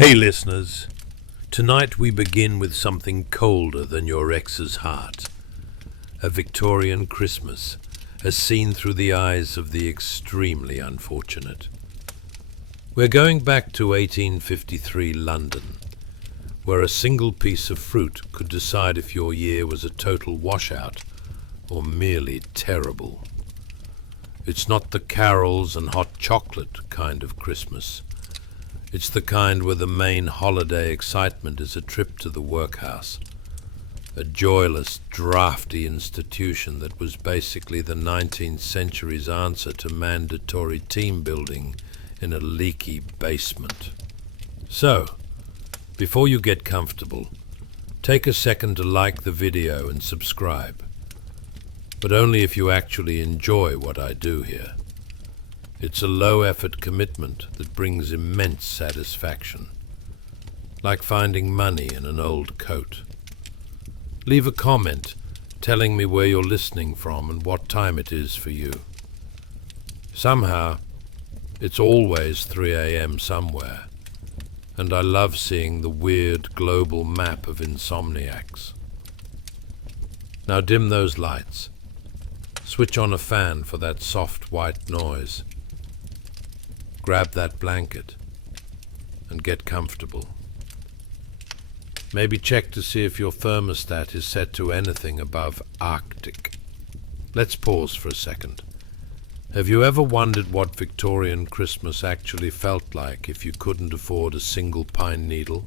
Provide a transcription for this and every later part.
Hey listeners, tonight we begin with something colder than your ex's heart. A Victorian Christmas, as seen through the eyes of the extremely unfortunate. We're going back to 1853 London, where a single piece of fruit could decide if your year was a total washout or merely terrible. It's not the carols and hot chocolate kind of Christmas. It's the kind where the main holiday excitement is a trip to the workhouse, a joyless, drafty institution that was basically the 19th century's answer to mandatory team building in a leaky basement. So, before you get comfortable, take a second to like the video and subscribe, but only if you actually enjoy what I do here. It's a low-effort commitment that brings immense satisfaction, like finding money in an old coat. Leave a comment telling me where you're listening from and what time it is for you. Somehow, it's always 3 a.m. somewhere, and I love seeing the weird global map of insomniacs. Now dim those lights. Switch on a fan for that soft white noise. Grab that blanket and get comfortable. Maybe check to see if your thermostat is set to anything above Arctic. Let's pause for a second. Have you ever wondered what Victorian Christmas actually felt like if you couldn't afford a single pine needle?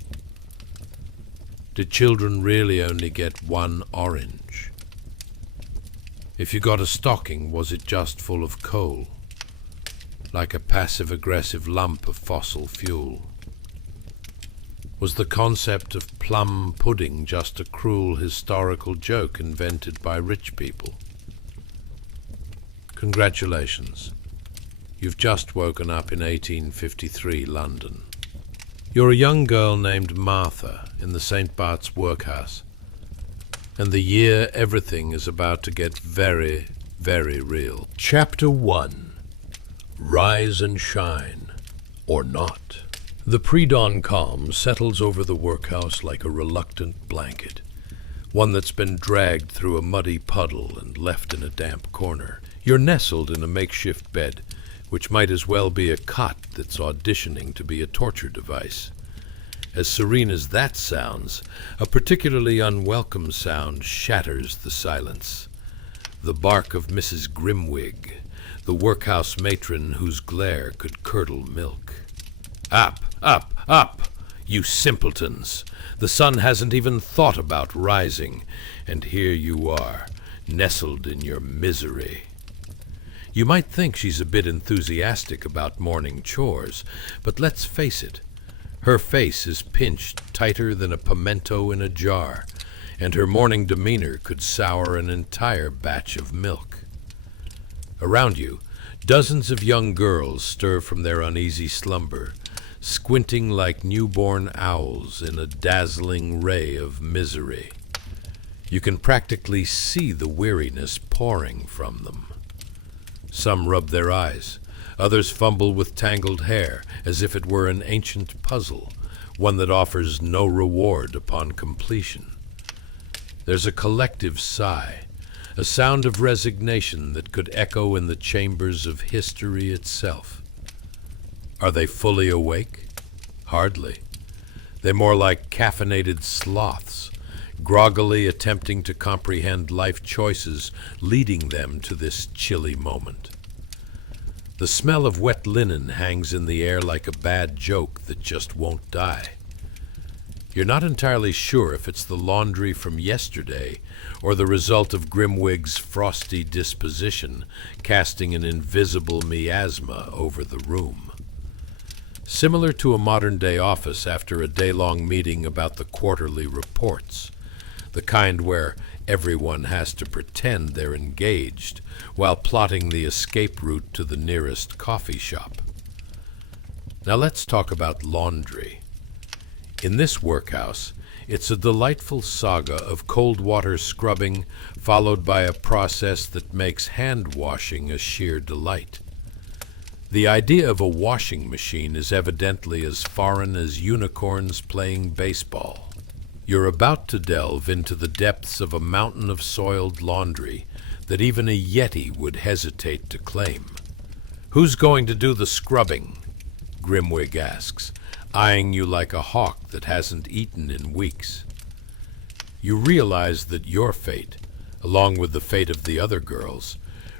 Did children really only get one orange? If you got a stocking, was it just full of coal? Like a passive-aggressive lump of fossil fuel? Was the concept of plum pudding just a cruel historical joke invented by rich people? Congratulations. You've just woken up in 1853 London. You're a young girl named Martha in the St. Bart's workhouse, and the year everything is about to get very, very real. Chapter 1. Rise and shine, or not. The pre-dawn calm settles over the workhouse like a reluctant blanket, one that's been dragged through a muddy puddle and left in a damp corner. You're nestled in a makeshift bed, which might as well be a cot that's auditioning to be a torture device. As serene as that sounds, a particularly unwelcome sound shatters the silence. The bark of Mrs. Grimwig, the workhouse matron whose glare could curdle milk. Up, up, up, you simpletons! The sun hasn't even thought about rising, and here you are, nestled in your misery. You might think she's a bit enthusiastic about morning chores, but let's face it, her face is pinched tighter than a pimento in a jar, and her morning demeanor could sour an entire batch of milk. Around you, dozens of young girls stir from their uneasy slumber, squinting like newborn owls in a dazzling ray of misery. You can practically see the weariness pouring from them. Some rub their eyes, others fumble with tangled hair as if it were an ancient puzzle, one that offers no reward upon completion. There's a collective sigh, a sound of resignation that could echo in the chambers of history itself. Are they fully awake? Hardly. They're more like caffeinated sloths, groggily attempting to comprehend life choices leading them to this chilly moment. The smell of wet linen hangs in the air like a bad joke that just won't die. You're not entirely sure if it's the laundry from yesterday or the result of Grimwig's frosty disposition casting an invisible miasma over the room. Similar to a modern-day office after a day-long meeting about the quarterly reports, the kind where everyone has to pretend they're engaged while plotting the escape route to the nearest coffee shop. Now let's talk about laundry. In this workhouse, it's a delightful saga of cold water scrubbing followed by a process that makes hand washing a sheer delight. The idea of a washing machine is evidently as foreign as unicorns playing baseball. You're about to delve into the depths of a mountain of soiled laundry that even a yeti would hesitate to claim. "Who's going to do the scrubbing?" Grimwig asks, eyeing you like a hawk that hasn't eaten in weeks. You realize that your fate, along with the fate of the other girls,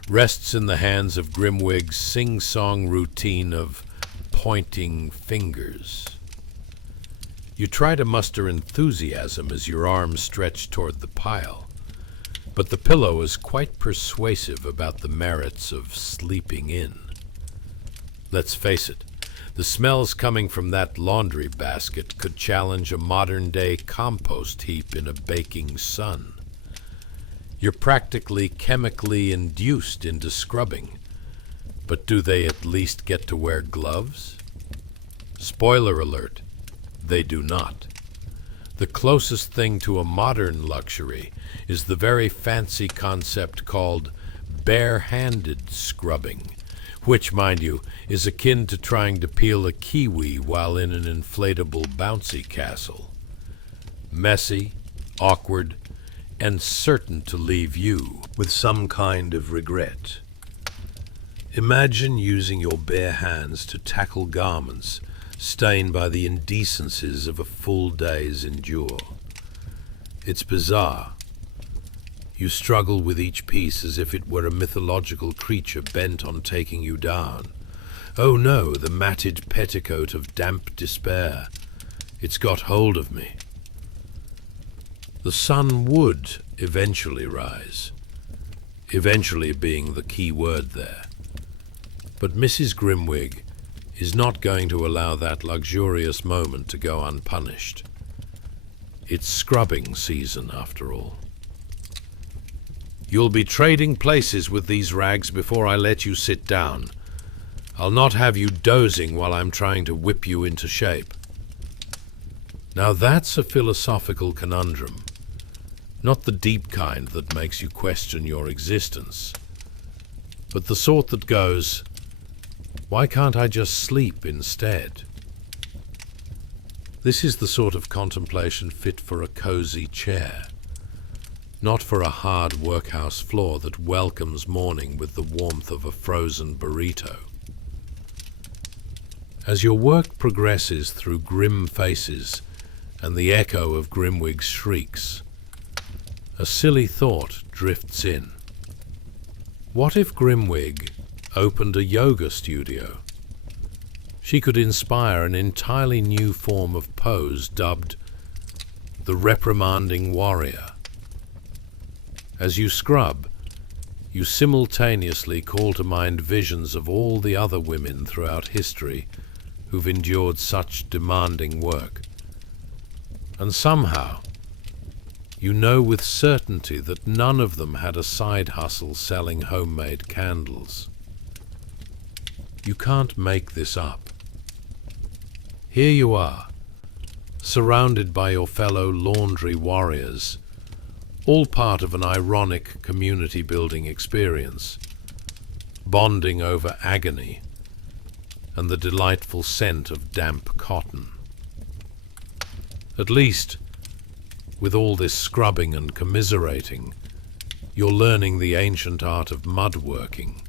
rests in the hands of Grimwig's sing-song routine of pointing fingers. You try to muster enthusiasm as your arms stretch toward the pile, but the pillow is quite persuasive about the merits of sleeping in. Let's face it, the smells coming from that laundry basket could challenge a modern-day compost heap in a baking sun. You're practically chemically induced into scrubbing, but do they at least get to wear gloves? Spoiler alert, they do not. The closest thing to a modern luxury is the very fancy concept called bare-handed scrubbing, which, mind you, is akin to trying to peel a kiwi while in an inflatable bouncy castle. Messy, awkward, and certain to leave you with some kind of regret. Imagine using your bare hands to tackle garments stained by the indecencies of a full day's endure. It's bizarre. You struggle with each piece as if it were a mythological creature bent on taking you down. Oh no, the matted petticoat of damp despair. It's got hold of me. The sun would eventually rise, eventually being the key word there. But Mrs. Grimwig is not going to allow that luxurious moment to go unpunished. It's scrubbing season, after all. "You'll be trading places with these rags before I let you sit down. I'll not have you dozing while I'm trying to whip you into shape." Now that's a philosophical conundrum. Not the deep kind that makes you question your existence, but the sort that goes, "Why can't I just sleep instead?" This is the sort of contemplation fit for a cozy chair, not for a hard workhouse floor that welcomes morning with the warmth of a frozen burrito. As your work progresses through grim faces and the echo of Grimwig's shrieks, a silly thought drifts in. What if Grimwig opened a yoga studio? She could inspire an entirely new form of pose dubbed the reprimanding warrior. As you scrub, you simultaneously call to mind visions of all the other women throughout history who've endured such demanding work. And somehow, you know with certainty that none of them had a side hustle selling homemade candles. You can't make this up. Here you are, surrounded by your fellow laundry warriors, all part of an ironic community-building experience, bonding over agony and the delightful scent of damp cotton. At least, with all this scrubbing and commiserating, you're learning the ancient art of mudworking.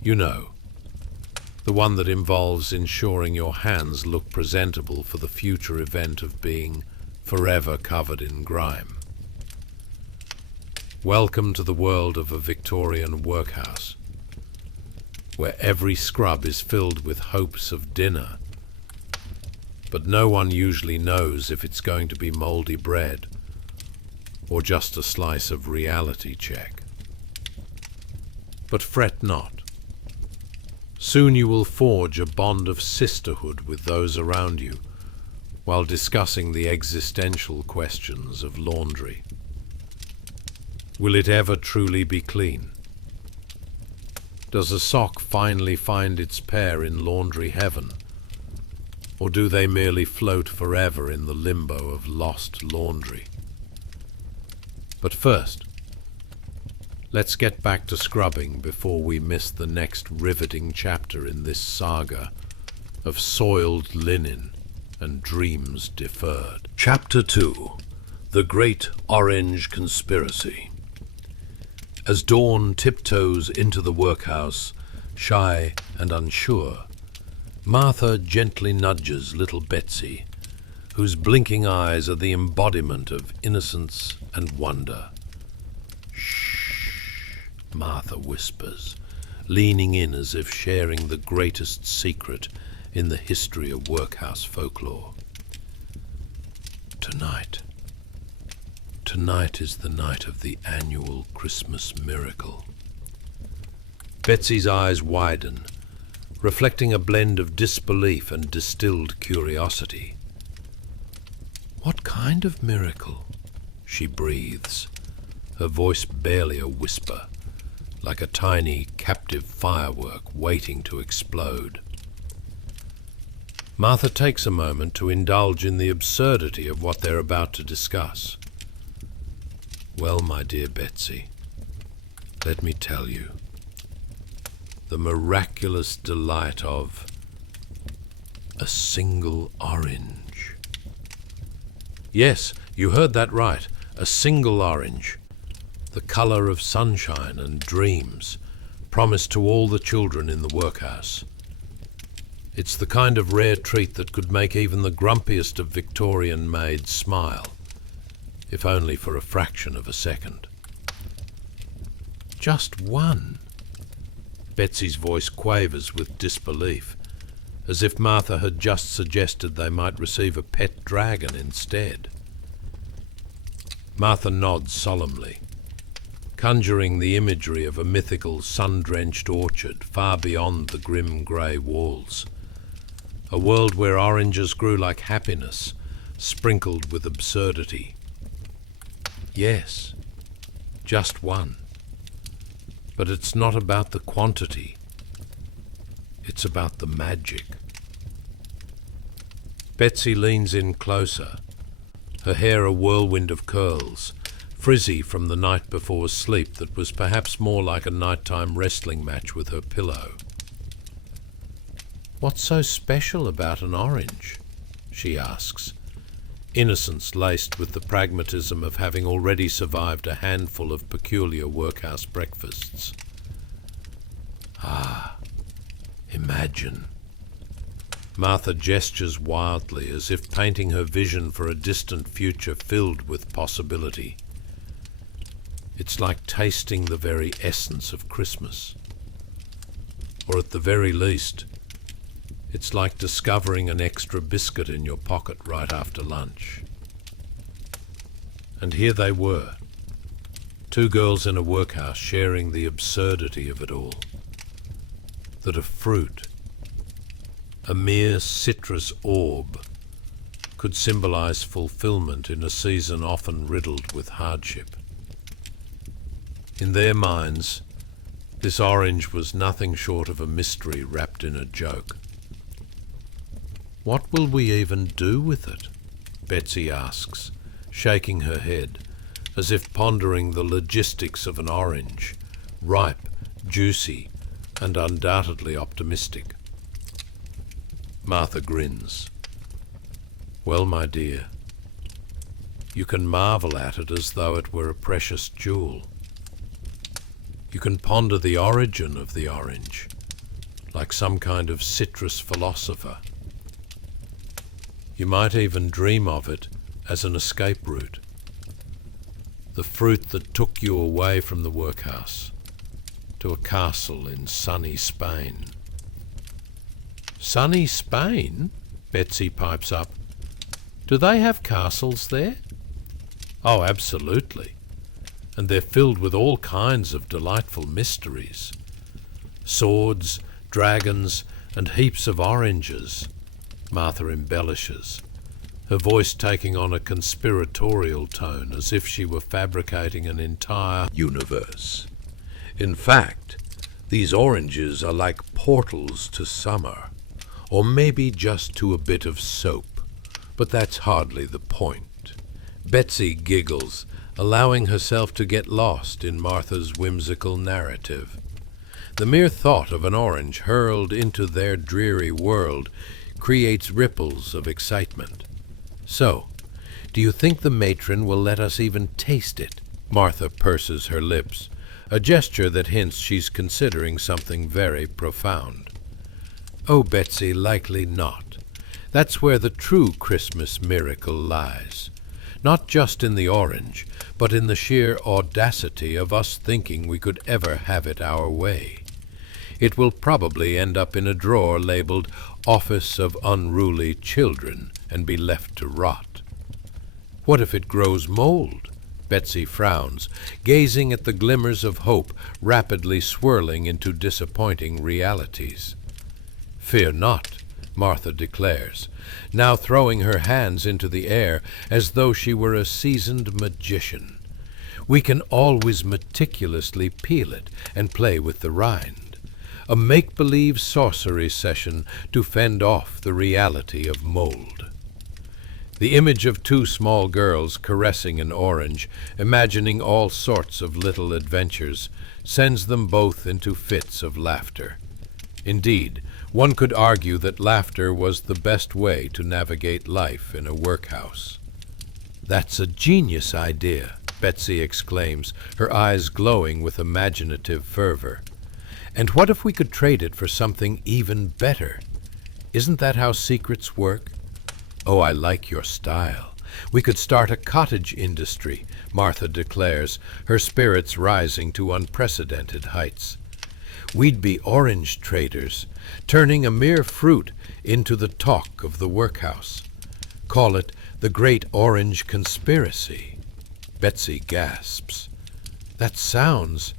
You know, the one that involves ensuring your hands look presentable for the future event of being forever covered in grime. Welcome to the world of a Victorian workhouse, where every scrub is filled with hopes of dinner, but no one usually knows if it's going to be moldy bread or just a slice of reality check. But fret not. Soon you will forge a bond of sisterhood with those around you while discussing the existential questions of laundry. Will it ever truly be clean? Does a sock finally find its pair in laundry heaven? Or do they merely float forever in the limbo of lost laundry? But first, Let's get back to scrubbing before we miss the next riveting chapter in this saga of soiled linen and dreams deferred. Chapter 2. The Great Orange Conspiracy. As Dawn tiptoes into the workhouse, shy and unsure, Martha gently nudges little Betsy, whose blinking eyes are the embodiment of innocence and wonder. "Shh," Martha whispers, leaning in as if sharing the greatest secret in the history of workhouse folklore. Tonight is the night of the annual Christmas miracle. Betsy's eyes widen, reflecting a blend of disbelief and distilled curiosity. "What kind of miracle?" she breathes, her voice barely a whisper, like a tiny captive firework waiting to explode. Martha takes a moment to indulge in the absurdity of what they're about to discuss. "Well, my dear Betsy, let me tell you. The miraculous delight of a single orange." Yes, you heard that right, a single orange. The colour of sunshine and dreams, promised to all the children in the workhouse. It's the kind of rare treat that could make even the grumpiest of Victorian maids smile, if only for a fraction of a second. "Just one?" Betsy's voice quavers with disbelief, as if Martha had just suggested they might receive a pet dragon instead. Martha nods solemnly, conjuring the imagery of a mythical sun-drenched orchard far beyond the grim grey walls. A world where oranges grew like happiness, sprinkled with absurdity. Yes, just one. But it's not about the quantity. It's about the magic. Betsy leans in closer, her hair a whirlwind of curls, frizzy from the night before sleep that was perhaps more like a nighttime wrestling match with her pillow. "What's so special about an orange?" she asks, innocence laced with the pragmatism of having already survived a handful of peculiar workhouse breakfasts. "Ah, imagine." Martha gestures wildly, as if painting her vision for a distant future filled with possibility. It's like tasting the very essence of Christmas. Or at the very least, it's like discovering an extra biscuit in your pocket right after lunch. And here they were, two girls in a workhouse sharing the absurdity of it all. That a fruit, a mere citrus orb, could symbolize fulfillment in a season often riddled with hardship. In their minds, this orange was nothing short of a mystery wrapped in a joke. "What will we even do with it?" Betsy asks, shaking her head, as if pondering the logistics of an orange, ripe, juicy, and undoubtedly optimistic. Martha grins. "Well, my dear, you can marvel at it as though it were a precious jewel. You can ponder the origin of the orange, like some kind of citrus philosopher. You might even dream of it as an escape route, the fruit that took you away from the workhouse to a castle in sunny Spain." "Sunny Spain?" Betsy pipes up. "Do they have castles there?" "Oh, absolutely. And they're filled with all kinds of delightful mysteries. Swords, dragons, and heaps of oranges," Martha embellishes, her voice taking on a conspiratorial tone as if she were fabricating an entire universe. "In fact, these oranges are like portals to summer, or maybe just to a bit of soap, but that's hardly the point." Betsy giggles, allowing herself to get lost in Martha's whimsical narrative. The mere thought of an orange hurled into their dreary world creates ripples of excitement. "So, do you think the matron will let us even taste it?" Martha purses her lips, a gesture that hints she's considering something very profound. "Oh, Betsy, likely not. That's where the true Christmas miracle lies. Not just in the orange, but in the sheer audacity of us thinking we could ever have it our way. It will probably end up in a drawer labeled Office of Unruly Children and be left to rot." "What if it grows mold?" Betsy frowns, gazing at the glimmers of hope rapidly swirling into disappointing realities. "Fear not," Martha declares, now throwing her hands into the air as though she were a seasoned magician. "We can always meticulously peel it and play with the rind. A make-believe sorcery session to fend off the reality of mold." The image of two small girls caressing an orange, imagining all sorts of little adventures, sends them both into fits of laughter. Indeed, one could argue that laughter was the best way to navigate life in a workhouse. "That's a genius idea," Betsy exclaims, her eyes glowing with imaginative fervor. "And what if we could trade it for something even better? Isn't that how secrets work?" "Oh, I like your style. We could start a cottage industry," Martha declares, her spirits rising to unprecedented heights. "We'd be orange traders, turning a mere fruit into the talk of the workhouse. Call it the Great Orange Conspiracy." Betsy gasps. "That sounds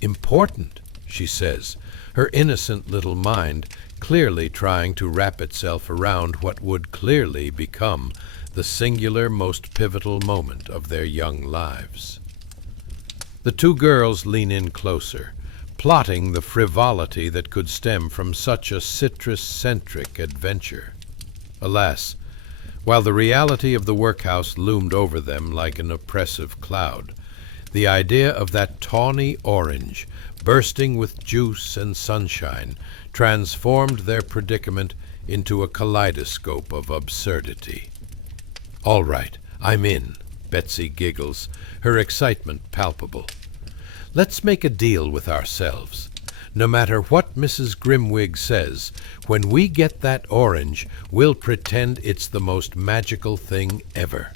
important," she says, her innocent little mind clearly trying to wrap itself around what would clearly become the singular, most pivotal moment of their young lives. The two girls lean in closer, plotting the frivolity that could stem from such a citrus-centric adventure. Alas, while the reality of the workhouse loomed over them like an oppressive cloud, the idea of that tawny orange, bursting with juice and sunshine, transformed their predicament into a kaleidoscope of absurdity. "All right, I'm in," Betsy giggles, her excitement palpable. "Let's make a deal with ourselves. No matter what Mrs. Grimwig says, when we get that orange, we'll pretend it's the most magical thing ever."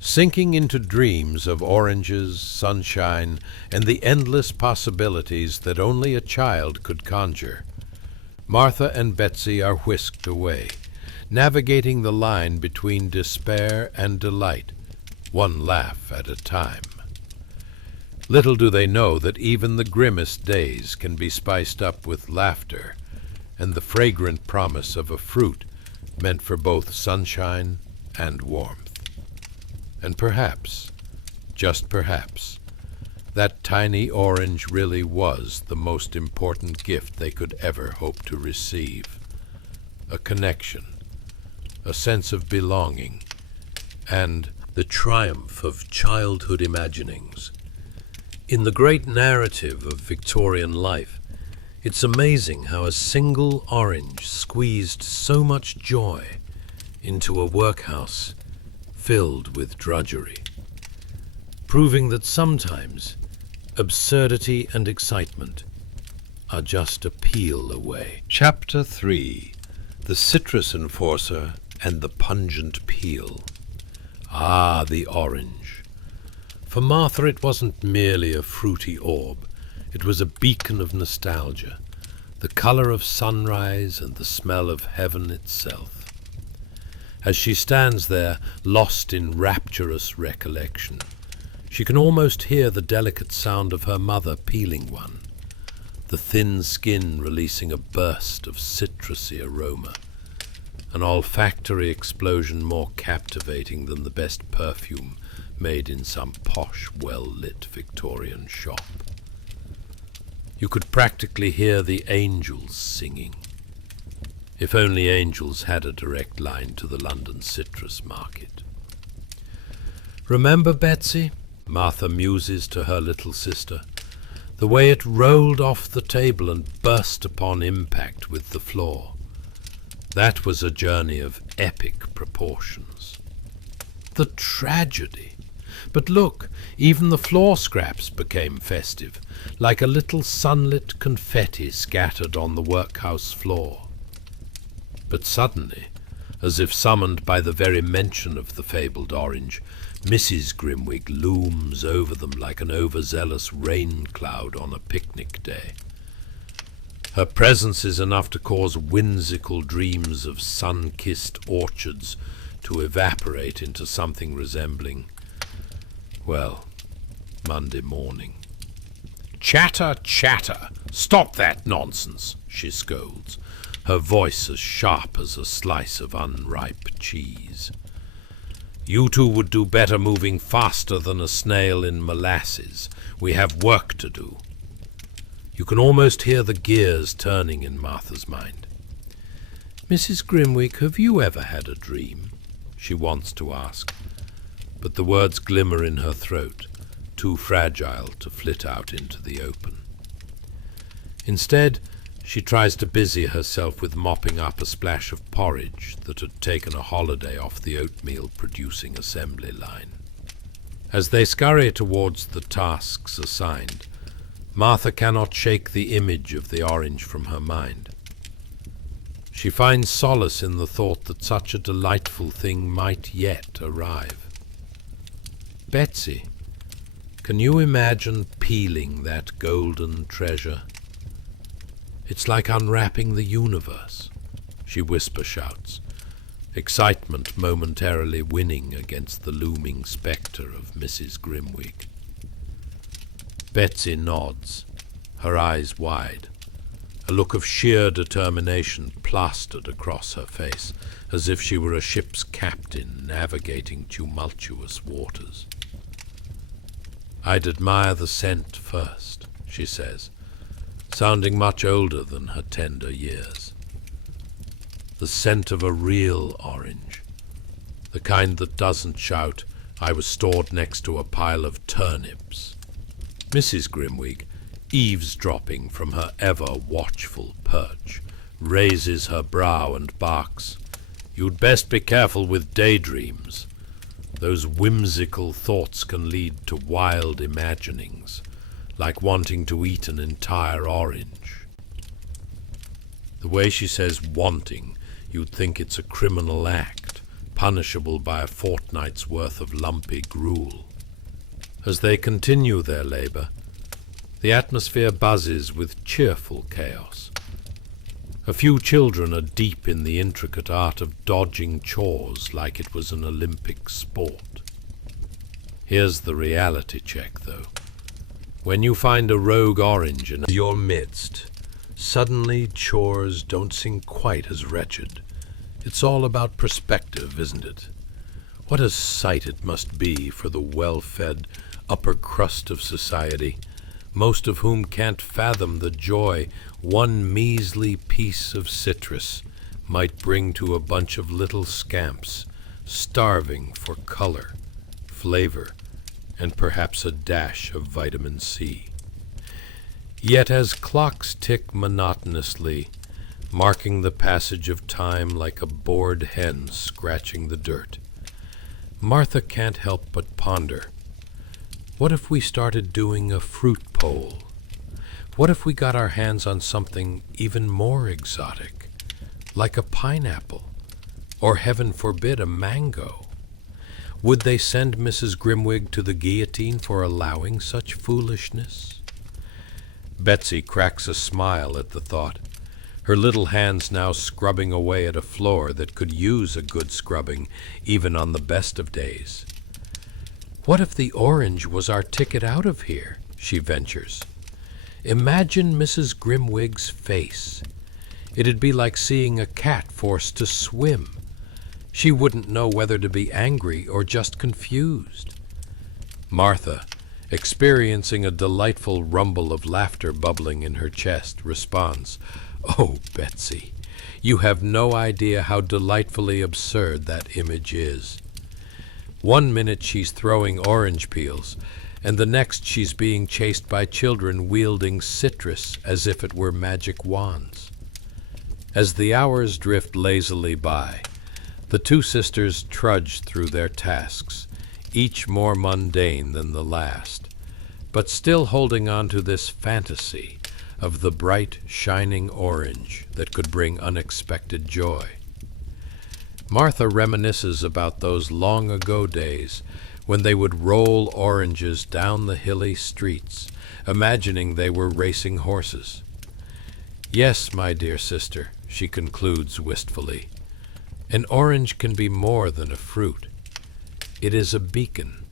Sinking into dreams of oranges, sunshine, and the endless possibilities that only a child could conjure, Martha and Betsy are whisked away, navigating the line between despair and delight, one laugh at a time. Little do they know that even the grimmest days can be spiced up with laughter and the fragrant promise of a fruit meant for both sunshine and warmth. And perhaps, just perhaps, that tiny orange really was the most important gift they could ever hope to receive. A connection, a sense of belonging, and the triumph of childhood imaginings. In the great narrative of Victorian life, it's amazing how a single orange squeezed so much joy into a workhouse filled with drudgery, proving that sometimes absurdity and excitement are just a peel away. Chapter 3. The Citrus Enforcer and the Pungent Peel. Ah, the orange. For Martha it wasn't merely a fruity orb, it was a beacon of nostalgia, the color of sunrise and the smell of heaven itself. As she stands there, lost in rapturous recollection, she can almost hear the delicate sound of her mother peeling one, the thin skin releasing a burst of citrusy aroma, an olfactory explosion more captivating than the best perfume made in some posh, well-lit Victorian shop. You could practically hear the angels singing. If only angels had a direct line to the London citrus market. "Remember, Betsy," Martha muses to her little sister, "the way it rolled off the table and burst upon impact with the floor. That was a journey of epic proportions. The tragedy! But look, even the floor scraps became festive, like a little sunlit confetti scattered on the workhouse floor. But suddenly, as if summoned by the very mention of the fabled orange, Mrs. Grimwig looms over them like an overzealous rain cloud on a picnic day. Her presence is enough to cause whimsical dreams of sun-kissed orchards to evaporate into something resembling, well, Monday morning. "Chatter, chatter! Stop that nonsense!" she scolds, her voice as sharp as a slice of unripe cheese. "You two would do better moving faster than a snail in molasses. We have work to do." You can almost hear the gears turning in Martha's mind. "Mrs. Grimwig, have you ever had a dream?" she wants to ask, but the words glimmer in her throat, too fragile to flit out into the open. Instead, she tries to busy herself with mopping up a splash of porridge that had taken a holiday off the oatmeal-producing assembly line. As they scurry towards the tasks assigned, Martha cannot shake the image of the orange from her mind. She finds solace in the thought that such a delightful thing might yet arrive. "Betsy, can you imagine peeling that golden treasure? It's like unwrapping the universe," she whisper-shouts, excitement momentarily winning against the looming spectre of Mrs. Grimwig. Betsy nods, her eyes wide, a look of sheer determination plastered across her face, as if she were a ship's captain navigating tumultuous waters. "I'd admire the scent first," she says, sounding much older than her tender years. The scent of a real orange, the kind that doesn't shout, "I was stored next to a pile of turnips." Mrs. Grimwig, eavesdropping from her ever-watchful perch, raises her brow and barks, "You'd best be careful with daydreams. Those whimsical thoughts can lead to wild imaginings, like wanting to eat an entire orange." The way she says "wanting," you'd think it's a criminal act, punishable by a fortnight's worth of lumpy gruel. As they continue their labor, the atmosphere buzzes with cheerful chaos. A few children are deep in the intricate art of dodging chores like it was an Olympic sport. Here's the reality check, though. When you find a rogue orange in your midst, suddenly chores don't seem quite as wretched. It's all about perspective, isn't it? What a sight it must be for the well-fed upper crust of society, most of whom can't fathom the joy one measly piece of citrus might bring to a bunch of little scamps starving for color, flavor, and perhaps a dash of vitamin C. Yet as clocks tick monotonously, marking the passage of time like a bored hen scratching the dirt, Martha can't help but ponder, what if we started doing a fruit poll? What if we got our hands on something even more exotic, like a pineapple, or heaven forbid, a mango? Would they send Mrs. Grimwig to the guillotine for allowing such foolishness? Betsy cracks a smile at the thought, her little hands now scrubbing away at a floor that could use a good scrubbing even on the best of days. "What if the orange was our ticket out of here?" she ventures. "Imagine Mrs. Grimwig's face. It'd be like seeing a cat forced to swim. She wouldn't know whether to be angry or just confused." Martha, experiencing a delightful rumble of laughter bubbling in her chest, responds, "Oh, Betsy, you have no idea how delightfully absurd that image is. One minute she's throwing orange peels, and the next she's being chased by children wielding citrus as if it were magic wands. As the hours drift lazily by, the two sisters trudge through their tasks, each more mundane than the last, but still holding on to this fantasy of the bright, shining orange that could bring unexpected joy. Martha reminisces about those long-ago days when they would roll oranges down the hilly streets, imagining they were racing horses. Yes, my dear sister, she concludes wistfully, an orange can be more than a fruit. It is a beacon,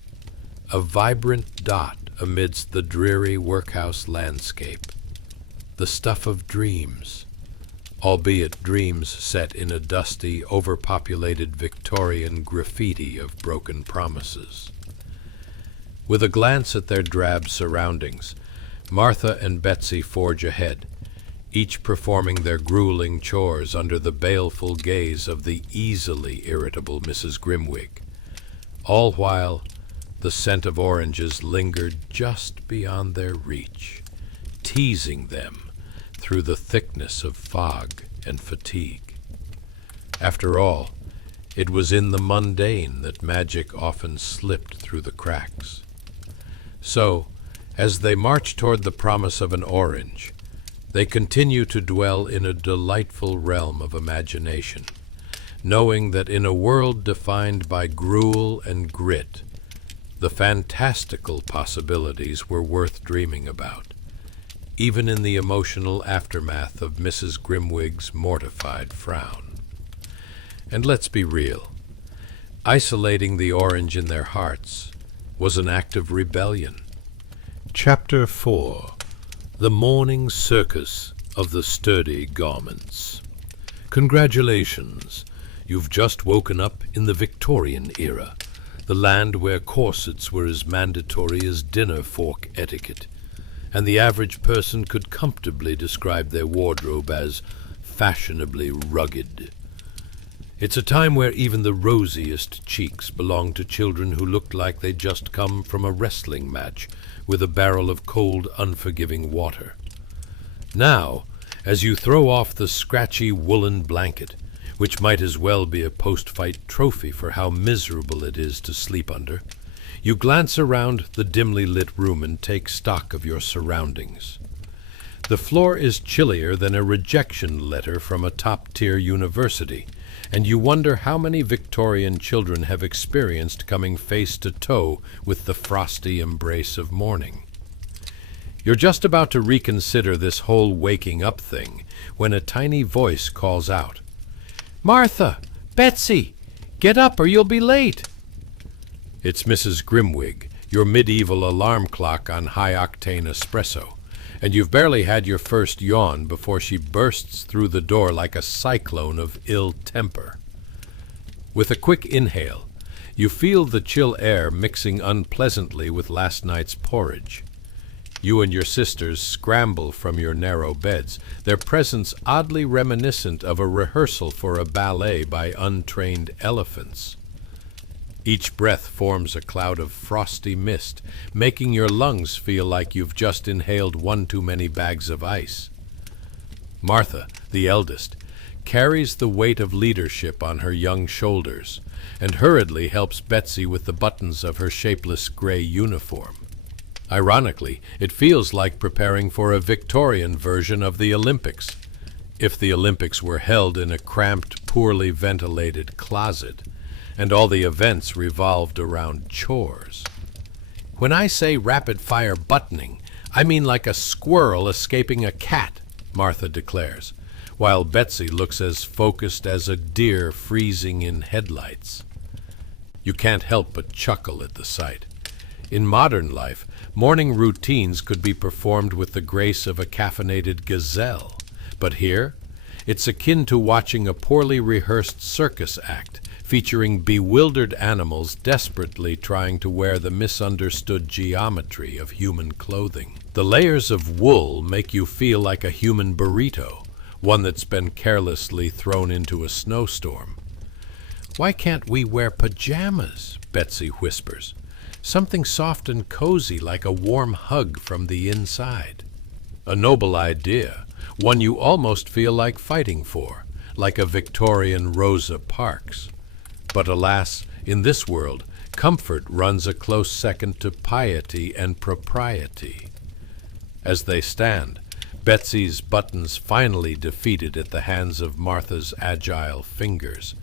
a vibrant dot amidst the dreary workhouse landscape, the stuff of dreams, albeit dreams set in a dusty, overpopulated Victorian graffiti of broken promises. With a glance at their drab surroundings, Martha and Betsy forge ahead, each performing their grueling chores under the baleful gaze of the easily irritable Mrs. Grimwig, all while the scent of oranges lingered just beyond their reach, teasing them through the thickness of fog and fatigue. After all, it was in the mundane that magic often slipped through the cracks. So, as they march toward the promise of an orange, they continue to dwell in a delightful realm of imagination, knowing that in a world defined by gruel and grit, the fantastical possibilities were worth dreaming about, even in the emotional aftermath of Mrs. Grimwig's mortified frown. And let's be real, isolating the orange in their hearts was an act of rebellion. Chapter 4. The Morning Circus of the Sturdy Garments. Congratulations! You've just woken up in the Victorian era, the land where corsets were as mandatory as dinner fork etiquette, and the average person could comfortably describe their wardrobe as fashionably rugged. It's a time where even the rosiest cheeks belong to children who looked like they'd just come from a wrestling match with a barrel of cold, unforgiving water. Now, as you throw off the scratchy woolen blanket, which might as well be a post-fight trophy for how miserable it is to sleep under, you glance around the dimly lit room and take stock of your surroundings. The floor is chillier than a rejection letter from a top-tier university, and you wonder how many Victorian children have experienced coming face to toe with the frosty embrace of morning. You're just about to reconsider this whole waking up thing when a tiny voice calls out, "Martha! Betsy! Get up or you'll be late!" It's Mrs. Grimwig, your medieval alarm clock on high-octane espresso, and you've barely had your first yawn before she bursts through the door like a cyclone of ill temper. With a quick inhale, you feel the chill air mixing unpleasantly with last night's porridge. You and your sisters scramble from your narrow beds, their presence oddly reminiscent of a rehearsal for a ballet by untrained elephants. Each breath forms a cloud of frosty mist, making your lungs feel like you've just inhaled one too many bags of ice. Martha, the eldest, carries the weight of leadership on her young shoulders and hurriedly helps Betsy with the buttons of her shapeless gray uniform. Ironically, it feels like preparing for a Victorian version of the Olympics, if the Olympics were held in a cramped, poorly ventilated closet, and all the events revolved around chores. When I say rapid-fire buttoning, I mean like a squirrel escaping a cat, Martha declares, while Betsy looks as focused as a deer freezing in headlights. You can't help but chuckle at the sight. In modern life, morning routines could be performed with the grace of a caffeinated gazelle, but here, it's akin to watching a poorly rehearsed circus act, featuring bewildered animals desperately trying to wear the misunderstood geometry of human clothing. The layers of wool make you feel like a human burrito, one that's been carelessly thrown into a snowstorm. "Why can't we wear pajamas?" Betsy whispers. "Something soft and cozy like a warm hug from the inside." A noble idea, one you almost feel like fighting for, like a Victorian Rosa Parks. But alas, in this world, comfort runs a close second to piety and propriety. As they stand, Betsy's buttons finally defeated at the hands of Martha's agile fingers,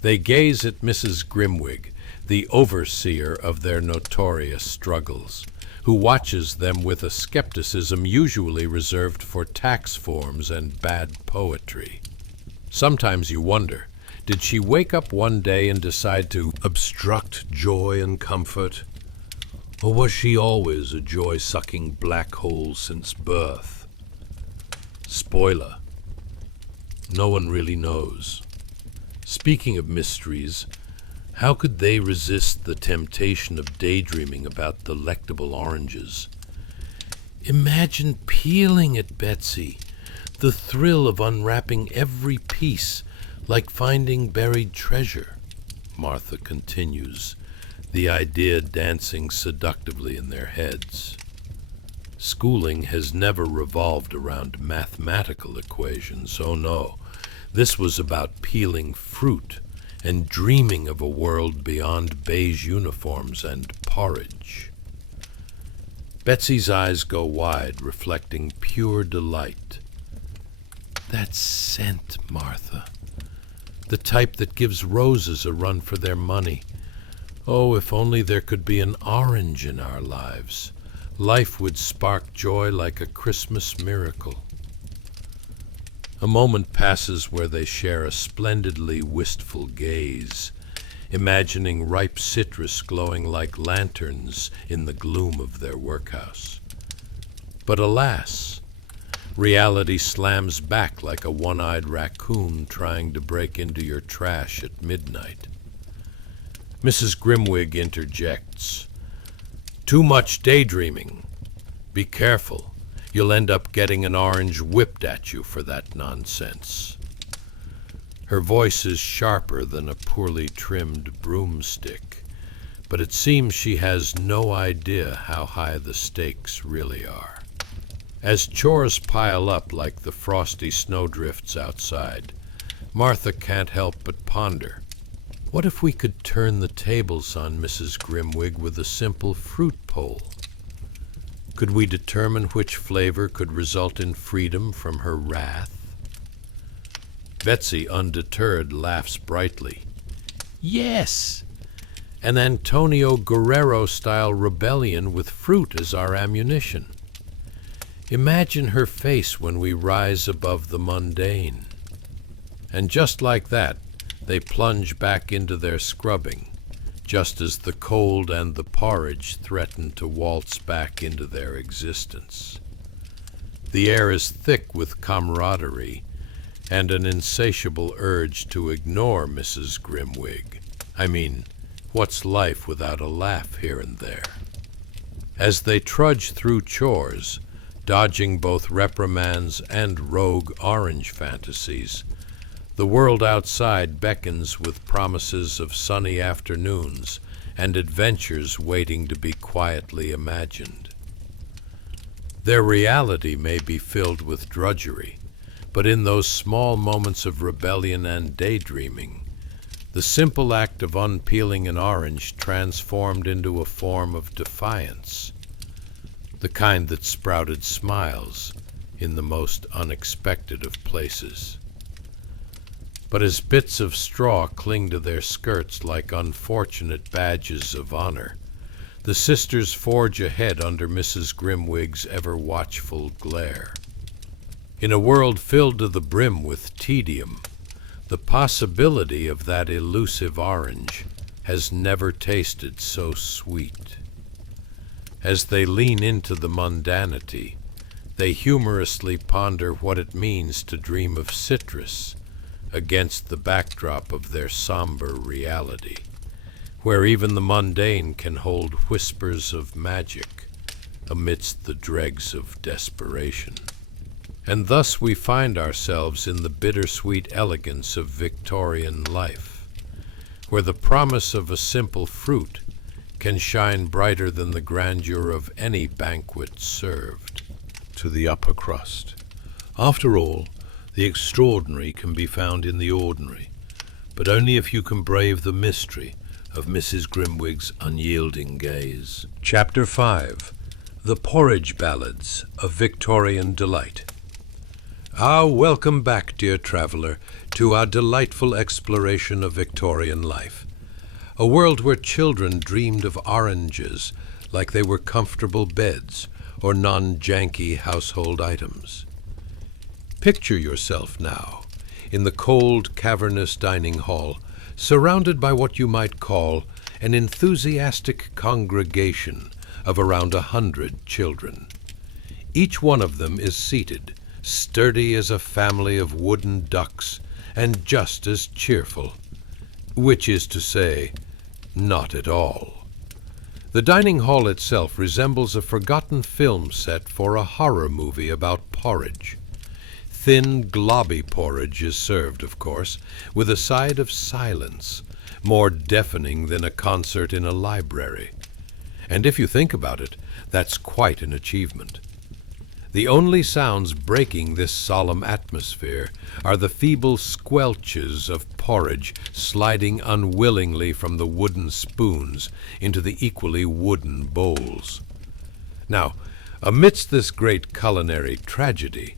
they gaze at Mrs. Grimwig, the overseer of their notorious struggles, who watches them with a skepticism usually reserved for tax forms and bad poetry. Sometimes you wonder, did she wake up one day and decide to obstruct joy and comfort? Or was she always a joy-sucking black hole since birth? Spoiler: no one really knows. Speaking of mysteries, how could they resist the temptation of daydreaming about delectable oranges? Imagine peeling it, Betsy, the thrill of unwrapping every piece, like finding buried treasure, Martha continues, the idea dancing seductively in their heads. Schooling has never revolved around mathematical equations, oh no. This was about peeling fruit and dreaming of a world beyond beige uniforms and porridge. Betsy's eyes go wide, reflecting pure delight. That scent, Martha. The type that gives roses a run for their money. Oh, if only there could be an orange in our lives. Life would spark joy like a Christmas miracle. A moment passes where they share a splendidly wistful gaze, imagining ripe citrus glowing like lanterns in the gloom of their workhouse. But alas, reality slams back like a one-eyed raccoon trying to break into your trash at midnight. Mrs. Grimwig interjects, "Too much daydreaming. Be careful. You'll end up getting an orange whipped at you for that nonsense." Her voice is sharper than a poorly trimmed broomstick, but it seems she has no idea how high the stakes really are. As chores pile up like the frosty snowdrifts outside, Martha can't help but ponder, what if we could turn the tables on Mrs. Grimwig with a simple fruit poll? Could we determine which flavor could result in freedom from her wrath? Betsy, undeterred, laughs brightly. Yes! An Antonio Guerrero-style rebellion with fruit as our ammunition. Imagine her face when we rise above the mundane. And just like that, they plunge back into their scrubbing, just as the cold and the porridge threaten to waltz back into their existence. The air is thick with camaraderie and an insatiable urge to ignore Mrs. Grimwig. I mean, what's life without a laugh here and there? As they trudge through chores, dodging both reprimands and rogue orange fantasies, the world outside beckons with promises of sunny afternoons and adventures waiting to be quietly imagined. Their reality may be filled with drudgery, but in those small moments of rebellion and daydreaming, the simple act of unpeeling an orange transformed into a form of defiance, the kind that sprouted smiles in the most unexpected of places. But as bits of straw cling to their skirts like unfortunate badges of honor, the sisters forge ahead under Mrs. Grimwig's ever-watchful glare. In a world filled to the brim with tedium, the possibility of that elusive orange has never tasted so sweet. As they lean into the mundanity, they humorously ponder what it means to dream of citrus against the backdrop of their somber reality, where even the mundane can hold whispers of magic amidst the dregs of desperation. And thus we find ourselves in the bittersweet elegance of Victorian life, where the promise of a simple fruit can shine brighter than the grandeur of any banquet served to the upper crust. After all, the extraordinary can be found in the ordinary, but only if you can brave the mystery of Mrs. Grimwig's unyielding gaze. Chapter 5. The Porridge Ballads of Victorian Delight. Welcome back, dear traveller, to our delightful exploration of Victorian life. A world where children dreamed of oranges like they were comfortable beds or non-janky household items. Picture yourself now in the cold, cavernous dining hall, surrounded by what you might call an enthusiastic congregation of around 100 children. Each one of them is seated, sturdy as a family of wooden ducks, and just as cheerful. Which is to say, not at all. The dining hall itself resembles a forgotten film set for a horror movie about porridge. Thin, globby porridge is served, of course, with a side of silence, more deafening than a concert in a library. And if you think about it, that's quite an achievement. The only sounds breaking this solemn atmosphere are the feeble squelches of porridge sliding unwillingly from the wooden spoons into the equally wooden bowls. Now, amidst this great culinary tragedy,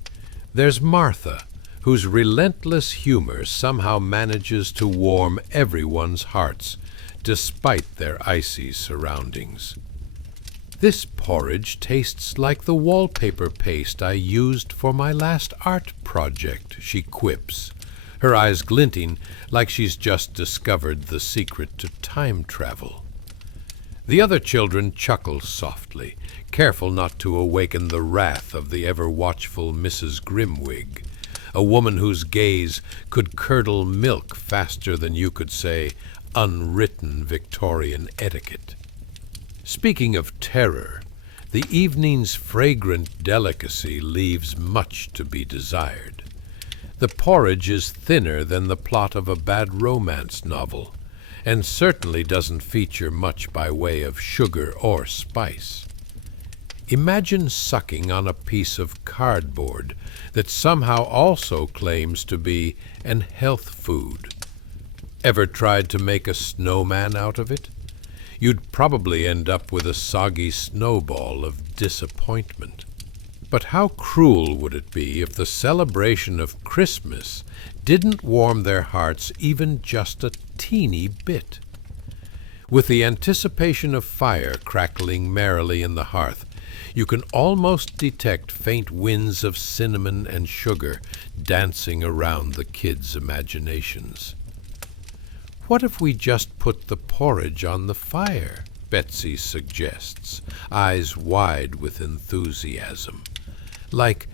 there's Martha, whose relentless humor somehow manages to warm everyone's hearts, despite their icy surroundings. This porridge tastes like the wallpaper paste I used for my last art project, she quips, her eyes glinting like she's just discovered the secret to time travel. The other children chuckle softly, careful not to awaken the wrath of the ever-watchful Mrs. Grimwig, a woman whose gaze could curdle milk faster than you could say unwritten Victorian etiquette. Speaking of terror, the evening's fragrant delicacy leaves much to be desired. The porridge is thinner than the plot of a bad romance novel, and certainly doesn't feature much by way of sugar or spice. Imagine sucking on a piece of cardboard that somehow also claims to be an health food. Ever tried to make a snowman out of it? You'd probably end up with a soggy snowball of disappointment. But how cruel would it be if the celebration of Christmas didn't warm their hearts even just a teeny bit? With the anticipation of fire crackling merrily in the hearth, you can almost detect faint winds of cinnamon and sugar dancing around the kids' imaginations. What if we just put the porridge on the fire? Betsy suggests, eyes wide with enthusiasm. Like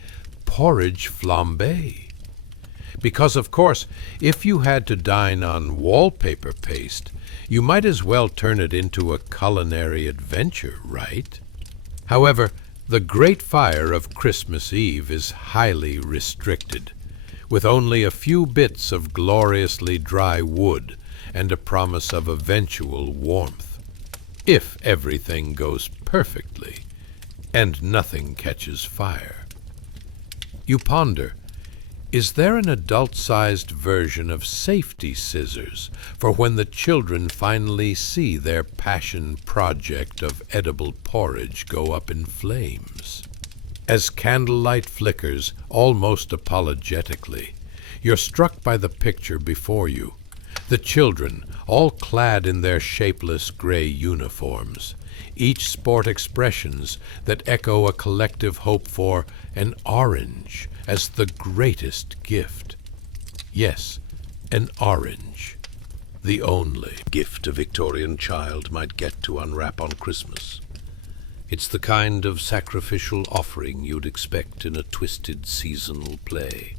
porridge flambé. Because, of course, if you had to dine on wallpaper paste, you might as well turn it into a culinary adventure, right? However, the great fire of Christmas Eve is highly restricted, with only a few bits of gloriously dry wood and a promise of eventual warmth, if everything goes perfectly and nothing catches fire. You ponder, is there an adult-sized version of safety scissors for when the children finally see their passion project of edible porridge go up in flames? As candlelight flickers almost apologetically, you're struck by the picture before you. The children, all clad in their shapeless gray uniforms, each sport expressions that echo a collective hope for an orange as the greatest gift. Yes, an orange. The only gift a Victorian child might get to unwrap on Christmas. It's the kind of sacrificial offering you'd expect in a twisted seasonal play.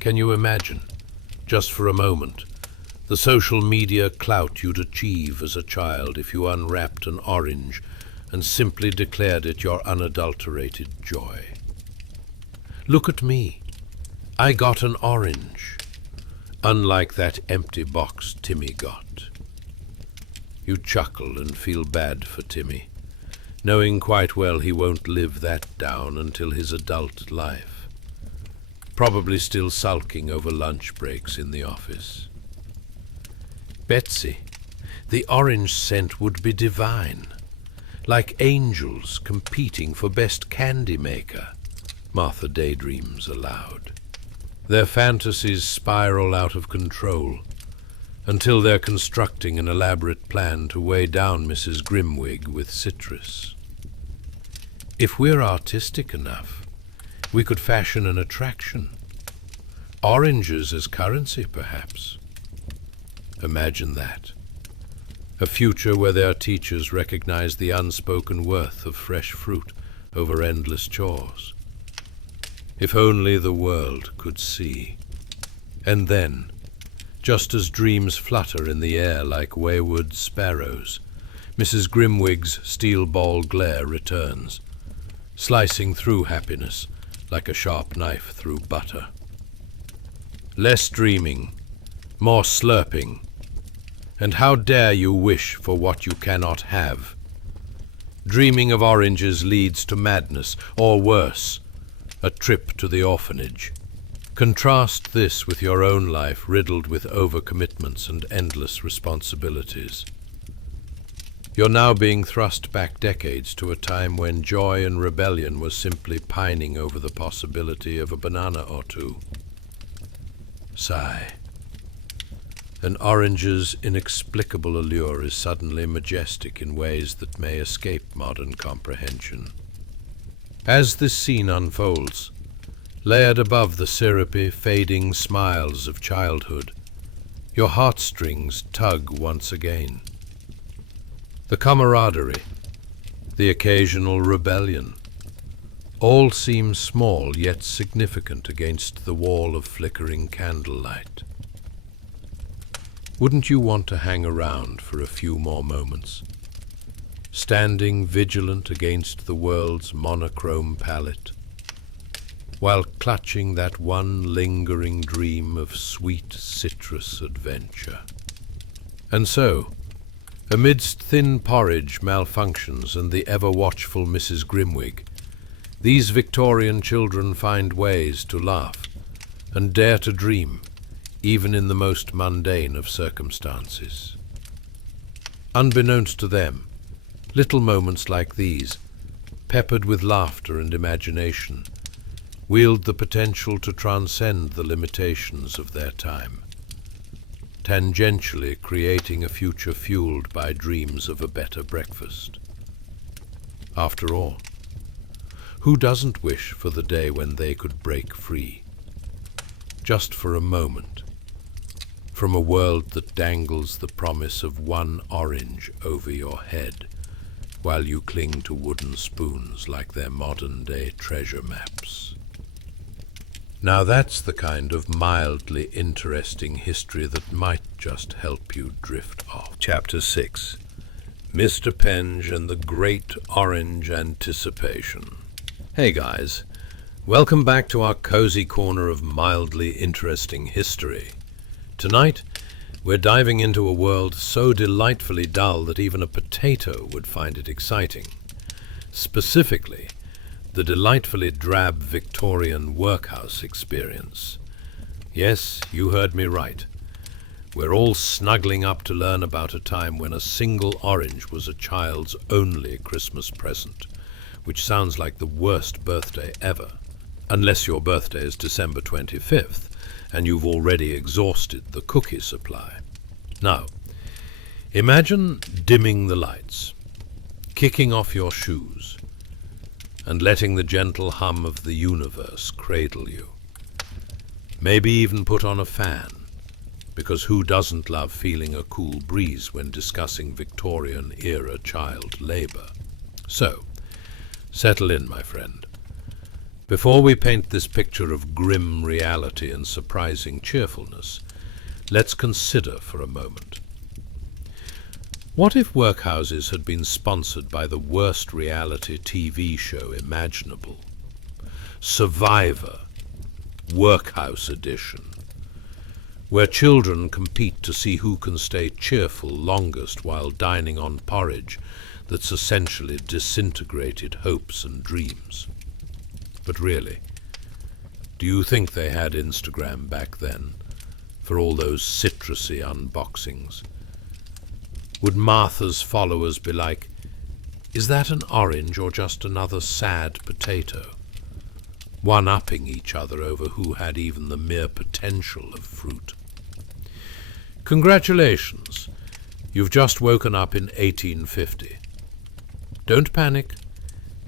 Can you imagine, just for a moment, the social media clout you'd achieve as a child if you unwrapped an orange and simply declared it your unadulterated joy? Look at me. I got an orange. unlike that empty box Timmy got. You chuckle and feel bad for Timmy, knowing quite well he won't live that down until his adult life, probably still sulking over lunch breaks in the office. Betsy, the orange scent would be divine, like angels competing for best candy maker, Martha daydreams aloud. Their fantasies spiral out of control until they're constructing an elaborate plan to weigh down Mrs. Grimwig with citrus. If we're artistic enough, we could fashion an attraction. Oranges as currency, perhaps. Imagine that. A future where their teachers recognize the unspoken worth of fresh fruit over endless chores. If only the world could see. And then, just as dreams flutter in the air like wayward sparrows, Mrs. Grimwig's steel ball glare returns, slicing through happiness like a sharp knife through butter. Less dreaming, more slurping, and how dare you wish for what you cannot have? Dreaming of oranges leads to madness, or worse, a trip to the orphanage. Contrast this with your own life riddled with overcommitments and endless responsibilities. You're now being thrust back decades to a time when joy and rebellion were simply pining over the possibility of a banana or two. Sigh. An orange's inexplicable allure is suddenly majestic in ways that may escape modern comprehension. As this scene unfolds, layered above the syrupy, fading smiles of childhood, your heartstrings tug once again. The camaraderie, the occasional rebellion, all seem small yet significant against the wall of flickering candlelight. Wouldn't you want to hang around for a few more moments, standing vigilant against the world's monochrome palette, while clutching that one lingering dream of sweet citrus adventure? And so, amidst thin porridge malfunctions and the ever-watchful Mrs. Grimwig, these Victorian children find ways to laugh and dare to dream, even in the most mundane of circumstances. Unbeknownst to them, little moments like these, peppered with laughter and imagination, wield the potential to transcend the limitations of their time, tangentially creating a future fueled by dreams of a better breakfast. After all, who doesn't wish for the day when they could break free, just for a moment, from a world that dangles the promise of one orange over your head, while you cling to wooden spoons like their modern-day treasure maps? Now that's the kind of mildly interesting history that might just help you drift off. Chapter 6. Mr. Penge and the Great Orange Anticipation. Hey guys, welcome back to our cozy corner of mildly interesting history. Tonight, we're diving into a world so delightfully dull that even a potato would find it exciting. Specifically, the delightfully drab Victorian workhouse experience. Yes, you heard me right. We're all snuggling up to learn about a time when a single orange was a child's only Christmas present, which sounds like the worst birthday ever, unless your birthday is December 25th, and you've already exhausted the cookie supply. Now, imagine dimming the lights, kicking off your shoes, and letting the gentle hum of the universe cradle you. Maybe even put on a fan, because who doesn't love feeling a cool breeze when discussing Victorian-era child labor? So, settle in, my friend. Before we paint this picture of grim reality and surprising cheerfulness, let's consider for a moment. What if workhouses had been sponsored by the worst reality TV show imaginable? Survivor, Workhouse Edition. where children compete to see who can stay cheerful longest while dining on porridge that's essentially disintegrated hopes and dreams. But really, do you think they had Instagram back then, for all those citrusy unboxings? Would Martha's followers be like, "Is that an orange or just another sad potato?" One-upping each other over who had even the mere potential of fruit. Congratulations, you've just woken up in 1850. Don't panic,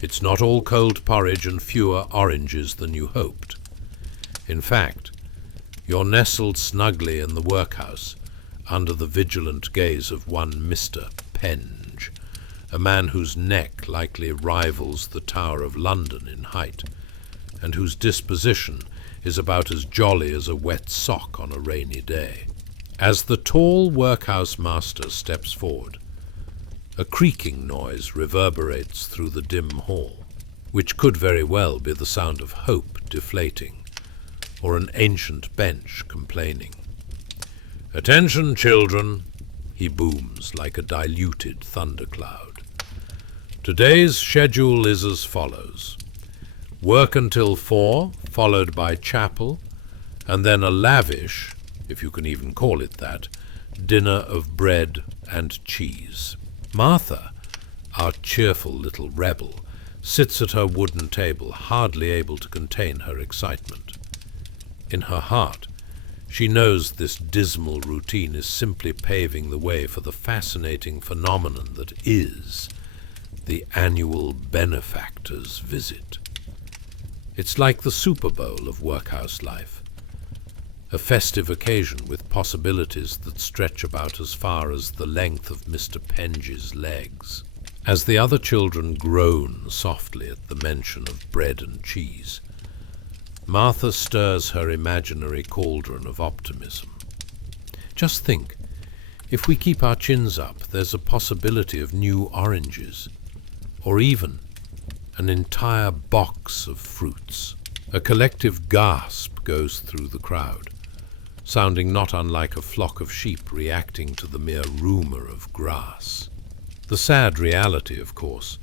it's not all cold porridge and fewer oranges than you hoped. In fact, you're nestled snugly in the workhouse under the vigilant gaze of one Mr. Penge, a man whose neck likely rivals the Tower of London in height, and whose disposition is about as jolly as a wet sock on a rainy day. As the tall workhouse master steps forward, a creaking noise reverberates through the dim hall, which could very well be the sound of hope deflating, or an ancient bench complaining. "Attention, children," he booms like a diluted thundercloud. "Today's schedule is as follows. Work until 4, followed by chapel, and then a lavish, if you can even call it that, dinner of bread and cheese." Martha, our cheerful little rebel, sits at her wooden table, hardly able to contain her excitement. In her heart, she knows this dismal routine is simply paving the way for the fascinating phenomenon that is the annual benefactor's visit. It's like the Super Bowl of workhouse life, a festive occasion with possibilities that stretch about as far as the length of Mr. Penge's legs. As the other children groan softly at the mention of bread and cheese, Martha stirs her imaginary cauldron of optimism. Just think, if we keep our chins up, there's a possibility of new oranges, or even an entire box of fruits. A collective gasp goes through the crowd, sounding not unlike a flock of sheep reacting to the mere rumor of grass. The sad reality, of course,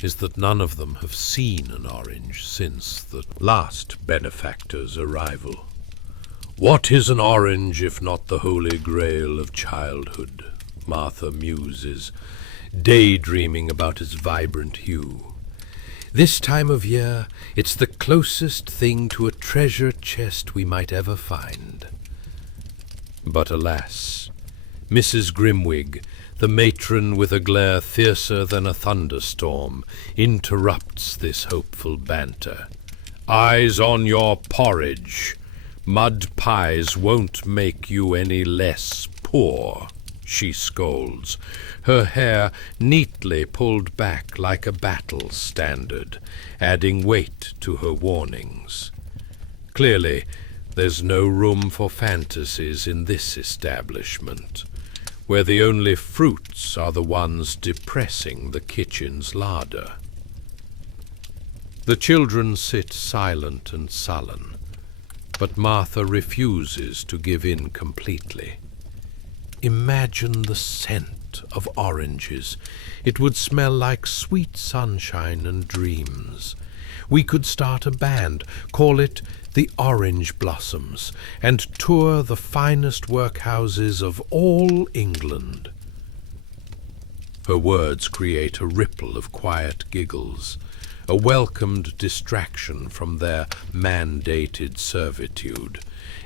is that none of them have seen an orange since the last benefactor's arrival. "What is an orange if not the holy grail of childhood?" Martha muses, daydreaming about its vibrant hue. "This time of year, it's the closest thing to a treasure chest we might ever find." But alas, Mrs. Grimwig, the matron with a glare fiercer than a thunderstorm, interrupts this hopeful banter. "Eyes on your porridge. Mud pies won't make you any less poor," she scolds, her hair neatly pulled back like a battle standard, adding weight to her warnings. Clearly, there's no room for fantasies in this establishment, where the only fruits are the ones depressing the kitchen's larder. The children sit silent and sullen, but Martha refuses to give in completely. Imagine the scent of oranges. It would smell like sweet sunshine and dreams. We could start a band, call it the Orange Blossoms, and tour the finest workhouses of all England. Her words create a ripple of quiet giggles, a welcomed distraction from their mandated servitude,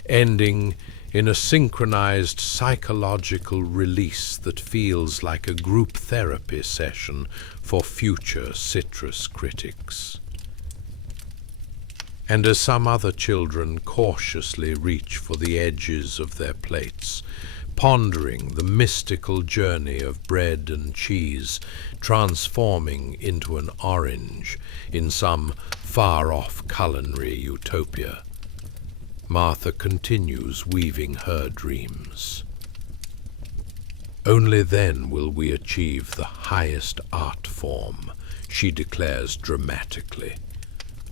ending in a synchronized psychological release that feels like a group therapy session for future citrus critics. And as some other children cautiously reach for the edges of their plates, pondering the mystical journey of bread and cheese transforming into an orange in some far-off culinary utopia, Martha continues weaving her dreams. "Only then will we achieve the highest art form," she declares dramatically.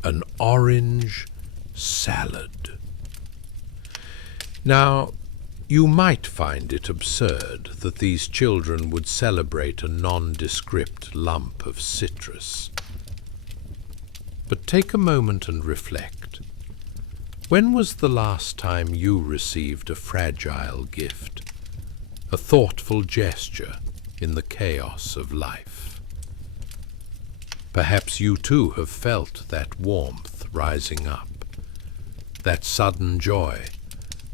"An orange salad." Now, You might find it absurd that these children would celebrate a nondescript lump of citrus. But take a moment and reflect. When was the last time you received a fragile gift, a thoughtful gesture in the chaos of life? Perhaps you too have felt that warmth rising up, that sudden joy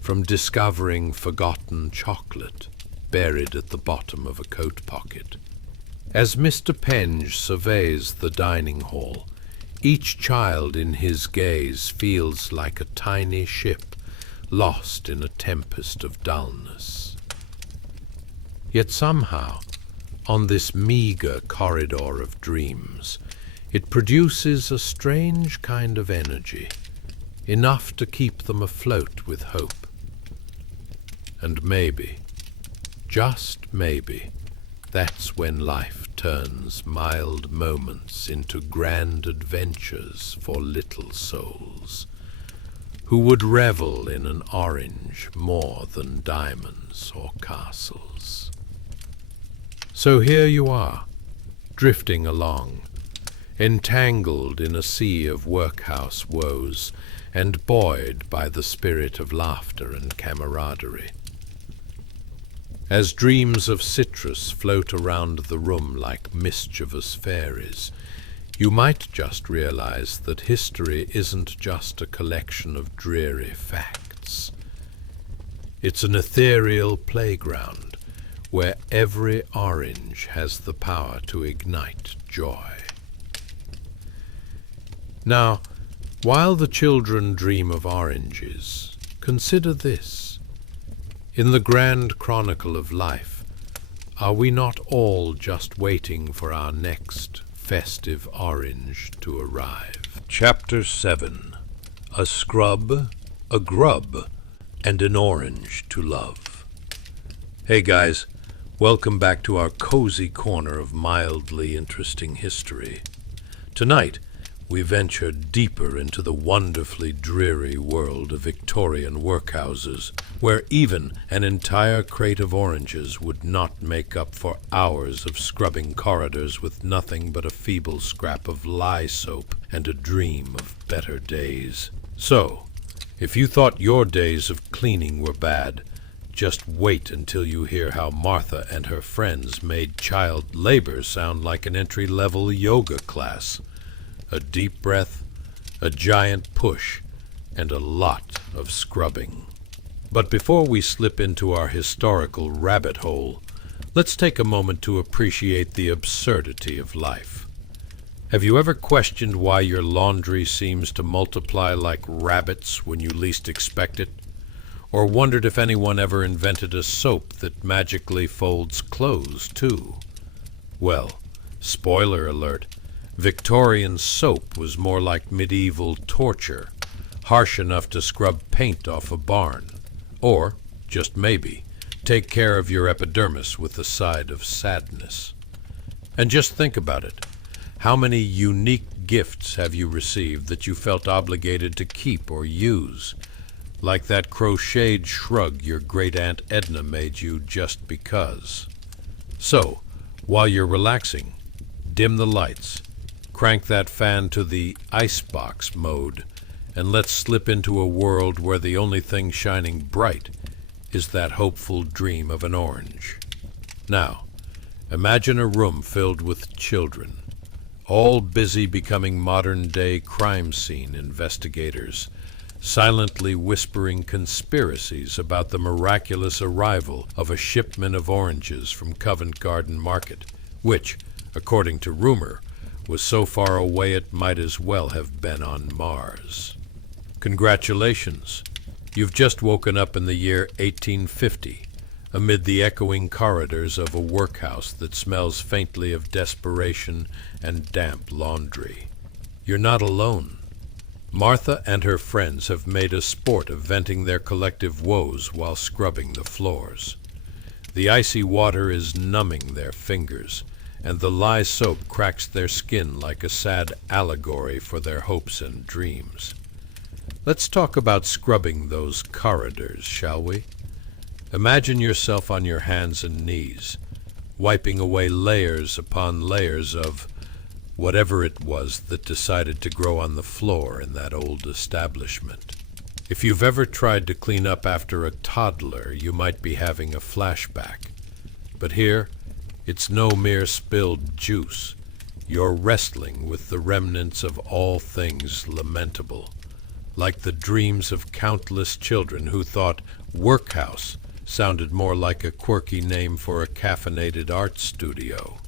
from discovering forgotten chocolate buried at the bottom of a coat pocket. As Mr. Penge surveys the dining hall, each child in his gaze feels like a tiny ship lost in a tempest of dullness. Yet somehow, on this meager corridor of dreams, it produces a strange kind of energy, enough to keep them afloat with hope. And maybe, just maybe, that's when life turns mild moments into grand adventures for little souls, who would revel in an orange more than diamonds or castles. So here you are, drifting along, entangled in a sea of workhouse woes, and buoyed by the spirit of laughter and camaraderie. As dreams of citrus float around the room like mischievous fairies, you might just realize that history isn't just a collection of dreary facts. It's an ethereal playground where every orange has the power to ignite joy. Now, while the children dream of oranges, consider this. In the grand chronicle of life, are we not all just waiting for our next festive orange to arrive? Chapter 7. A scrub, a grub, and an orange to love. Hey guys, welcome back to our cozy corner of mildly interesting history. Tonight, we venture deeper into the wonderfully dreary world of Victorian workhouses, where even an entire crate of oranges would not make up for hours of scrubbing corridors with nothing but a feeble scrap of lye soap and a dream of better days. So, if you thought your days of cleaning were bad, just wait until you hear how Martha and her friends made child labor sound like an entry-level yoga class. A deep breath, a giant push, and a lot of scrubbing. But before we slip into our historical rabbit hole, let's take a moment to appreciate the absurdity of life. Have you ever questioned why your laundry seems to multiply like rabbits when you least expect it? Or wondered if anyone ever invented a soap that magically folds clothes, too? Well, spoiler alert, Victorian soap was more like medieval torture, harsh enough to scrub paint off a barn, or, just maybe, take care of your epidermis with a side of sadness. And just think about it. How many unique gifts have you received that you felt obligated to keep or use? Like that crocheted shrug your great-aunt Edna made you just because. So, while you're relaxing, dim the lights, crank that fan to the icebox mode, and let's slip into a world where the only thing shining bright is that hopeful dream of an orange. Now, imagine a room filled with children, all busy becoming modern-day crime scene investigators, silently whispering conspiracies about the miraculous arrival of a shipment of oranges from Covent Garden Market, which, according to rumor, was so far away it might as well have been on Mars. Congratulations! You've just woken up in the year 1850, amid the echoing corridors of a workhouse that smells faintly of desperation and damp laundry. You're not alone. Martha and her friends have made a sport of venting their collective woes while scrubbing the floors. The icy water is numbing their fingers, and the lye soap cracks their skin like a sad allegory for their hopes and dreams. Let's talk about scrubbing those corridors, shall we? Imagine yourself on your hands and knees, wiping away layers upon layers of whatever it was that decided to grow on the floor in that old establishment. If you've ever tried to clean up after a toddler, you might be having a flashback. But here, it's no mere spilled juice. You're wrestling with the remnants of all things lamentable, like the dreams of countless children who thought workhouse sounded more like a quirky name for a caffeinated art studio.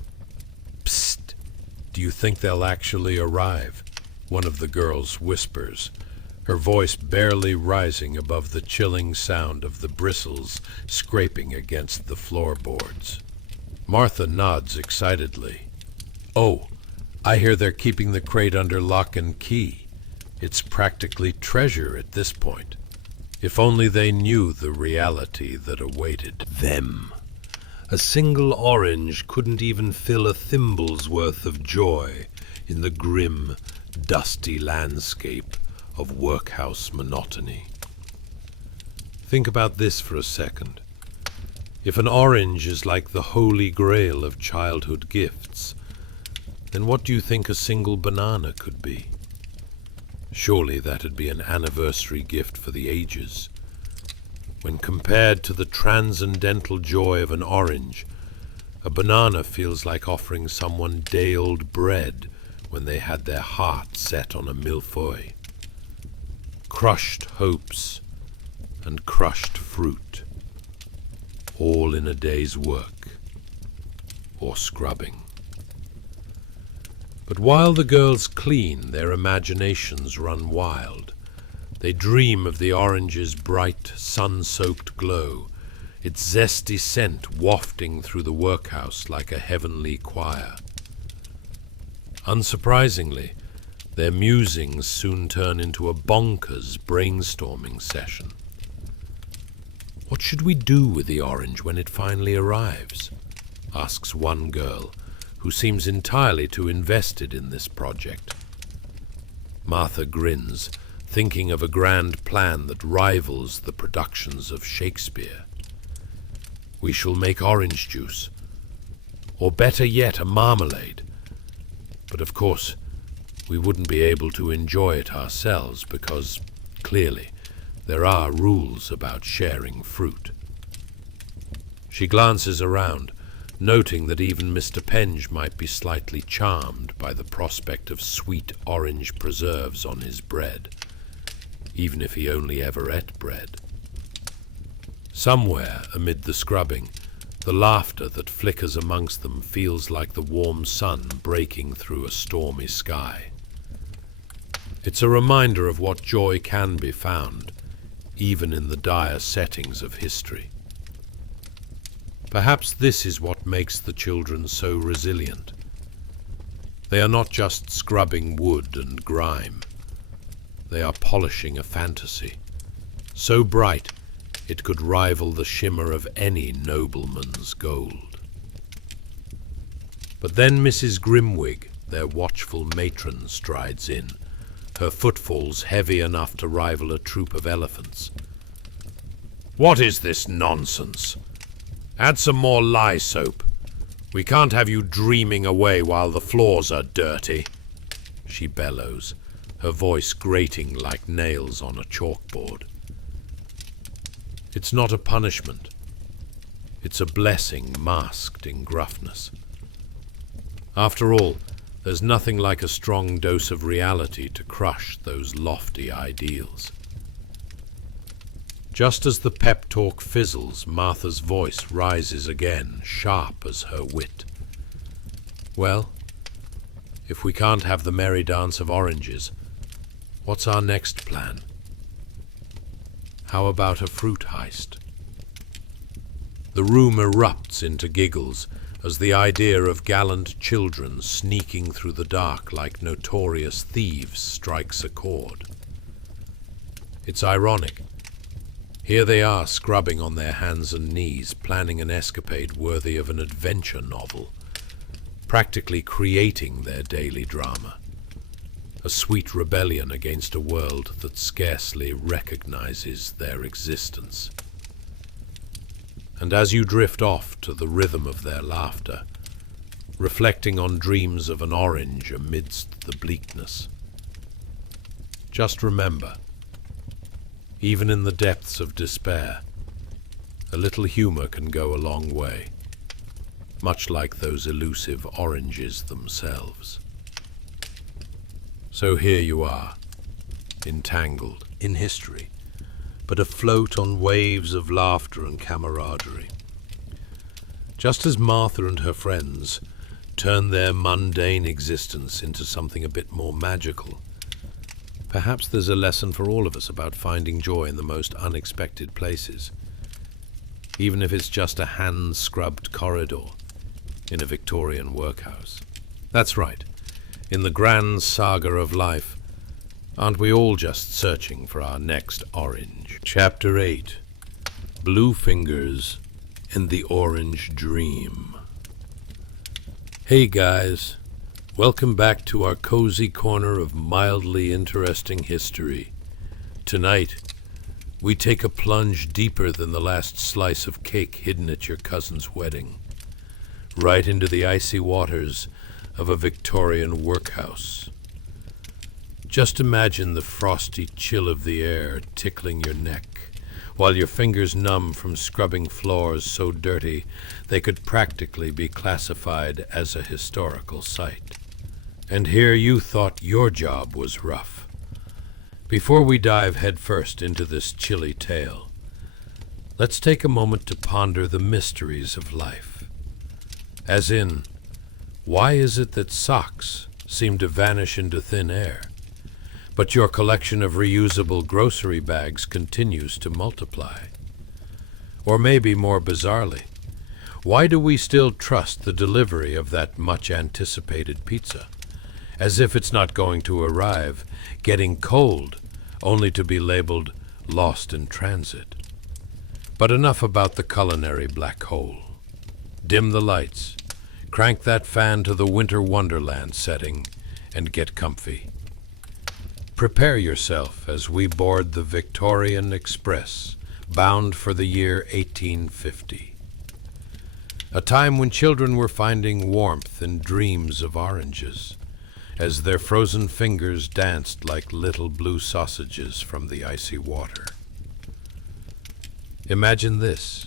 Psst! Do you think they'll actually arrive? One of the girls whispers, her voice barely rising above the chilling sound of the bristles scraping against the floorboards. Martha nods excitedly. Oh, I hear they're keeping the crate under lock and key. It's practically treasure at this point. If only they knew the reality that awaited them. A single orange couldn't even fill a thimble's worth of joy in the grim, dusty landscape of workhouse monotony. Think about this for a second. If an orange is like the holy grail of childhood gifts, then what do you think a single banana could be? Surely that'd be an anniversary gift for the ages. When compared to the transcendental joy of an orange, a banana feels like offering someone day-old bread when they had their heart set on a millefeuille. Crushed hopes and crushed fruit, all in a day's work or scrubbing. But while the girls clean, their imaginations run wild. They dream of the orange's bright, sun-soaked glow, its zesty scent wafting through the workhouse like a heavenly choir. Unsurprisingly, their musings soon turn into a bonkers brainstorming session. What should we do with the orange when it finally arrives? Asks one girl, who seems entirely too invested in this project. Martha grins, thinking of a grand plan that rivals the productions of Shakespeare. We shall make orange juice, or better yet, a marmalade. But of course, we wouldn't be able to enjoy it ourselves because, clearly, there are rules about sharing fruit. She glances around, noting that even Mr. Penge might be slightly charmed by the prospect of sweet orange preserves on his bread, even if he only ever ate bread. Somewhere amid the scrubbing, the laughter that flickers amongst them feels like the warm sun breaking through a stormy sky. It's a reminder of what joy can be found, even in the dire settings of history. Perhaps this is what makes the children so resilient. They are not just scrubbing wood and grime. They are polishing a fantasy, so bright it could rival the shimmer of any nobleman's gold. But then Mrs. Grimwig, their watchful matron, strides in, her footfalls heavy enough to rival a troop of elephants. "What is this nonsense? Add some more lye soap. We can't have you dreaming away while the floors are dirty," she bellows, her voice grating like nails on a chalkboard. It's not a punishment. It's a blessing masked in gruffness. After all, there's nothing like a strong dose of reality to crush those lofty ideals. Just as the pep talk fizzles, Martha's voice rises again, sharp as her wit. Well, if we can't have the merry dance of oranges, what's our next plan? How about a fruit heist? The room erupts into giggles as the idea of gallant children sneaking through the dark like notorious thieves strikes a chord. It's ironic. Here they are scrubbing on their hands and knees, planning an escapade worthy of an adventure novel, practically creating their daily drama, a sweet rebellion against a world that scarcely recognizes their existence. And as you drift off to the rhythm of their laughter, reflecting on dreams of an orange amidst the bleakness, just remember, even in the depths of despair, a little humor can go a long way, much like those elusive oranges themselves. So here you are, entangled in history, but afloat on waves of laughter and camaraderie. Just as Martha and her friends turn their mundane existence into something a bit more magical, perhaps there's a lesson for all of us about finding joy in the most unexpected places, even if it's just a hand-scrubbed corridor in a Victorian workhouse. That's right. In the grand saga of life, aren't we all just searching for our next orange? Chapter 8. Blue Fingers and the Orange Dream. Hey guys, welcome back to our cozy corner of mildly interesting history. Tonight, we take a plunge deeper than the last slice of cake hidden at your cousin's wedding, right into the icy waters of a Victorian workhouse. Just imagine the frosty chill of the air tickling your neck, while your fingers numb from scrubbing floors so dirty they could practically be classified as a historical site. And here you thought your job was rough. Before we dive headfirst into this chilly tale, let's take a moment to ponder the mysteries of life. As in, why is it that socks seem to vanish into thin air, but your collection of reusable grocery bags continues to multiply? Or maybe more bizarrely, why do we still trust the delivery of that much-anticipated pizza, as if it's not going to arrive, getting cold, only to be labeled lost in transit? But enough about the culinary black hole. Dim the lights, crank that fan to the winter wonderland setting, and get comfy. Prepare yourself as we board the Victorian Express, bound for the year 1850. A time when children were finding warmth in dreams of oranges, as their frozen fingers danced like little blue sausages from the icy water. Imagine this.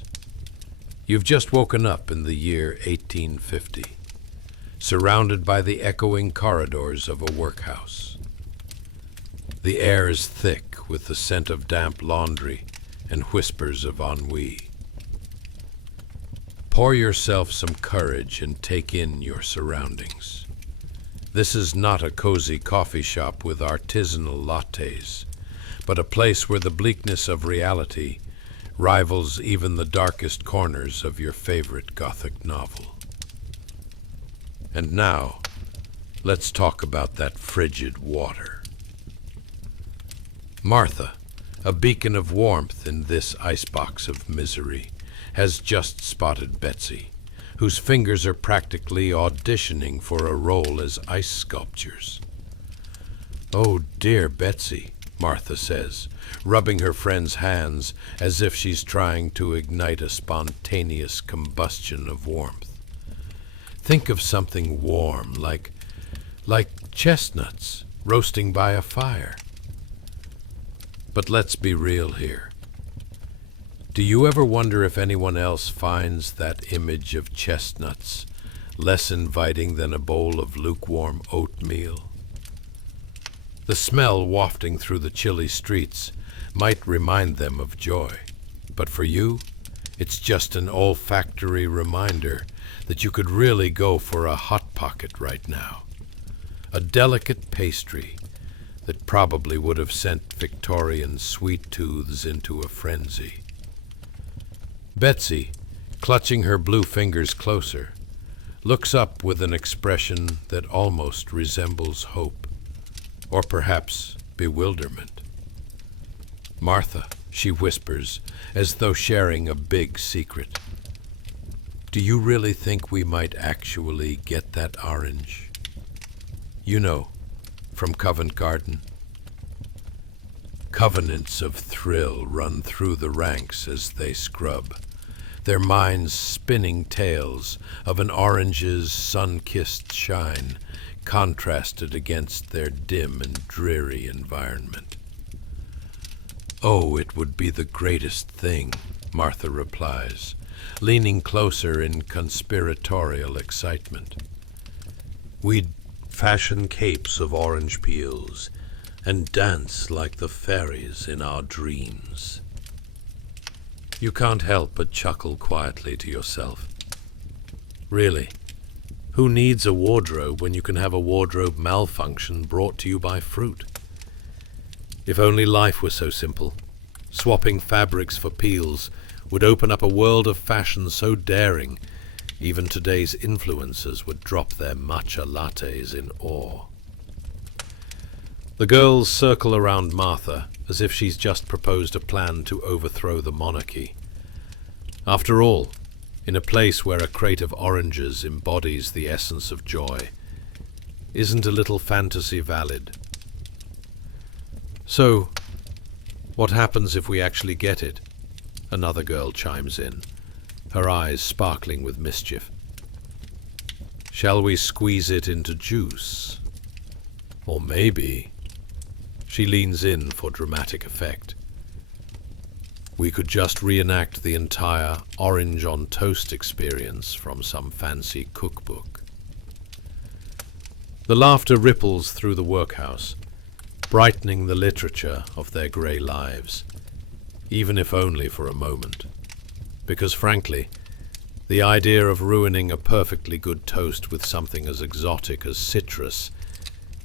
You've just woken up in the year 1850, surrounded by the echoing corridors of a workhouse. The air is thick with the scent of damp laundry and whispers of ennui. Pour yourself some courage and take in your surroundings. This is not a cozy coffee shop with artisanal lattes, but a place where the bleakness of reality rivals even the darkest corners of your favorite Gothic novel. And now, let's talk about that frigid water. Martha, a beacon of warmth in this icebox of misery, has just spotted Betsy, whose fingers are practically auditioning for a role as ice sculptures. "Oh dear, Betsy," Martha says, rubbing her friend's hands as if she's trying to ignite a spontaneous combustion of warmth. "Think of something warm, like chestnuts roasting by a fire." But let's be real here. Do you ever wonder if anyone else finds that image of chestnuts less inviting than a bowl of lukewarm oatmeal? The smell wafting through the chilly streets might remind them of joy, but for you, it's just an olfactory reminder that you could really go for a Hot Pocket right now. A delicate pastry that probably would have sent Victorian sweet tooths into a frenzy. Betsy, clutching her blue fingers closer, looks up with an expression that almost resembles hope, or perhaps bewilderment. "Martha," she whispers, as though sharing a big secret, "do you really think we might actually get that orange? You know, from Covent Garden?" Covenants of thrill run through the ranks as they scrub, their minds spinning tales of an orange's sun-kissed shine contrasted against their dim and dreary environment. "Oh, it would be the greatest thing," Martha replies, leaning closer in conspiratorial excitement. "We'd fashion capes of orange peels and dance like the fairies in our dreams." You can't help but chuckle quietly to yourself. Really, who needs a wardrobe when you can have a wardrobe malfunction brought to you by fruit? If only life were so simple. Swapping fabrics for peels would open up a world of fashion so daring, even today's influencers would drop their matcha lattes in awe. The girls circle around Martha as if she's just proposed a plan to overthrow the monarchy. After all, in a place where a crate of oranges embodies the essence of joy, isn't a little fantasy valid? "So, what happens if we actually get it?" Another girl chimes in, her eyes sparkling with mischief. "Shall we squeeze it into juice? Or maybe..." She leans in for dramatic effect. "We could just reenact the entire orange on toast experience from some fancy cookbook." The laughter ripples through the workhouse, brightening the literature of their grey lives, even if only for a moment. Because frankly, the idea of ruining a perfectly good toast with something as exotic as citrus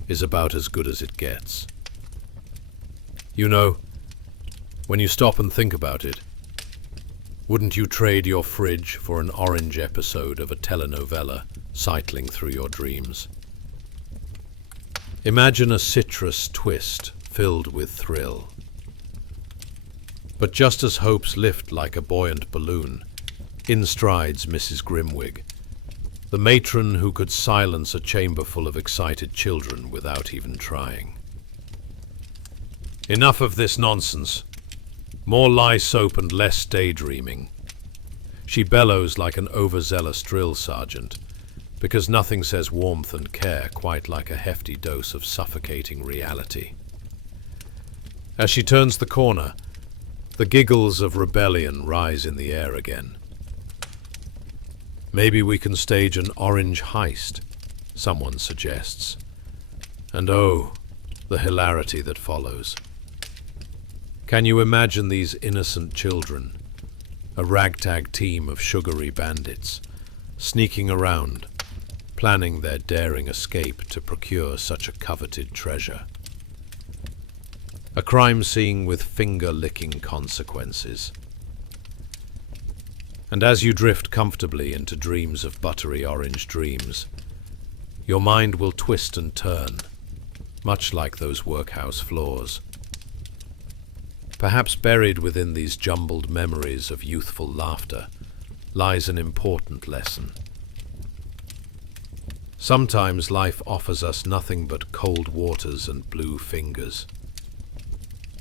is about as good as it gets. You know, when you stop and think about it, wouldn't you trade your fridge for an orange episode of a telenovela cycling through your dreams? Imagine a citrus twist filled with thrill. But just as hopes lift like a buoyant balloon, in strides Mrs. Grimwig, the matron who could silence a chamber full of excited children without even trying. "Enough of this nonsense. More lye soap and less daydreaming." She bellows like an overzealous drill sergeant, because nothing says warmth and care quite like a hefty dose of suffocating reality. As she turns the corner, the giggles of rebellion rise in the air again. "Maybe we can stage an orange heist," someone suggests. And oh, the hilarity that follows. Can you imagine these innocent children, a ragtag team of sugary bandits, sneaking around, planning their daring escape to procure such a coveted treasure? A crime scene with finger-licking consequences. And as you drift comfortably into dreams of buttery orange dreams, your mind will twist and turn, much like those workhouse floors. Perhaps buried within these jumbled memories of youthful laughter lies an important lesson. Sometimes life offers us nothing but cold waters and blue fingers.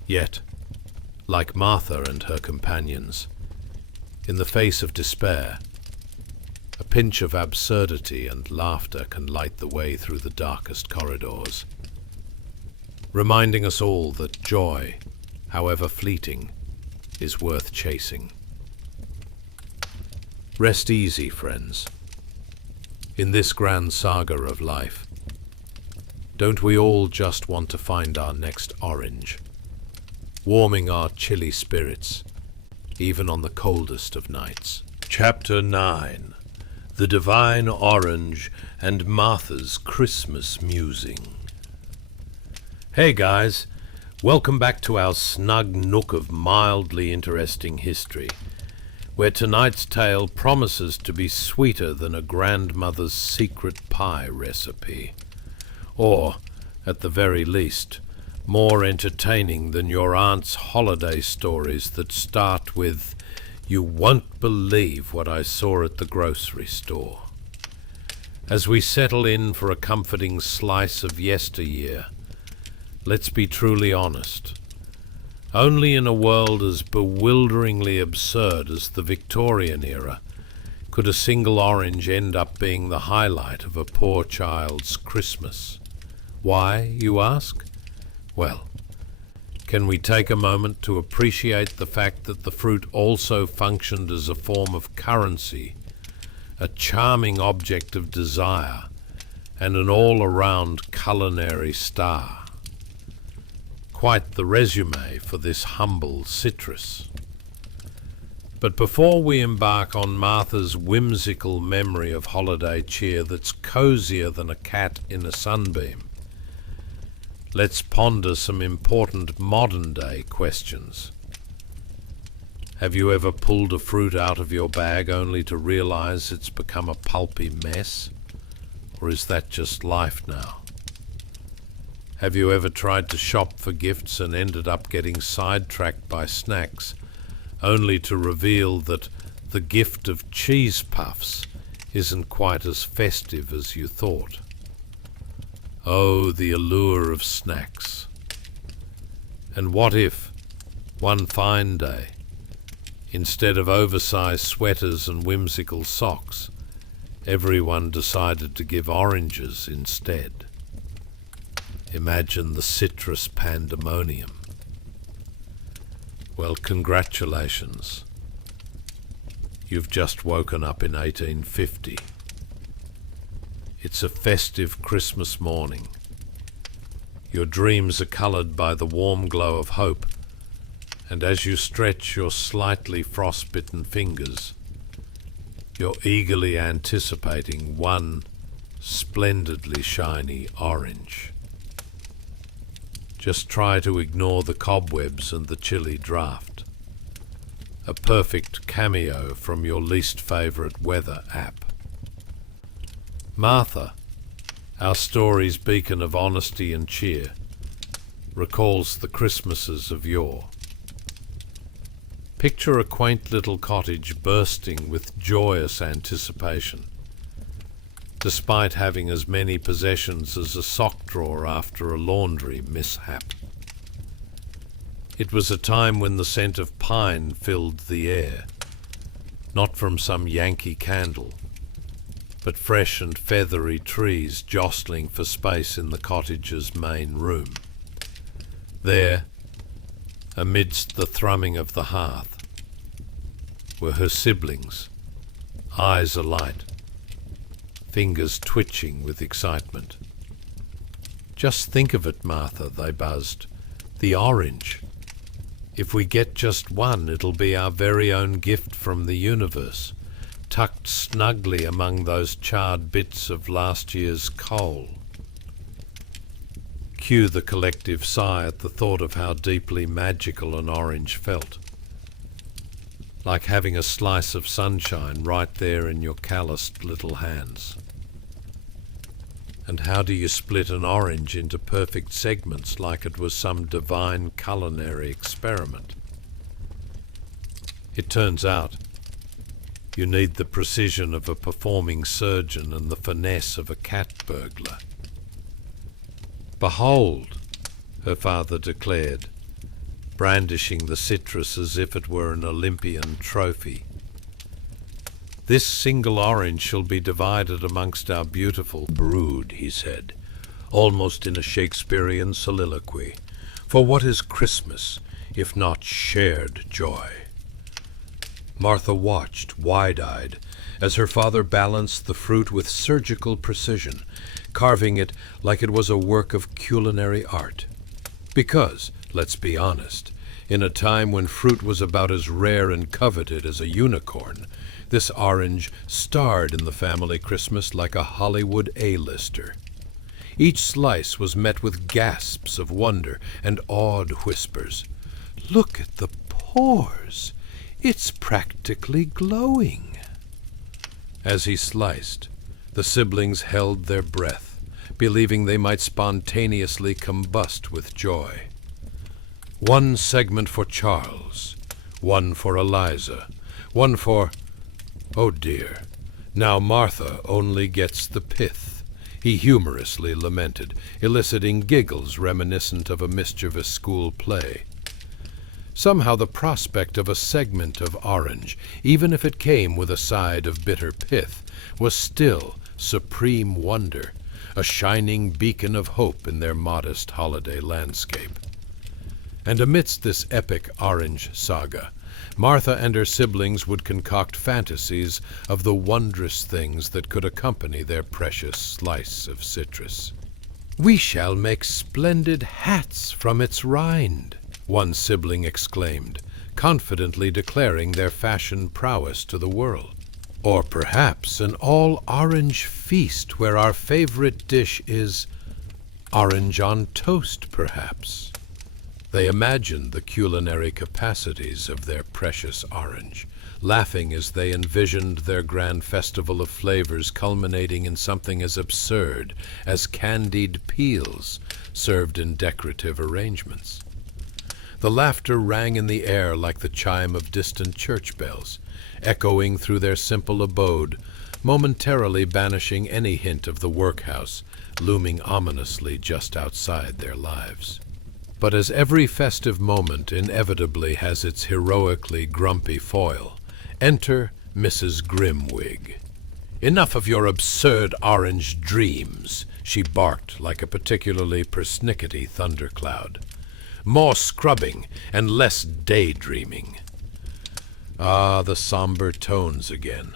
Yet, like Martha and her companions, in the face of despair, a pinch of absurdity and laughter can light the way through the darkest corridors, reminding us all that joy, however fleeting, is worth chasing. Rest easy, friends. In this grand saga of life, don't we all just want to find our next orange, warming our chilly spirits, even on the coldest of nights? Chapter 9. The Divine Orange and Martha's Christmas Musing. Hey guys, welcome back to our snug nook of mildly interesting history, where tonight's tale promises to be sweeter than a grandmother's secret pie recipe, or, at the very least, more entertaining than your aunt's holiday stories that start with, "You won't believe what I saw at the grocery store." As we settle in for a comforting slice of yesteryear, let's be truly honest. Only in a world as bewilderingly absurd as the Victorian era could a single orange end up being the highlight of a poor child's Christmas. Why, you ask? Well, can we take a moment to appreciate the fact that the fruit also functioned as a form of currency, a charming object of desire, and an all-around culinary star? Quite the resume for this humble citrus. But before we embark on Martha's whimsical memory of holiday cheer that's cozier than a cat in a sunbeam, let's ponder some important modern-day questions. Have you ever pulled a fruit out of your bag only to realize it's become a pulpy mess? Or is that just life now? Have you ever tried to shop for gifts and ended up getting sidetracked by snacks, only to reveal that the gift of cheese puffs isn't quite as festive as you thought? Oh, the allure of snacks. And what if, one fine day, instead of oversized sweaters and whimsical socks, everyone decided to give oranges instead? Imagine the citrus pandemonium. Well, congratulations. You've just woken up in 1850. It's a festive Christmas morning. Your dreams are coloured by the warm glow of hope, and as you stretch your slightly frostbitten fingers, you're eagerly anticipating one splendidly shiny orange. Just try to ignore the cobwebs and the chilly draft. A perfect cameo from your least favourite weather app. Martha, our story's beacon of honesty and cheer, recalls the Christmases of yore. Picture a quaint little cottage bursting with joyous anticipation, despite having as many possessions as a sock drawer after a laundry mishap. It was a time when the scent of pine filled the air, not from some Yankee candle, but fresh and feathery trees jostling for space in the cottage's main room. There, amidst the thrumming of the hearth, were her siblings, eyes alight, fingers twitching with excitement. "Just think of it, Martha," they buzzed. "The orange. If we get just one, it'll be our very own gift from the universe, tucked snugly among those charred bits of last year's coal." Cue the collective sigh at the thought of how deeply magical an orange felt. Like having a slice of sunshine right there in your calloused little hands. And how do you split an orange into perfect segments like it was some divine culinary experiment? It turns out you need the precision of a performing surgeon and the finesse of a cat burglar. "Behold," her father declared, brandishing the citrus as if it were an Olympian trophy. "This single orange shall be divided amongst our beautiful brood," he said, almost in a Shakespearean soliloquy. "For what is Christmas, if not shared joy?" Martha watched, wide-eyed, as her father balanced the fruit with surgical precision, carving it like it was a work of culinary art. Because, let's be honest, in a time when fruit was about as rare and coveted as a unicorn, this orange starred in the family Christmas like a Hollywood A-lister. Each slice was met with gasps of wonder and awed whispers. "Look at the pores! It's practically glowing." As he sliced, the siblings held their breath, believing they might spontaneously combust with joy. One segment for Charles, one for Eliza, one for... "Oh dear, now Martha only gets the pith," he humorously lamented, eliciting giggles reminiscent of a mischievous school play. Somehow the prospect of a segment of orange, even if it came with a side of bitter pith, was still supreme wonder, a shining beacon of hope in their modest holiday landscape. And amidst this epic orange saga, Martha and her siblings would concoct fantasies of the wondrous things that could accompany their precious slice of citrus. "We shall make splendid hats from its rind," one sibling exclaimed, confidently declaring their fashion prowess to the world. "Or perhaps an all-orange feast where our favorite dish is orange on toast, perhaps." They imagined the culinary capacities of their precious orange, laughing as they envisioned their grand festival of flavors culminating in something as absurd as candied peels served in decorative arrangements. The laughter rang in the air like the chime of distant church bells, echoing through their simple abode, momentarily banishing any hint of the workhouse looming ominously just outside their lives. But as every festive moment inevitably has its heroically grumpy foil, enter Mrs. Grimwig. "Enough of your absurd orange dreams," she barked like a particularly persnickety thundercloud. "More scrubbing and less daydreaming." Ah, the somber tones again.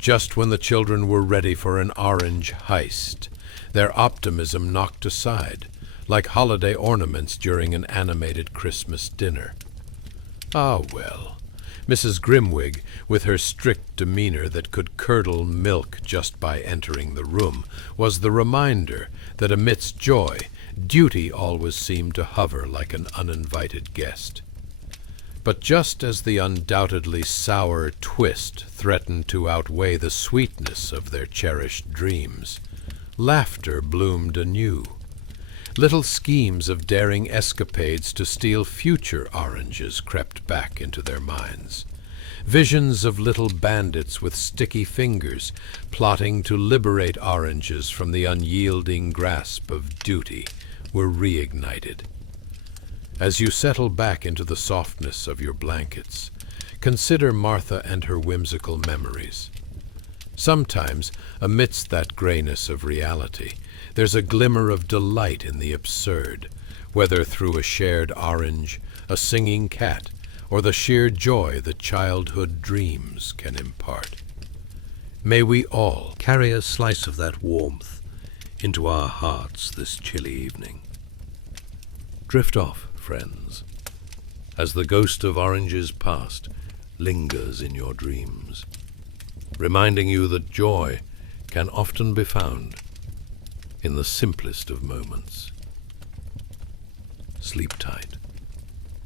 Just when the children were ready for an orange heist, their optimism knocked aside, like holiday ornaments during an animated Christmas dinner. Ah, well, Mrs. Grimwig, with her strict demeanor that could curdle milk just by entering the room, was the reminder that amidst joy, duty always seemed to hover like an uninvited guest. But just as the undoubtedly sour twist threatened to outweigh the sweetness of their cherished dreams, laughter bloomed anew. Little schemes of daring escapades to steal future oranges crept back into their minds. Visions of little bandits with sticky fingers plotting to liberate oranges from the unyielding grasp of duty were reignited. As you settle back into the softness of your blankets, consider Martha and her whimsical memories. Sometimes, amidst that grayness of reality, there's a glimmer of delight in the absurd, whether through a shared orange, a singing cat, or the sheer joy that childhood dreams can impart. May we all carry a slice of that warmth into our hearts this chilly evening. Drift off, friends, as the ghost of oranges past lingers in your dreams, reminding you that joy can often be found in the simplest of moments. Sleep tight,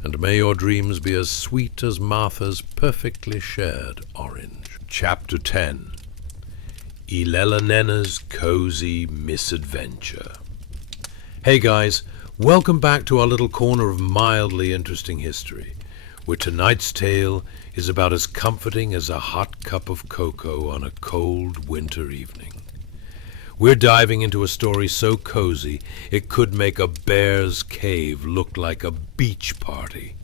and may your dreams be as sweet as Martha's perfectly shared orange. Chapter 10. Ilelenena's Cozy Misadventure. Hey guys, welcome back to our little corner of mildly interesting history, where tonight's tale is about as comforting as a hot cup of cocoa on a cold winter evening. We're diving into a story so cozy it could make a bear's cave look like a beach party.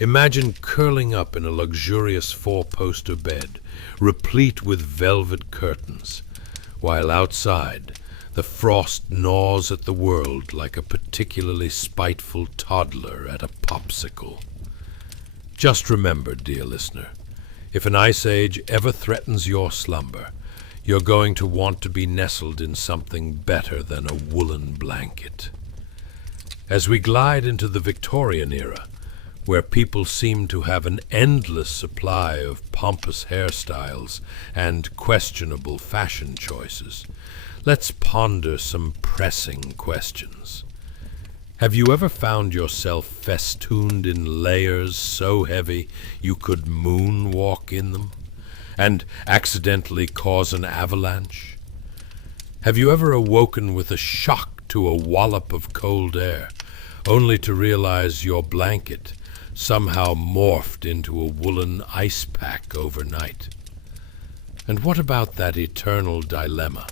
Imagine curling up in a luxurious four-poster bed, replete with velvet curtains, while outside the frost gnaws at the world like a particularly spiteful toddler at a popsicle. Just remember, dear listener, if an ice age ever threatens your slumber, you're going to want to be nestled in something better than a woolen blanket. As we glide into the Victorian era, where people seem to have an endless supply of pompous hairstyles and questionable fashion choices, let's ponder some pressing questions. Have you ever found yourself festooned in layers so heavy you could moonwalk in them, and accidentally cause an avalanche? Have you ever awoken with a shock to a wallop of cold air, only to realize your blanket somehow morphed into a woolen ice pack overnight? And what about that eternal dilemma?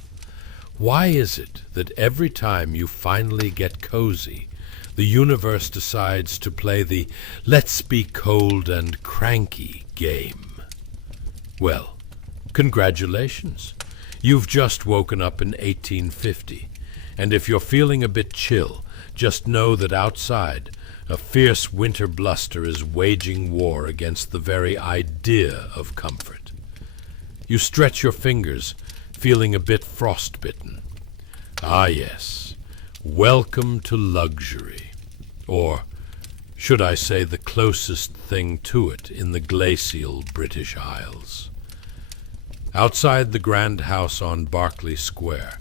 Why is it that every time you finally get cozy, the universe decides to play the let's be cold and cranky game. Well, congratulations. You've just woken up in 1850, and if you're feeling a bit chill, just know that outside, a fierce winter bluster is waging war against the very idea of comfort. You stretch your fingers, feeling a bit frostbitten. Ah yes, welcome to luxury, or should I say the closest thing to it in the glacial British Isles. Outside the grand house on Berkeley Square,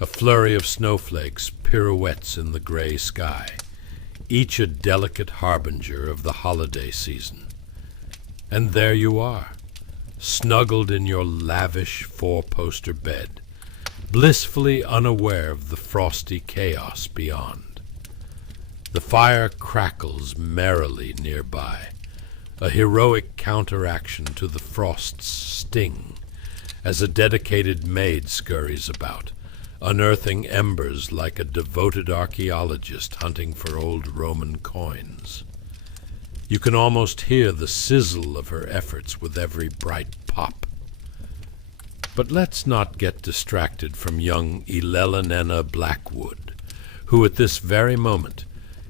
a flurry of snowflakes pirouettes in the gray sky, each a delicate harbinger of the holiday season. And there you are, snuggled in your lavish four-poster bed, blissfully unaware of the frosty chaos beyond. The fire crackles merrily nearby, a heroic counteraction to the frost's sting, as a dedicated maid scurries about, unearthing embers like a devoted archaeologist hunting for old Roman coins. You can almost hear the sizzle of her efforts with every bright pop. But let's not get distracted from young Elelonena Blackwood, who at this very moment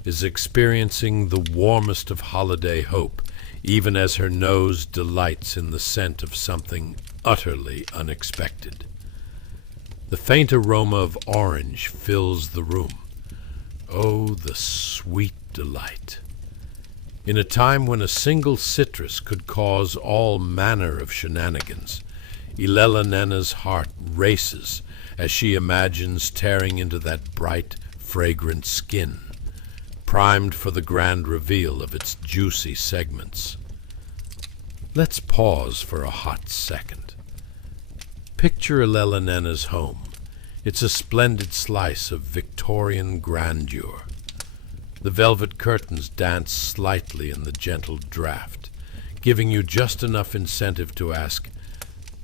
is experiencing the warmest of holiday hope, even as her nose delights in the scent of something utterly unexpected. The faint aroma of orange fills the room. Oh, the sweet delight! In a time when a single citrus could cause all manner of shenanigans, Elelenena's heart races as she imagines tearing into that bright, fragrant skin, primed for the grand reveal of its juicy segments. Let's pause for a hot second. Picture Elelenena's home. It's a splendid slice of Victorian grandeur. The velvet curtains dance slightly in the gentle draft, giving you just enough incentive to ask,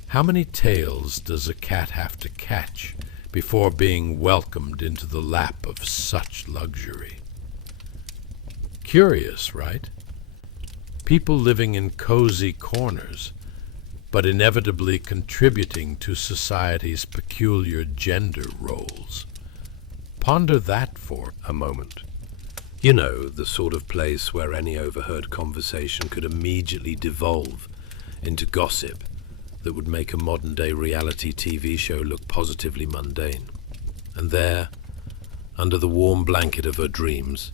how many tails does a cat have to catch before being welcomed into the lap of such luxury? Curious, right? People living in cozy corners, but inevitably contributing to society's peculiar gender roles. Ponder that for a moment. You know, the sort of place where any overheard conversation could immediately devolve into gossip that would make a modern-day reality TV show look positively mundane. And there, under the warm blanket of her dreams,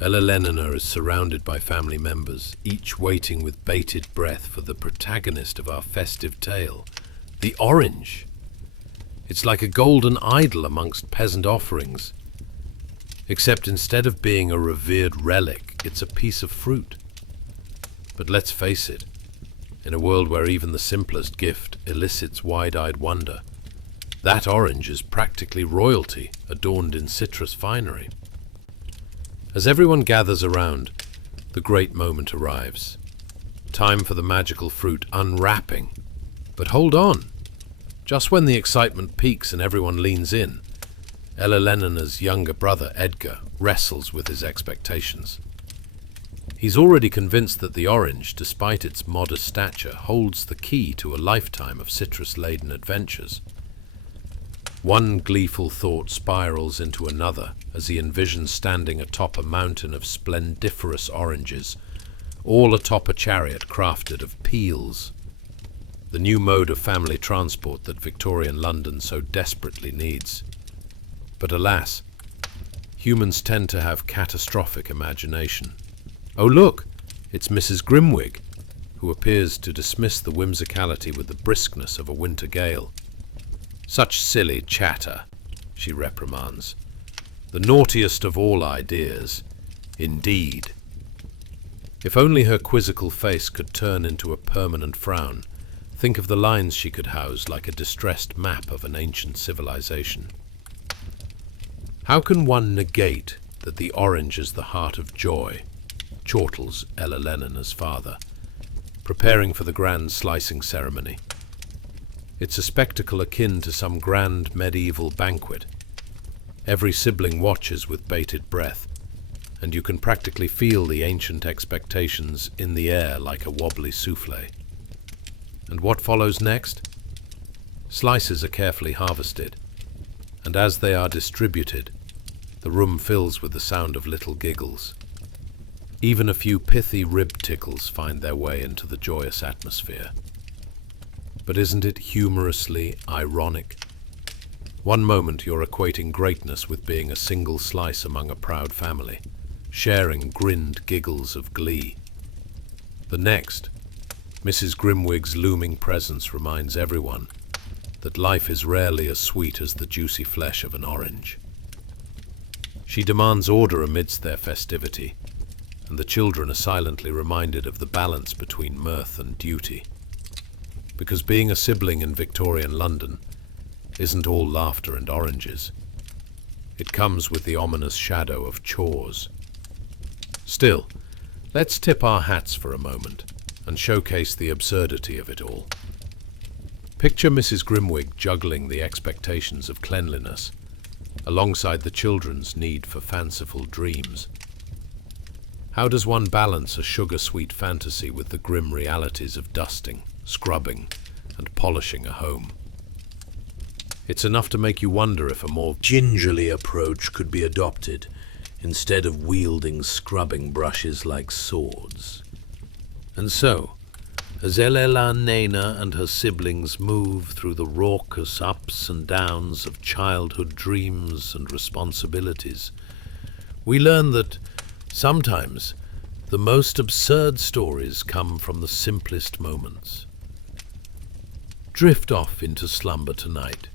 Elelonena is surrounded by family members, each waiting with bated breath for the protagonist of our festive tale, the orange. It's like a golden idol amongst peasant offerings, except instead of being a revered relic, it's a piece of fruit. But let's face it, in a world where even the simplest gift elicits wide-eyed wonder, that orange is practically royalty adorned in citrus finery. As everyone gathers around, the great moment arrives. Time for the magical fruit unwrapping. But hold on! Just when the excitement peaks and everyone leans in, Elelenena's younger brother, Edgar, wrestles with his expectations. He's already convinced that the orange, despite its modest stature, holds the key to a lifetime of citrus-laden adventures. One gleeful thought spirals into another as he envisions standing atop a mountain of splendiferous oranges, all atop a chariot crafted of peels, the new mode of family transport that Victorian London so desperately needs. But alas, humans tend to have catastrophic imagination. Oh look, it's Mrs. Grimwig, who appears to dismiss the whimsicality with the briskness of a winter gale. Such silly chatter, she reprimands. The naughtiest of all ideas, indeed. If only her quizzical face could turn into a permanent frown, think of the lines she could house like a distressed map of an ancient civilization. How can one negate that the orange is the heart of joy, chortles Elelenena's father, preparing for the grand slicing ceremony? It's a spectacle akin to some grand medieval banquet. Every sibling watches with bated breath, and you can practically feel the ancient expectations in the air like a wobbly souffle. And what follows next? Slices are carefully harvested, and as they are distributed, the room fills with the sound of little giggles. Even a few pithy rib tickles find their way into the joyous atmosphere. But isn't it humorously ironic? One moment you're equating greatness with being a single slice among a proud family, sharing grinned giggles of glee. The next, Mrs. Grimwig's looming presence reminds everyone that life is rarely as sweet as the juicy flesh of an orange. She demands order amidst their festivity, and the children are silently reminded of the balance between mirth and duty. Because being a sibling in Victorian London isn't all laughter and oranges. It comes with the ominous shadow of chores. Still, let's tip our hats for a moment and showcase the absurdity of it all. Picture Mrs. Grimwig juggling the expectations of cleanliness alongside the children's need for fanciful dreams. How does one balance a sugar-sweet fantasy with the grim realities of dusting, scrubbing, and polishing a home? It's enough to make you wonder if a more gingerly approach could be adopted instead of wielding scrubbing brushes like swords. And so, as Elela Nena and her siblings move through the raucous ups and downs of childhood dreams and responsibilities, we learn that sometimes the most absurd stories come from the simplest moments. Drift off into slumber tonight,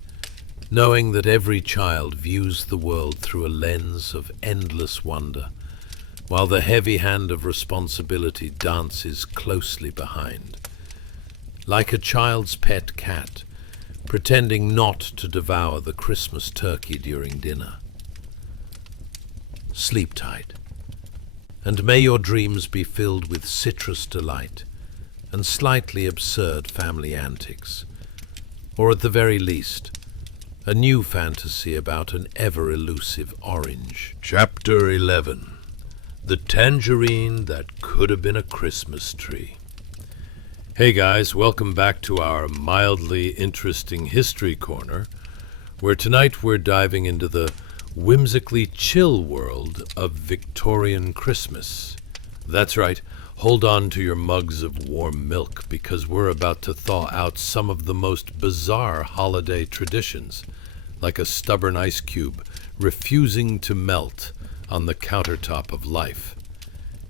knowing that every child views the world through a lens of endless wonder, while the heavy hand of responsibility dances closely behind. Like a child's pet cat, pretending not to devour the Christmas turkey during dinner. Sleep tight, and may your dreams be filled with citrus delight and slightly absurd family antics, or at the very least, a new fantasy about an ever-elusive orange. Chapter 11. The tangerine that could have been a Christmas tree. Hey guys, welcome back to our mildly interesting history corner, where tonight we're diving into the whimsically chill world of Victorian Christmas. That's right, hold on to your mugs of warm milk because we're about to thaw out some of the most bizarre holiday traditions, like a stubborn ice cube refusing to melt on the countertop of life.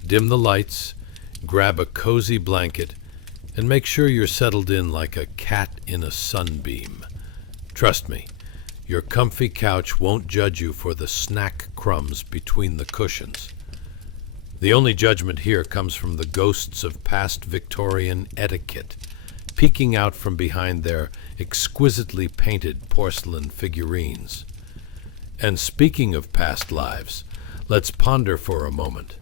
Dim the lights, grab a cozy blanket, and make sure you're settled in like a cat in a sunbeam. Trust me, your comfy couch won't judge you for the snack crumbs between the cushions. The only judgment here comes from the ghosts of past Victorian etiquette, peeking out from behind their exquisitely painted porcelain figurines. And speaking of past lives, let's ponder for a moment.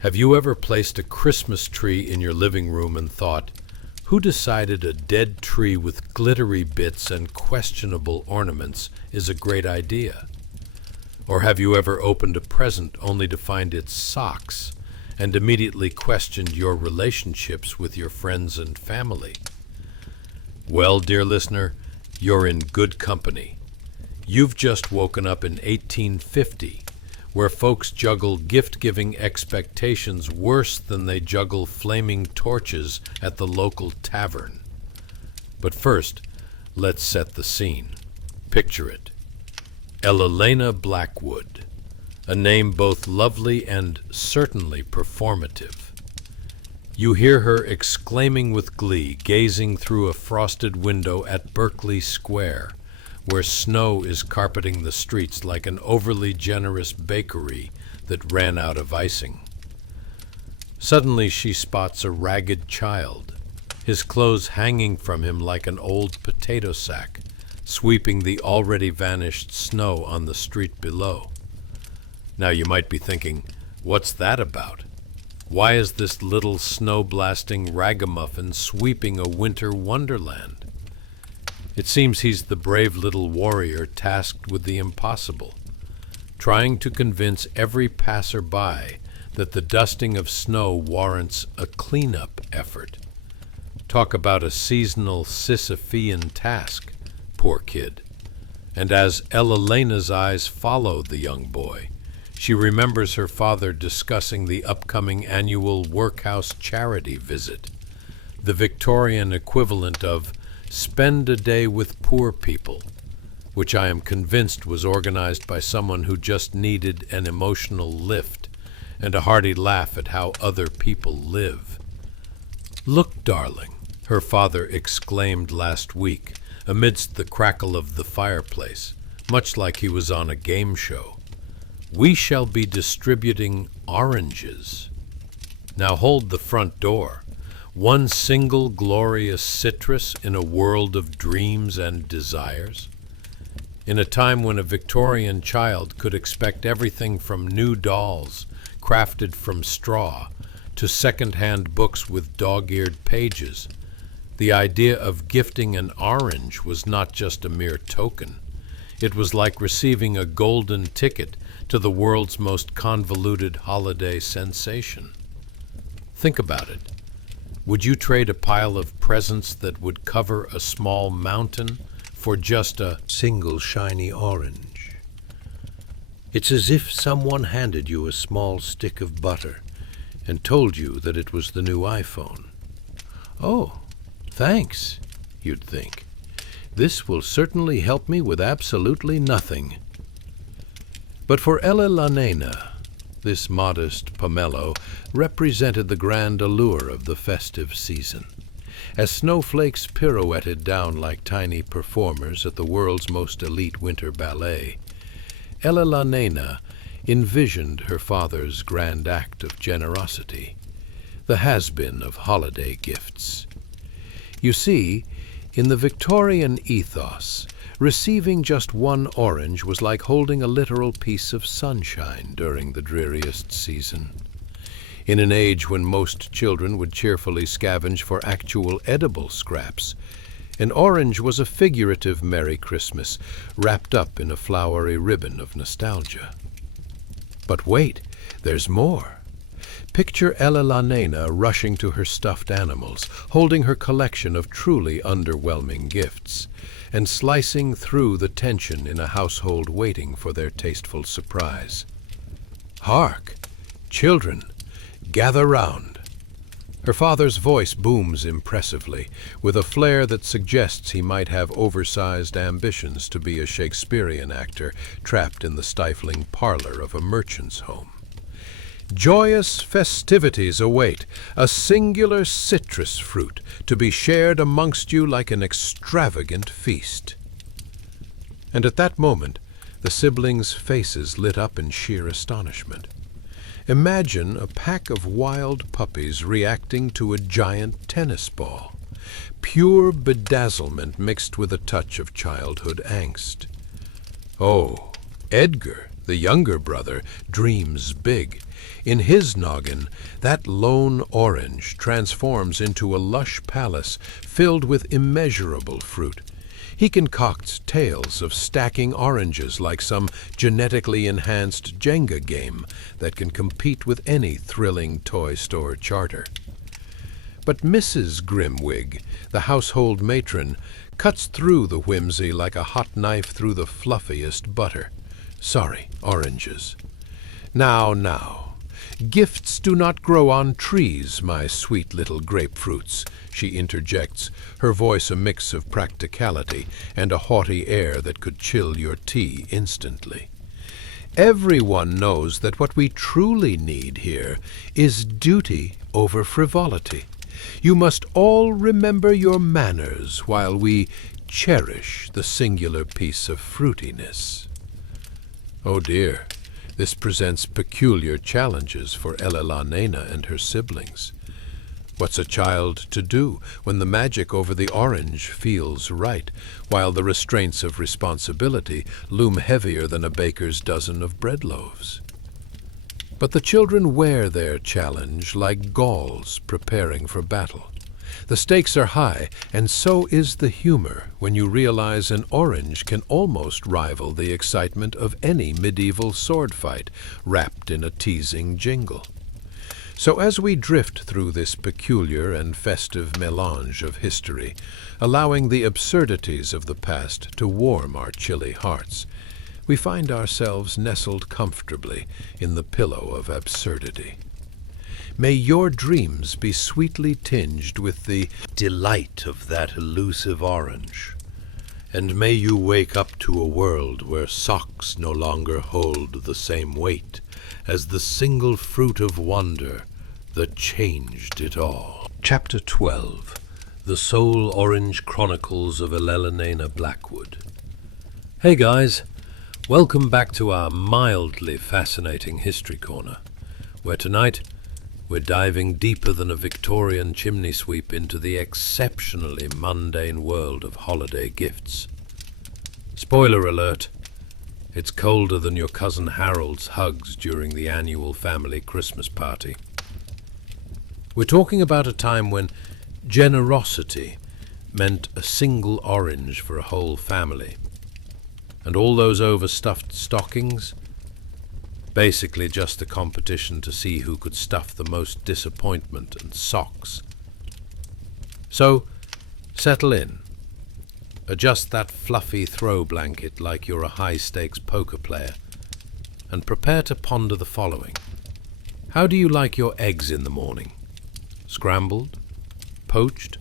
Have you ever placed a Christmas tree in your living room and thought, who decided a dead tree with glittery bits and questionable ornaments is a great idea? Or have you ever opened a present only to find its socks and immediately questioned your relationships with your friends and family? Well, dear listener, you're in good company. You've just woken up in 1850, where folks juggle gift-giving expectations worse than they juggle flaming torches at the local tavern. But first, let's set the scene. Picture it. Elelena Blackwood, a name both lovely and certainly performative. You hear her exclaiming with glee, gazing through a frosted window at Berkeley Square, where snow is carpeting the streets like an overly generous bakery that ran out of icing. Suddenly she spots a ragged child, his clothes hanging from him like an old potato sack, sweeping the already vanished snow on the street below. Now you might be thinking, what's that about? Why is this little snow-blasting ragamuffin sweeping a winter wonderland? It seems he's the brave little warrior tasked with the impossible, trying to convince every passerby that the dusting of snow warrants a cleanup effort. Talk about a seasonal Sisyphean task, poor kid. And as Elena's eyes follow the young boy, she remembers her father discussing the upcoming annual workhouse charity visit, the Victorian equivalent of "spend a day with poor people," which I am convinced was organized by someone who just needed an emotional lift and a hearty laugh at how other people live. "Look, darling," her father exclaimed last week amidst the crackle of the fireplace, much like he was on a game show. "We shall be distributing oranges. Now hold the front door. One single glorious citrus in a world of dreams and desires." In a time when a Victorian child could expect everything from new dolls crafted from straw to second-hand books with dog-eared pages, the idea of gifting an orange was not just a mere token. It was like receiving a golden ticket to the world's most convoluted holiday sensation. Think about it. Would you trade a pile of presents that would cover a small mountain for just a single shiny orange? It's as if someone handed you a small stick of butter and told you that it was the new iPhone. "Oh, thanks," you'd think. "This will certainly help me with absolutely nothing." But for Elena, this modest pomelo represented the grand allure of the festive season. As snowflakes pirouetted down like tiny performers at the world's most elite winter ballet, Elena envisioned her father's grand act of generosity, the has-been of holiday gifts. You see, in the Victorian ethos, receiving just one orange was like holding a literal piece of sunshine during the dreariest season. In an age when most children would cheerfully scavenge for actual edible scraps, an orange was a figurative Merry Christmas wrapped up in a flowery ribbon of nostalgia. But wait, there's more. Picture Elena rushing to her stuffed animals, holding her collection of truly underwhelming gifts, and slicing through the tension in a household waiting for their tasteful surprise. "Hark! Children, gather round." Her father's voice booms impressively, with a flair that suggests he might have oversized ambitions to be a Shakespearean actor trapped in the stifling parlor of a merchant's home. "Joyous festivities await, a singular citrus fruit to be shared amongst you like an extravagant feast." And at that moment, the siblings' faces lit up in sheer astonishment. Imagine a pack of wild puppies reacting to a giant tennis ball. Pure bedazzlement mixed with a touch of childhood angst. Oh, Edgar, the younger brother, dreams big. In his noggin, that lone orange transforms into a lush palace filled with immeasurable fruit. He concocts tales of stacking oranges like some genetically enhanced Jenga game that can compete with any thrilling toy store charter. But Mrs. Grimwig, the household matron, cuts through the whimsy like a hot knife through the fluffiest butter. Sorry, oranges. Now. Gifts do not grow on trees, my sweet little grapefruits, she interjects, her voice a mix of practicality and a haughty air that could chill your tea instantly. Everyone knows that what we truly need here is duty over frivolity. You must all remember your manners while we cherish the singular piece of fruitiness. Oh dear. This presents peculiar challenges for Elena and her siblings. What's a child to do when the magic over the orange feels right, while the restraints of responsibility loom heavier than a baker's dozen of bread loaves? But the children wear their challenge like Gauls preparing for battle. The stakes are high, and so is the humor when you realize an orange can almost rival the excitement of any medieval sword fight wrapped in a teasing jingle. So as we drift through this peculiar and festive melange of history, allowing the absurdities of the past to warm our chilly hearts, we find ourselves nestled comfortably in the pillow of absurdity. May your dreams be sweetly tinged with the delight of that elusive orange, and may you wake up to a world where socks no longer hold the same weight as the single fruit of wonder that changed it all. Chapter 12. The Soul Orange Chronicles of Elelena Blackwood. Hey guys, welcome back to our mildly fascinating History Corner, where tonight we're diving deeper than a Victorian chimney sweep into the exceptionally mundane world of holiday gifts. Spoiler alert, it's colder than your cousin Harold's hugs during the annual family Christmas party. We're talking about a time when generosity meant a single orange for a whole family, and all those overstuffed stockings, basically just a competition to see who could stuff the most disappointment and socks. So, settle in. Adjust that fluffy throw blanket like you're a high-stakes poker player, and prepare to ponder the following. How do you like your eggs in the morning? Scrambled? Poached?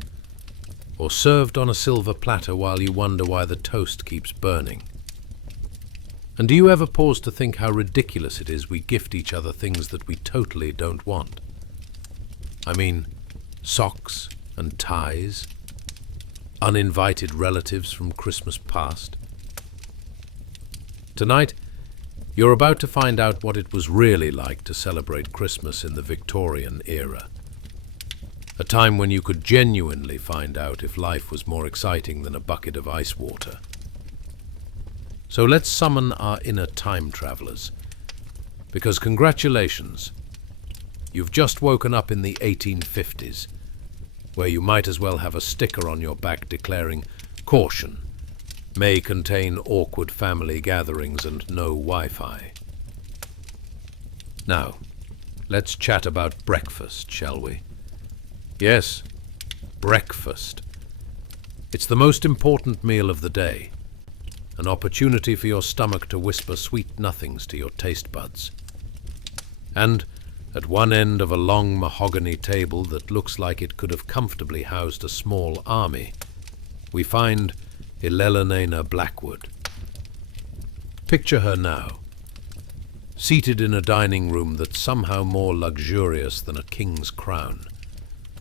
Or served on a silver platter while you wonder why the toast keeps burning? And do you ever pause to think how ridiculous it is we gift each other things that we totally don't want? I mean, socks and ties, uninvited relatives from Christmas past. Tonight, you're about to find out what it was really like to celebrate Christmas in the Victorian era. A time when you could genuinely find out if life was more exciting than a bucket of ice water. So let's summon our inner time travelers, because congratulations, you've just woken up in the 1850s, where you might as well have a sticker on your back declaring, "Caution, may contain awkward family gatherings and no Wi-Fi." Now, let's chat about breakfast, shall we? Yes, breakfast. It's the most important meal of the day. An opportunity for your stomach to whisper sweet nothings to your taste buds. And at one end of a long mahogany table that looks like it could have comfortably housed a small army, we find Elelena Blackwood. Picture her now, seated in a dining room that's somehow more luxurious than a king's crown,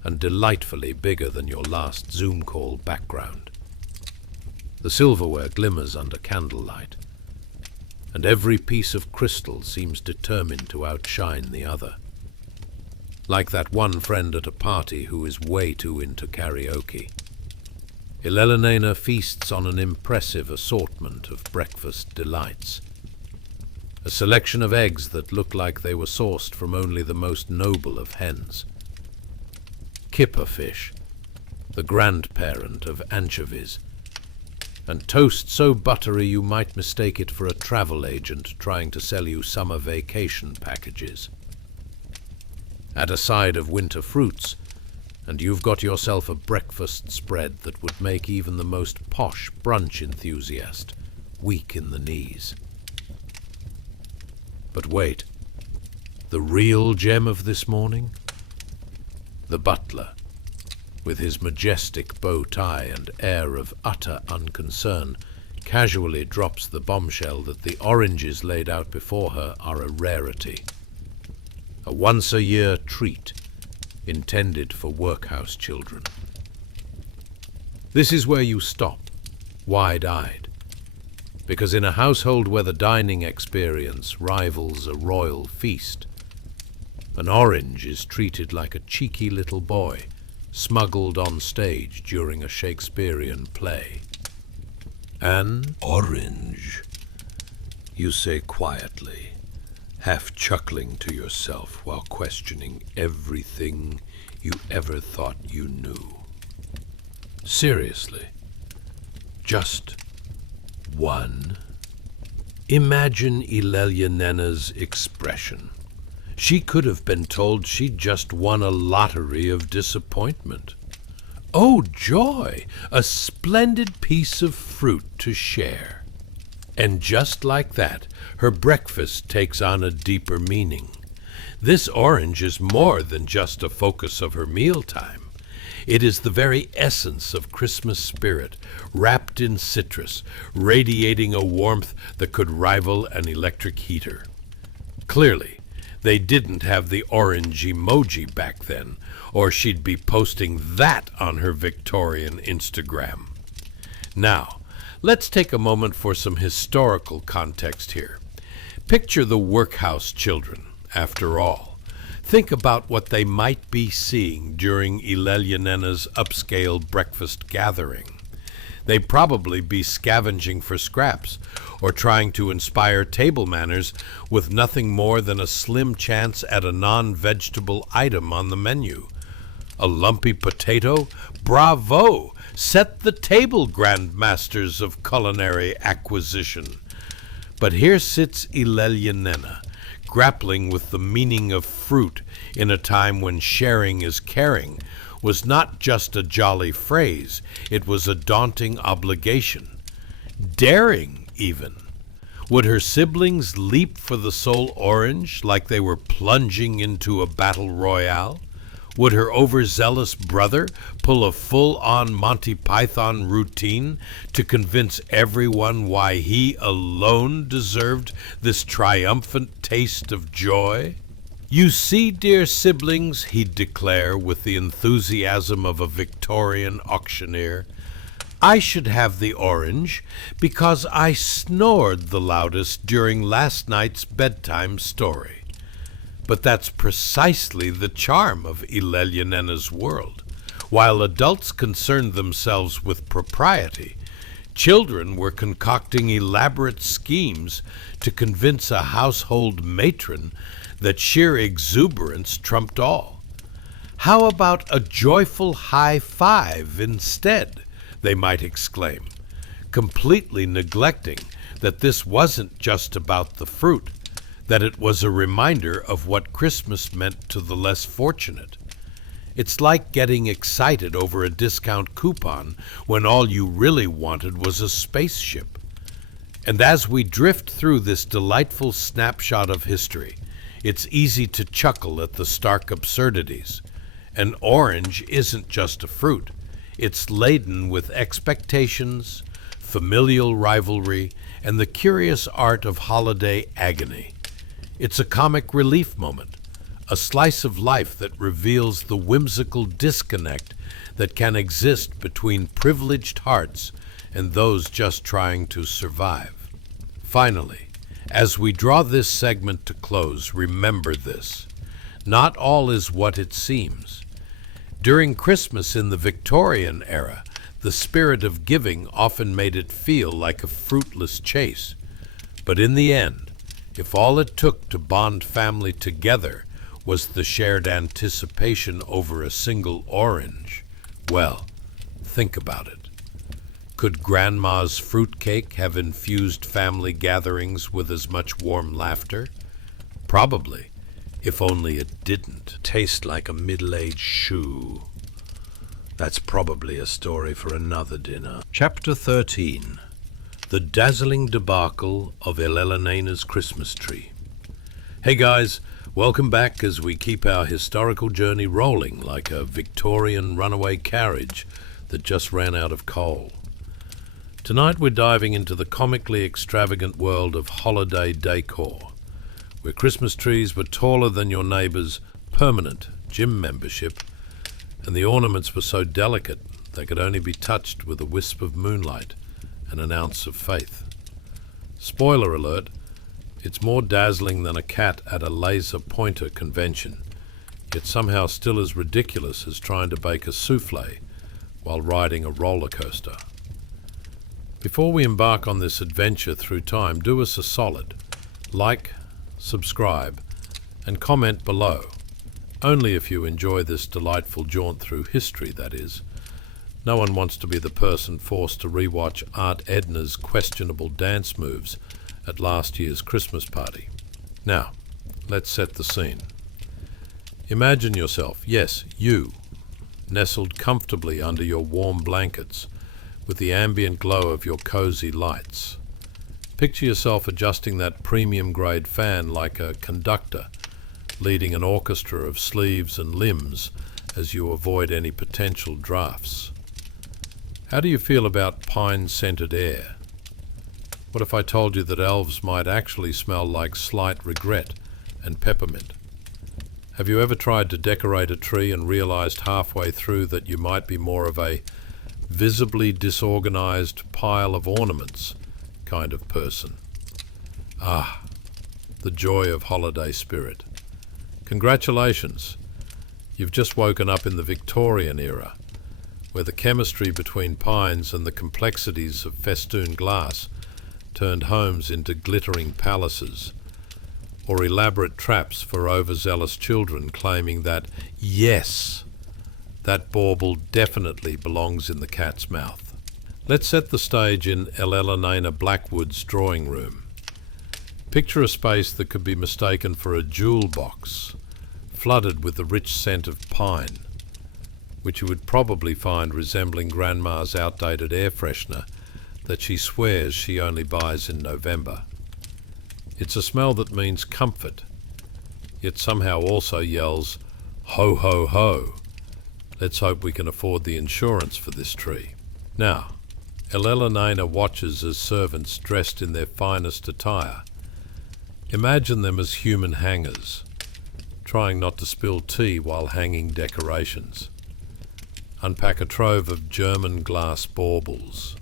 and delightfully bigger than your last Zoom call background. The silverware glimmers under candlelight, and every piece of crystal seems determined to outshine the other. Like that one friend at a party who is way too into karaoke. Elelena feasts on an impressive assortment of breakfast delights. A selection of eggs that look like they were sourced from only the most noble of hens. Kipper fish, the grandparent of anchovies, and toast so buttery you might mistake it for a travel agent trying to sell you summer vacation packages. Add a side of winter fruits, and you've got yourself a breakfast spread that would make even the most posh brunch enthusiast weak in the knees. But wait, the real gem of this morning? The butler, with his majestic bow tie and air of utter unconcern, casually drops the bombshell that the oranges laid out before her are a rarity. A once-a-year treat intended for workhouse children. This is where you stop, wide-eyed, because in a household where the dining experience rivals a royal feast, an orange is treated like a cheeky little boy smuggled on stage during a Shakespearean play. An orange, you say quietly, half chuckling to yourself while questioning everything you ever thought you knew. Seriously, just one. Imagine Ilelyanena's expression. She could have been told she'd just won a lottery of disappointment. Oh, joy! A splendid piece of fruit to share. And just like that, her breakfast takes on a deeper meaning. This orange is more than just a focus of her mealtime. It is the very essence of Christmas spirit, wrapped in citrus, radiating a warmth that could rival an electric heater. Clearly, they didn't have the orange emoji back then, or she'd be posting that on her Victorian Instagram. Now, let's take a moment for some historical context here. Picture the workhouse children, after all. Think about what they might be seeing during Ilelyanena's upscale breakfast gathering. They'd probably be scavenging for scraps or trying to inspire table manners with nothing more than a slim chance at a non-vegetable item on the menu. A lumpy potato? Bravo! Set the table, grandmasters of culinary acquisition. But here sits Ilelyanena, grappling with the meaning of fruit in a time when sharing is caring was not just a jolly phrase, it was a daunting obligation. Daring, even. Would her siblings leap for the sole orange like they were plunging into a battle royale? Would her overzealous brother pull a full-on Monty Python routine to convince everyone why he alone deserved this triumphant taste of joy? You see, dear siblings, he'd declare with the enthusiasm of a Victorian auctioneer, I should have the orange because I snored the loudest during last night's bedtime story. But that's precisely the charm of Ilelyanena's world. While adults concerned themselves with propriety, children were concocting elaborate schemes to convince a household matron that sheer exuberance trumped all. How about a joyful high five instead, they might exclaim, completely neglecting that this wasn't just about the fruit, that it was a reminder of what Christmas meant to the less fortunate. It's like getting excited over a discount coupon when all you really wanted was a spaceship. And as we drift through this delightful snapshot of history, it's easy to chuckle at the stark absurdities. An orange isn't just a fruit. It's laden with expectations, familial rivalry, and the curious art of holiday agony. It's a comic relief moment, a slice of life that reveals the whimsical disconnect that can exist between privileged hearts and those just trying to survive. Finally, as we draw this segment to close, remember this. Not all is what it seems. During Christmas in the Victorian era, the spirit of giving often made it feel like a fruitless chase. But in the end, if all it took to bond family together was the shared anticipation over a single orange, well, think about it. Could Grandma's fruitcake have infused family gatherings with as much warm laughter? Probably, if only it didn't taste like a middle-aged shoe. That's probably a story for another dinner. Chapter 13. The dazzling debacle of Ilelyanena's Christmas tree. Hey guys, welcome back as we keep our historical journey rolling like a Victorian runaway carriage that just ran out of coal. Tonight we're diving into the comically extravagant world of holiday decor, where Christmas trees were taller than your neighbor's permanent gym membership, and the ornaments were so delicate they could only be touched with a wisp of moonlight and an ounce of faith. Spoiler alert, it's more dazzling than a cat at a laser pointer convention, yet somehow still as ridiculous as trying to bake a souffle while riding a roller coaster. Before we embark on this adventure through time, do us a solid. Like, subscribe, and comment below. Only if you enjoy this delightful jaunt through history, that is. No one wants to be the person forced to rewatch Aunt Edna's questionable dance moves at last year's Christmas party. Now, let's set the scene. Imagine yourself, yes, you, nestled comfortably under your warm blankets with the ambient glow of your cozy lights. Picture yourself adjusting that premium-grade fan like a conductor, leading an orchestra of sleeves and limbs as you avoid any potential drafts. How do you feel about pine-scented air? What if I told you that elves might actually smell like slight regret and peppermint? Have you ever tried to decorate a tree and realized halfway through that you might be more of a visibly disorganized pile of ornaments kind of person? Ah, the joy of holiday spirit. Congratulations! You've just woken up in the Victorian era, where the chemistry between pines and the complexities of festooned glass turned homes into glittering palaces, or elaborate traps for overzealous children claiming that, yes, that bauble definitely belongs in the cat's mouth. Let's set the stage in Elena Blackwood's drawing room. Picture a space that could be mistaken for a jewel box, flooded with the rich scent of pine, which you would probably find resembling Grandma's outdated air freshener that she swears she only buys in November. It's a smell that means comfort, yet somehow also yells, ho, ho, ho. Let's hope we can afford the insurance for this tree. Now, Elena watches as servants dressed in their finest attire. Imagine them as human hangers, trying not to spill tea while hanging decorations. Unpack a trove of German glass baubles.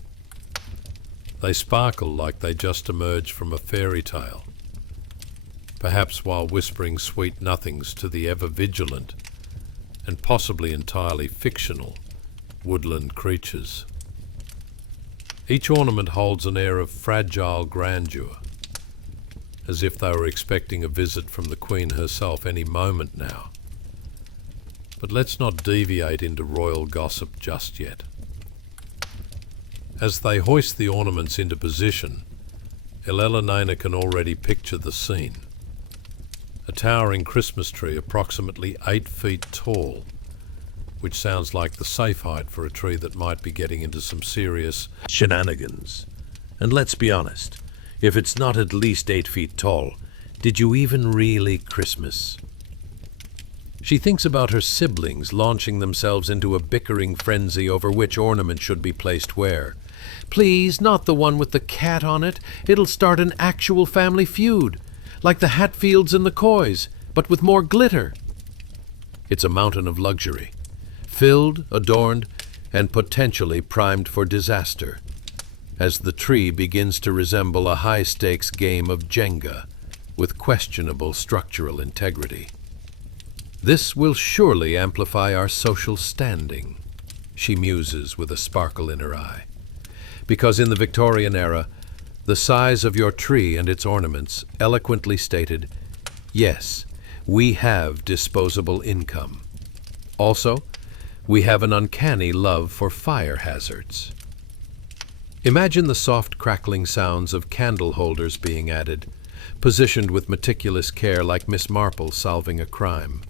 They sparkle like they just emerged from a fairy tale, perhaps while whispering sweet nothings to the ever-vigilant and possibly entirely fictional woodland creatures. Each ornament holds an air of fragile grandeur, as if they were expecting a visit from the Queen herself any moment now. But let's not deviate into royal gossip just yet. As they hoist the ornaments into position, Elena can already picture the scene. A towering Christmas tree approximately 8 feet tall, which sounds like the safe height for a tree that might be getting into some serious shenanigans. And let's be honest, if it's not at least 8 feet tall, did you even really Christmas? She thinks about her siblings launching themselves into a bickering frenzy over which ornament should be placed where. Please, not the one with the cat on it. It'll start an actual family feud, like the Hatfields and the Coys, but with more glitter. It's a mountain of luxury, filled, adorned, and potentially primed for disaster, as the tree begins to resemble a high-stakes game of Jenga with questionable structural integrity. This will surely amplify our social standing, she muses with a sparkle in her eye. Because in the Victorian era, the size of your tree and its ornaments eloquently stated, yes, we have disposable income. Also, we have an uncanny love for fire hazards. Imagine the soft crackling sounds of candle holders being added, positioned with meticulous care like Miss Marple solving a crime.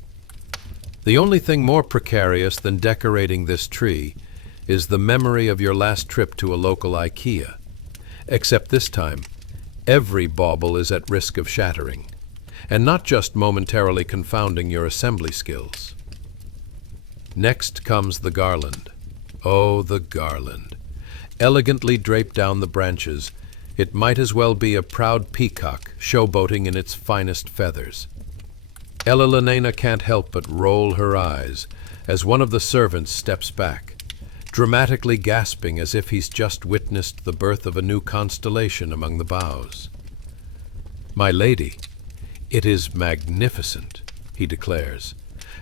The only thing more precarious than decorating this tree is the memory of your last trip to a local IKEA. Except this time, every bauble is at risk of shattering, and not just momentarily confounding your assembly skills. Next comes the garland. Oh, the garland. Elegantly draped down the branches, it might as well be a proud peacock showboating in its finest feathers. Elena can't help but roll her eyes as one of the servants steps back, dramatically gasping as if he's just witnessed the birth of a new constellation among the boughs. My lady, it is magnificent, he declares,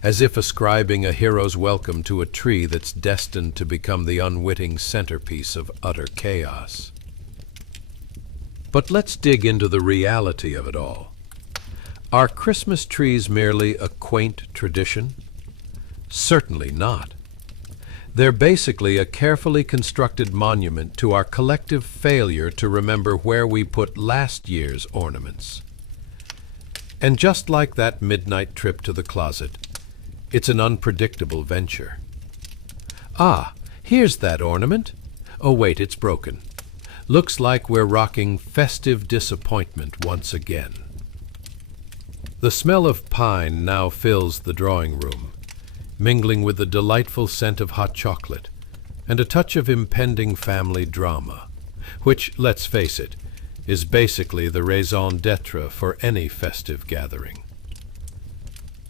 as if ascribing a hero's welcome to a tree that's destined to become the unwitting centerpiece of utter chaos. But let's dig into the reality of it all. Are Christmas trees merely a quaint tradition? Certainly not. They're basically a carefully constructed monument to our collective failure to remember where we put last year's ornaments. And just like that midnight trip to the closet, it's an unpredictable venture. Ah, here's that ornament. Oh wait, it's broken. Looks like we're rocking festive disappointment once again. The smell of pine now fills the drawing room, mingling with the delightful scent of hot chocolate and a touch of impending family drama, which, let's face it, is basically the raison d'etre for any festive gathering.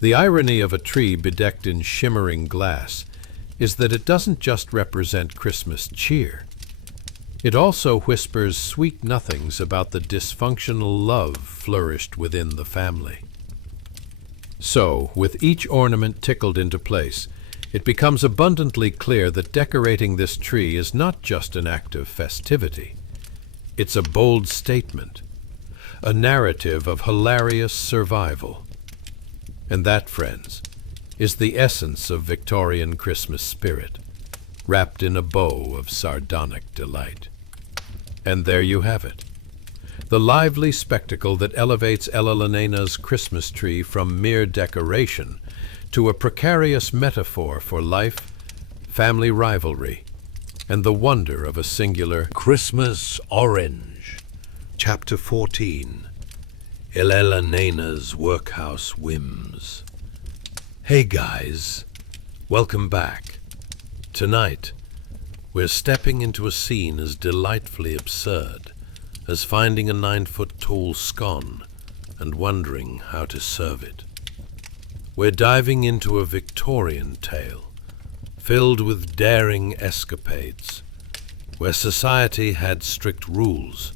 The irony of a tree bedecked in shimmering glass is that it doesn't just represent Christmas cheer. It also whispers sweet nothings about the dysfunctional love flourished within the family. So, with each ornament tickled into place, it becomes abundantly clear that decorating this tree is not just an act of festivity. It's a bold statement, a narrative of hilarious survival. And that, friends, is the essence of Victorian Christmas spirit, wrapped in a bow of sardonic delight. And there you have it, the lively spectacle that elevates Ella Lenena's Christmas tree from mere decoration to a precarious metaphor for life, family rivalry, and the wonder of a singular Christmas orange. Chapter 14. Ella Lenena's Workhouse Whims. Hey guys, welcome back. Tonight, we're stepping into a scene as delightfully absurd as finding a 9-foot-tall scone and wondering how to serve it. We're diving into a Victorian tale filled with daring escapades, where society had strict rules,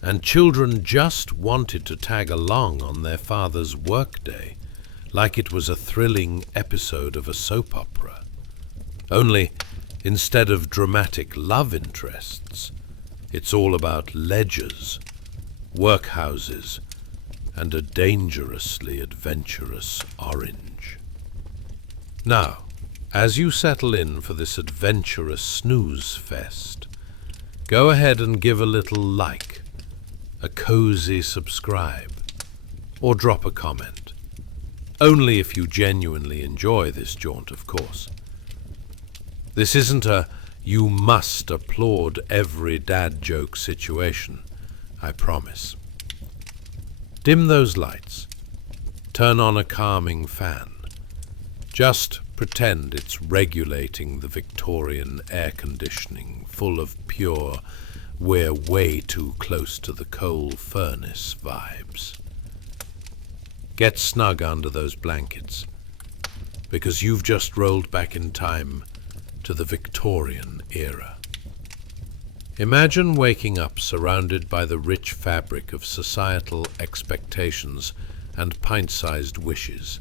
and children just wanted to tag along on their father's workday like it was a thrilling episode of a soap opera. Only, instead of dramatic love interests, it's all about ledgers, workhouses, and a dangerously adventurous orange. Now, as you settle in for this adventurous snooze fest, go ahead and give a little like, a cozy subscribe, or drop a comment. Only if you genuinely enjoy this jaunt, of course. This isn't a you must applaud every dad joke situation, I promise. Dim those lights. Turn on a calming fan. Just pretend it's regulating the Victorian air conditioning full of pure, we're way too close to the coal furnace vibes. Get snug under those blankets, because you've just rolled back in time to the Victorian era. Imagine waking up surrounded by the rich fabric of societal expectations and pint-sized wishes,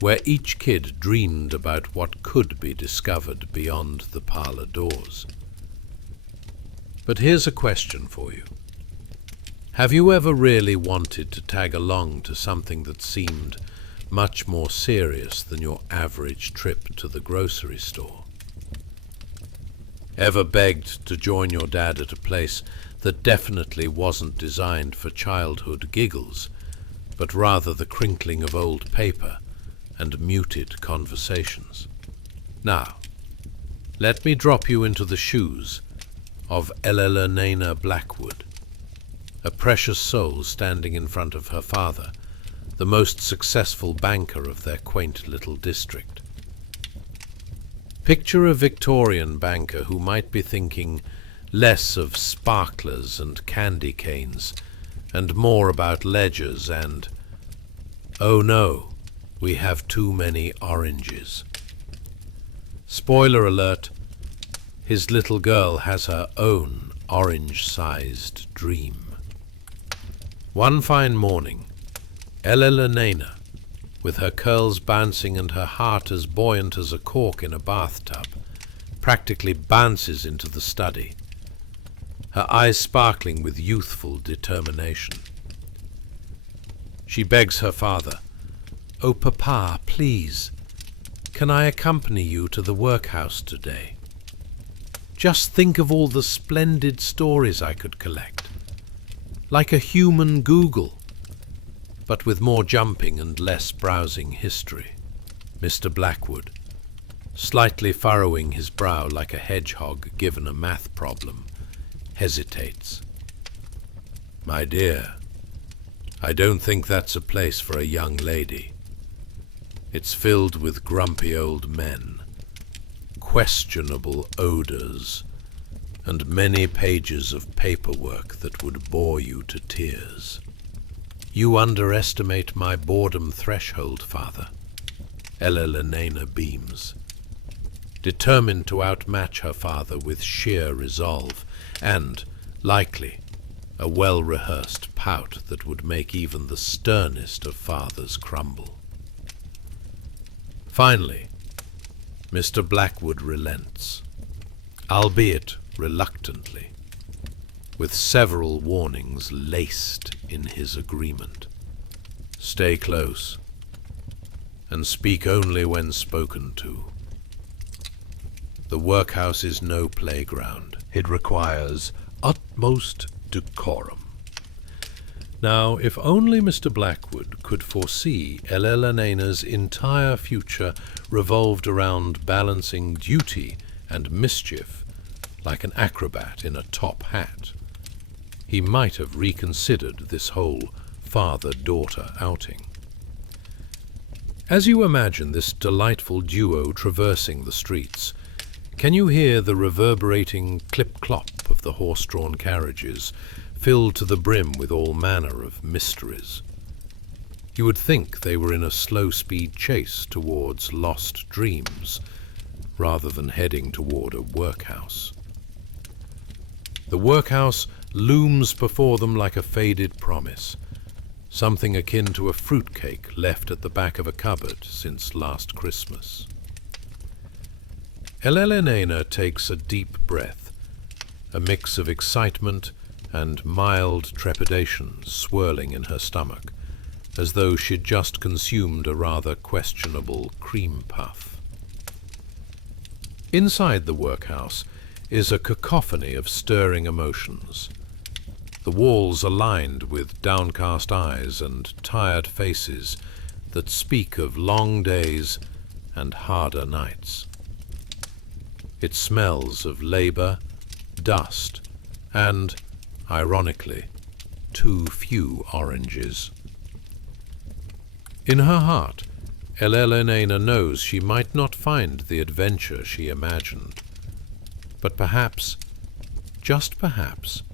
where each kid dreamed about what could be discovered beyond the parlor doors. But here's a question for you. Have you ever really wanted to tag along to something that seemed much more serious than your average trip to the grocery store? Ever begged to join your dad at a place that definitely wasn't designed for childhood giggles, but rather the crinkling of old paper and muted conversations? Now, let me drop you into the shoes of Ella Lenena Blackwood, a precious soul standing in front of her father, the most successful banker of their quaint little district. Picture a Victorian banker who might be thinking less of sparklers and candy canes and more about ledgers and, oh no, we have too many oranges. Spoiler alert, his little girl has her own orange-sized dream. One fine morning, Ella Lenena, with her curls bouncing and her heart as buoyant as a cork in a bathtub, practically bounces into the study, her eyes sparkling with youthful determination. She begs her father, "Oh, Papa, please, can I accompany you to the workhouse today? Just think of all the splendid stories I could collect. Like a human Google, but with more jumping and less browsing history." Mr. Blackwood, slightly furrowing his brow like a hedgehog given a math problem, hesitates. "My dear, I don't think that's a place for a young lady. It's filled with grumpy old men, questionable odors, and many pages of paperwork that would bore you to tears." "You underestimate my boredom threshold, Father." Elena beams, determined to outmatch her father with sheer resolve, and, likely, a well-rehearsed pout that would make even the sternest of fathers crumble. Finally, Mr. Blackwood relents, albeit reluctantly, with several warnings laced in his agreement. Stay close, and speak only when spoken to. The workhouse is no playground. It requires utmost decorum. Now, if only Mr. Blackwood could foresee Elena's entire future revolved around balancing duty and mischief like an acrobat in a top hat, he might have reconsidered this whole father-daughter outing. As you imagine this delightful duo traversing the streets, can you hear the reverberating clip-clop of the horse-drawn carriages, filled to the brim with all manner of mysteries? You would think they were in a slow-speed chase towards lost dreams, rather than heading toward a workhouse. The workhouse looms before them like a faded promise, something akin to a fruitcake left at the back of a cupboard since last Christmas. Elena takes a deep breath, a mix of excitement and mild trepidation swirling in her stomach, as though she'd just consumed a rather questionable cream puff. Inside the workhouse is a cacophony of stirring emotions. The walls are lined with downcast eyes and tired faces that speak of long days and harder nights. It smells of labor, dust, and, ironically, too few oranges. In her heart, Elena knows she might not find the adventure she imagined, but perhaps, just perhaps,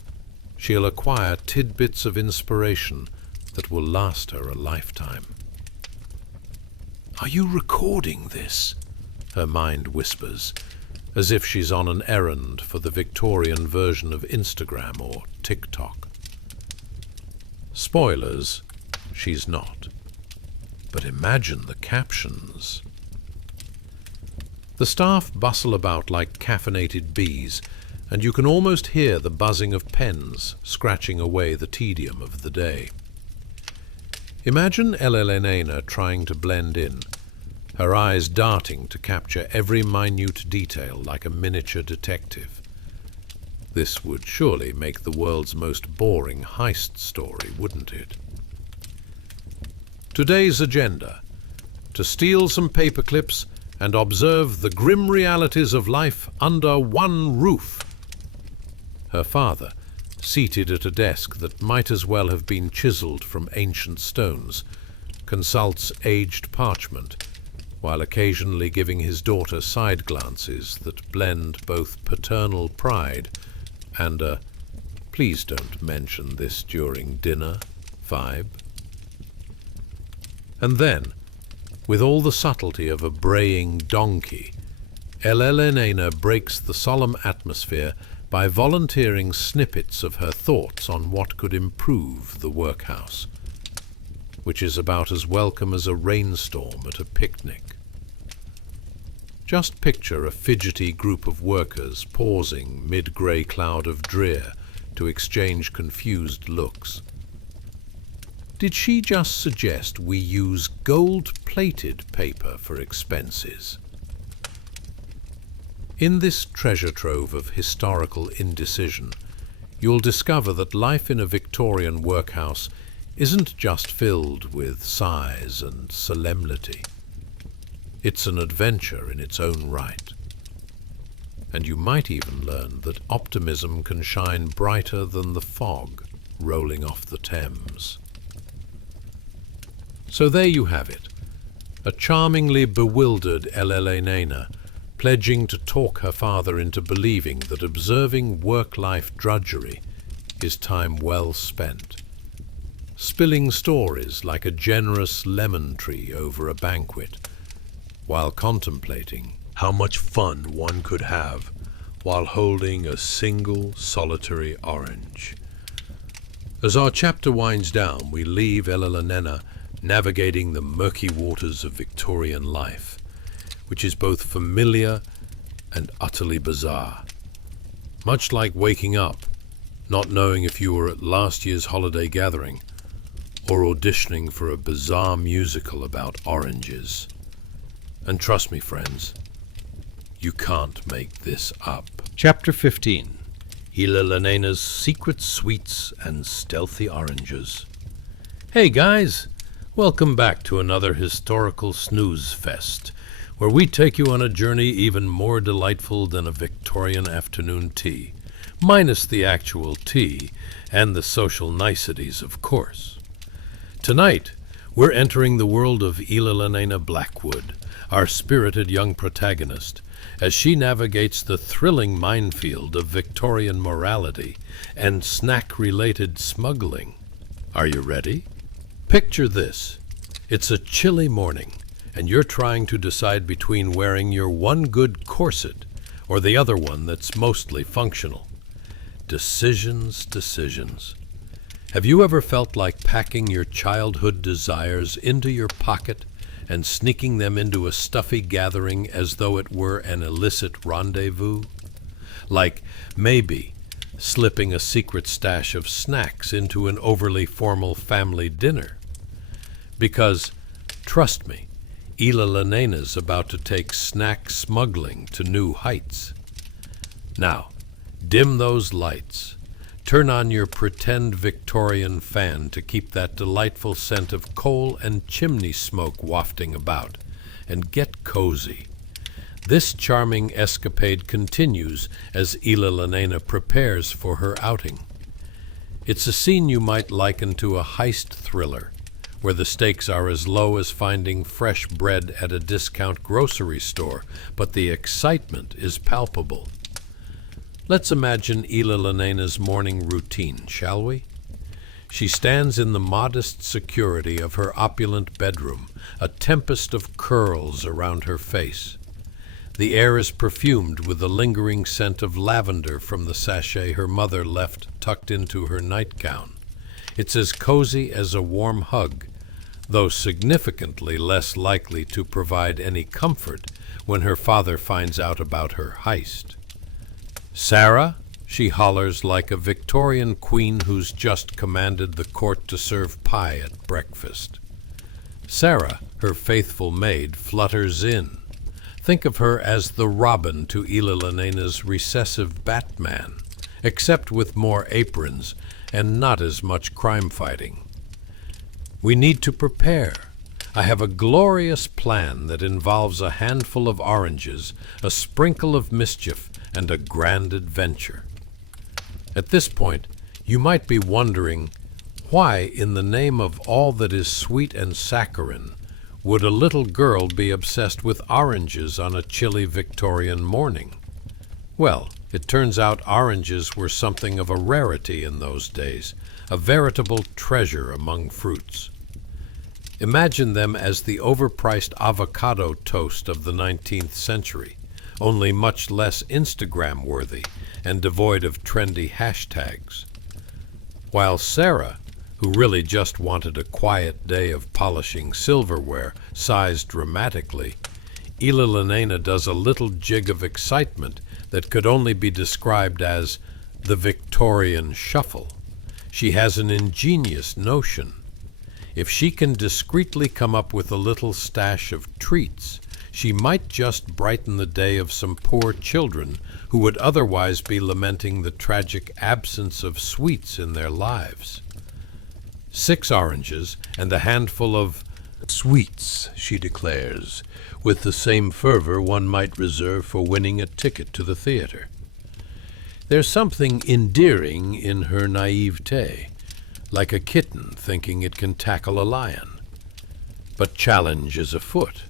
she'll acquire tidbits of inspiration that will last her a lifetime. "Are you recording this?" her mind whispers, as if she's on an errand for the Victorian version of Instagram or TikTok. Spoilers, she's not. But imagine the captions. The staff bustle about like caffeinated bees, and you can almost hear the buzzing of pens scratching away the tedium of the day. Imagine Elena trying to blend in, her eyes darting to capture every minute detail like a miniature detective. This would surely make the world's most boring heist story, wouldn't it? Today's agenda: to steal some paperclips and observe the grim realities of life under one roof. Her father, seated at a desk that might as well have been chiseled from ancient stones, consults aged parchment, while occasionally giving his daughter side glances that blend both paternal pride and a "please don't mention this during dinner" vibe. And then, with all the subtlety of a braying donkey, Elena breaks the solemn atmosphere by volunteering snippets of her thoughts on what could improve the workhouse, which is about as welcome as a rainstorm at a picnic. Just picture a fidgety group of workers pausing mid-grey cloud of drear to exchange confused looks. Did she just suggest we use gold-plated paper for expenses? In this treasure trove of historical indecision, you'll discover that life in a Victorian workhouse isn't just filled with sighs and solemnity. It's an adventure in its own right. And you might even learn that optimism can shine brighter than the fog rolling off the Thames. So there you have it, a charmingly bewildered Elena pledging to talk her father into believing that observing work-life drudgery is time well spent, spilling stories like a generous lemon tree over a banquet, while contemplating how much fun one could have while holding a single solitary orange. As our chapter winds down, we leave Elena navigating the murky waters of Victorian life, which is both familiar and utterly bizarre. Much like waking up, not knowing if you were at last year's holiday gathering or auditioning for a bizarre musical about oranges. And trust me, friends, you can't make this up. Chapter 15. Elena's Secret Sweets and Stealthy Oranges. Hey guys, welcome back to another historical snooze fest, where we take you on a journey even more delightful than a Victorian afternoon tea, minus the actual tea and the social niceties, of course. Tonight, we're entering the world of Elena Blackwood, our spirited young protagonist, as she navigates the thrilling minefield of Victorian morality and snack-related smuggling. Are you ready? Picture this. It's a chilly morning, and you're trying to decide between wearing your one good corset or the other one that's mostly functional. Decisions, decisions. Have you ever felt like packing your childhood desires into your pocket and sneaking them into a stuffy gathering as though it were an illicit rendezvous? Like, maybe, slipping a secret stash of snacks into an overly formal family dinner. Because, trust me, Elena's about to take snack smuggling to new heights. Now, dim those lights. Turn on your pretend Victorian fan to keep that delightful scent of coal and chimney smoke wafting about, and get cozy. This charming escapade continues as Elena prepares for her outing. It's a scene you might liken to a heist thriller, where the stakes are as low as finding fresh bread at a discount grocery store, but the excitement is palpable. Let's imagine Elena's morning routine, shall we? She stands in the modest security of her opulent bedroom, a tempest of curls around her face. The air is perfumed with the lingering scent of lavender from the sachet her mother left tucked into her nightgown. It's as cozy as a warm hug, though significantly less likely to provide any comfort when her father finds out about her heist. "Sarah," she hollers like a Victorian queen who's just commanded the court to serve pie at breakfast. Sarah, her faithful maid, flutters in. Think of her as the Robin to Elena's recessive Batman, except with more aprons and not as much crime-fighting. "We need to prepare. I have a glorious plan that involves a handful of oranges, a sprinkle of mischief, and a grand adventure." At this point, you might be wondering, why, in the name of all that is sweet and saccharine, would a little girl be obsessed with oranges on a chilly Victorian morning? Well, it turns out oranges were something of a rarity in those days, a veritable treasure among fruits. Imagine them as the overpriced avocado toast of the 19th century, only much less Instagram-worthy and devoid of trendy hashtags. While Sarah, who really just wanted a quiet day of polishing silverware, sighs dramatically, Elena does a little jig of excitement that could only be described as the Victorian shuffle. She has an ingenious notion. If she can discreetly come up with a little stash of treats, she might just brighten the day of some poor children who would otherwise be lamenting the tragic absence of sweets in their lives. 6 oranges and a handful of sweets, she declares, with the same fervor one might reserve for winning a ticket to the theater. There's something endearing in her naivete, like a kitten thinking it can tackle a lion. But challenge is afoot.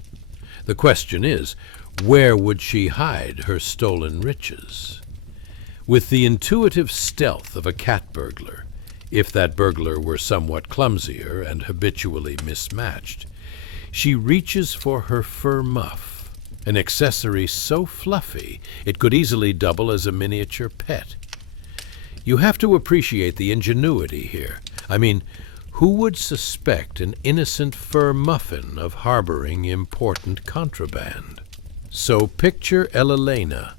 The question is, where would she hide her stolen riches? With the intuitive stealth of a cat burglar, if that burglar were somewhat clumsier and habitually mismatched, she reaches for her fur muff, an accessory so fluffy it could easily double as a miniature pet. You have to appreciate the ingenuity here. I mean, who would suspect an innocent fur muffin of harboring important contraband? So picture Elelena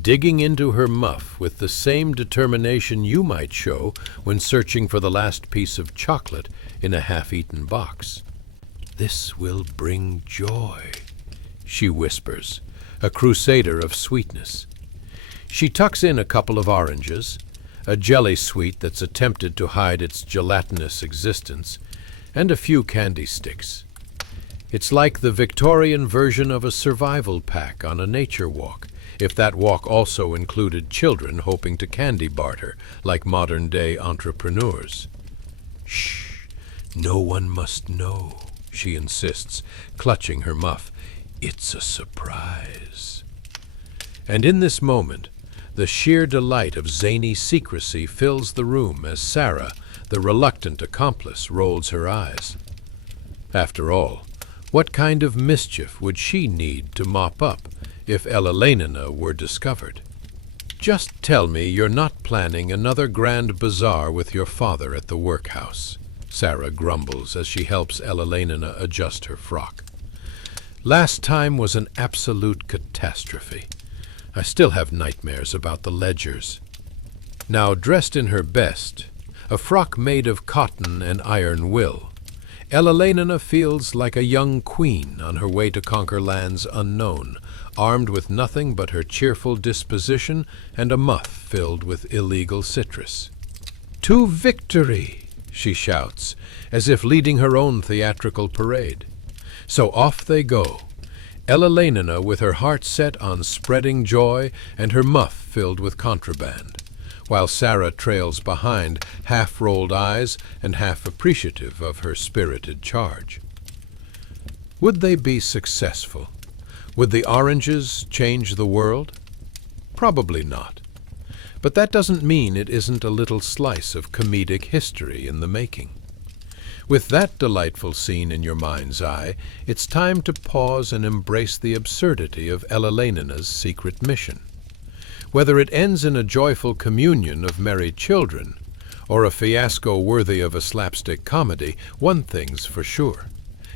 digging into her muff with the same determination you might show when searching for the last piece of chocolate in a half-eaten box. "This will bring joy," she whispers, a crusader of sweetness. She tucks in a couple of oranges, a jelly sweet that's attempted to hide its gelatinous existence, and a few candy sticks. It's like the Victorian version of a survival pack on a nature walk, if that walk also included children hoping to candy barter, like modern-day entrepreneurs. "Shh, no one must know," she insists, clutching her muff. "It's a surprise." And in this moment, the sheer delight of zany secrecy fills the room as Sarah, the reluctant accomplice, rolls her eyes. After all, what kind of mischief would she need to mop up if Elelena were discovered? "Just tell me you're not planning another grand bazaar with your father at the workhouse," Sarah grumbles as she helps Elelena adjust her frock. "Last time was an absolute catastrophe. I still have nightmares about the ledgers." Now, dressed in her best, a frock made of cotton and iron will, Elelena feels like a young queen on her way to conquer lands unknown, armed with nothing but her cheerful disposition and a muff filled with illegal citrus. "To victory!" she shouts, as if leading her own theatrical parade. So off they go, Elelena with her heart set on spreading joy and her muff filled with contraband, while Sarah trails behind, half-rolled eyes and half appreciative of her spirited charge. Would they be successful? Would the oranges change the world? Probably not. But that doesn't mean it isn't a little slice of comedic history in the making. With that delightful scene in your mind's eye, it's time to pause and embrace the absurdity of Elelena's secret mission. Whether it ends in a joyful communion of merry children, or a fiasco worthy of a slapstick comedy, one thing's for sure.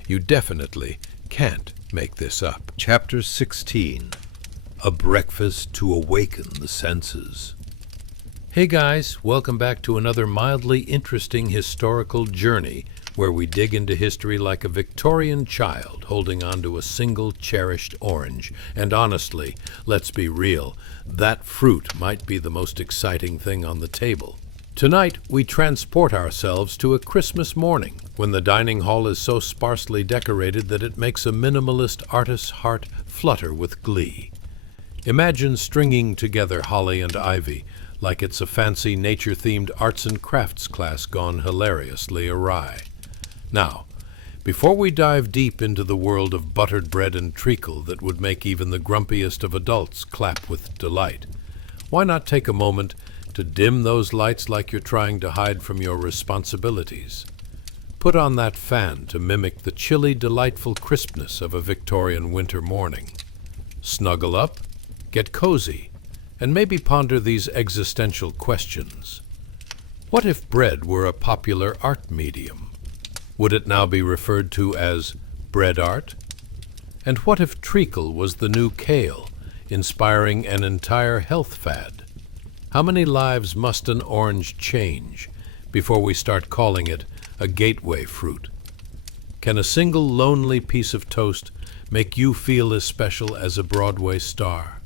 You definitely can't make this up. Chapter 16. A Breakfast to Awaken the Senses. Hey guys, welcome back to another mildly interesting historical journey where we dig into history like a Victorian child holding on to a single cherished orange. And honestly, let's be real, that fruit might be the most exciting thing on the table. Tonight, we transport ourselves to a Christmas morning when the dining hall is so sparsely decorated that it makes a minimalist artist's heart flutter with glee. Imagine stringing together holly and ivy like it's a fancy nature-themed arts and crafts class gone hilariously awry. Now, before we dive deep into the world of buttered bread and treacle that would make even the grumpiest of adults clap with delight, why not take a moment to dim those lights like you're trying to hide from your responsibilities? Put on that fan to mimic the chilly, delightful crispness of a Victorian winter morning. Snuggle up, get cozy, and maybe ponder these existential questions. What if bread were a popular art medium? Would it now be referred to as bread art? And what if treacle was the new kale, inspiring an entire health fad? How many lives must an orange change before we start calling it a gateway fruit? Can a single lonely piece of toast make you feel as special as a Broadway star?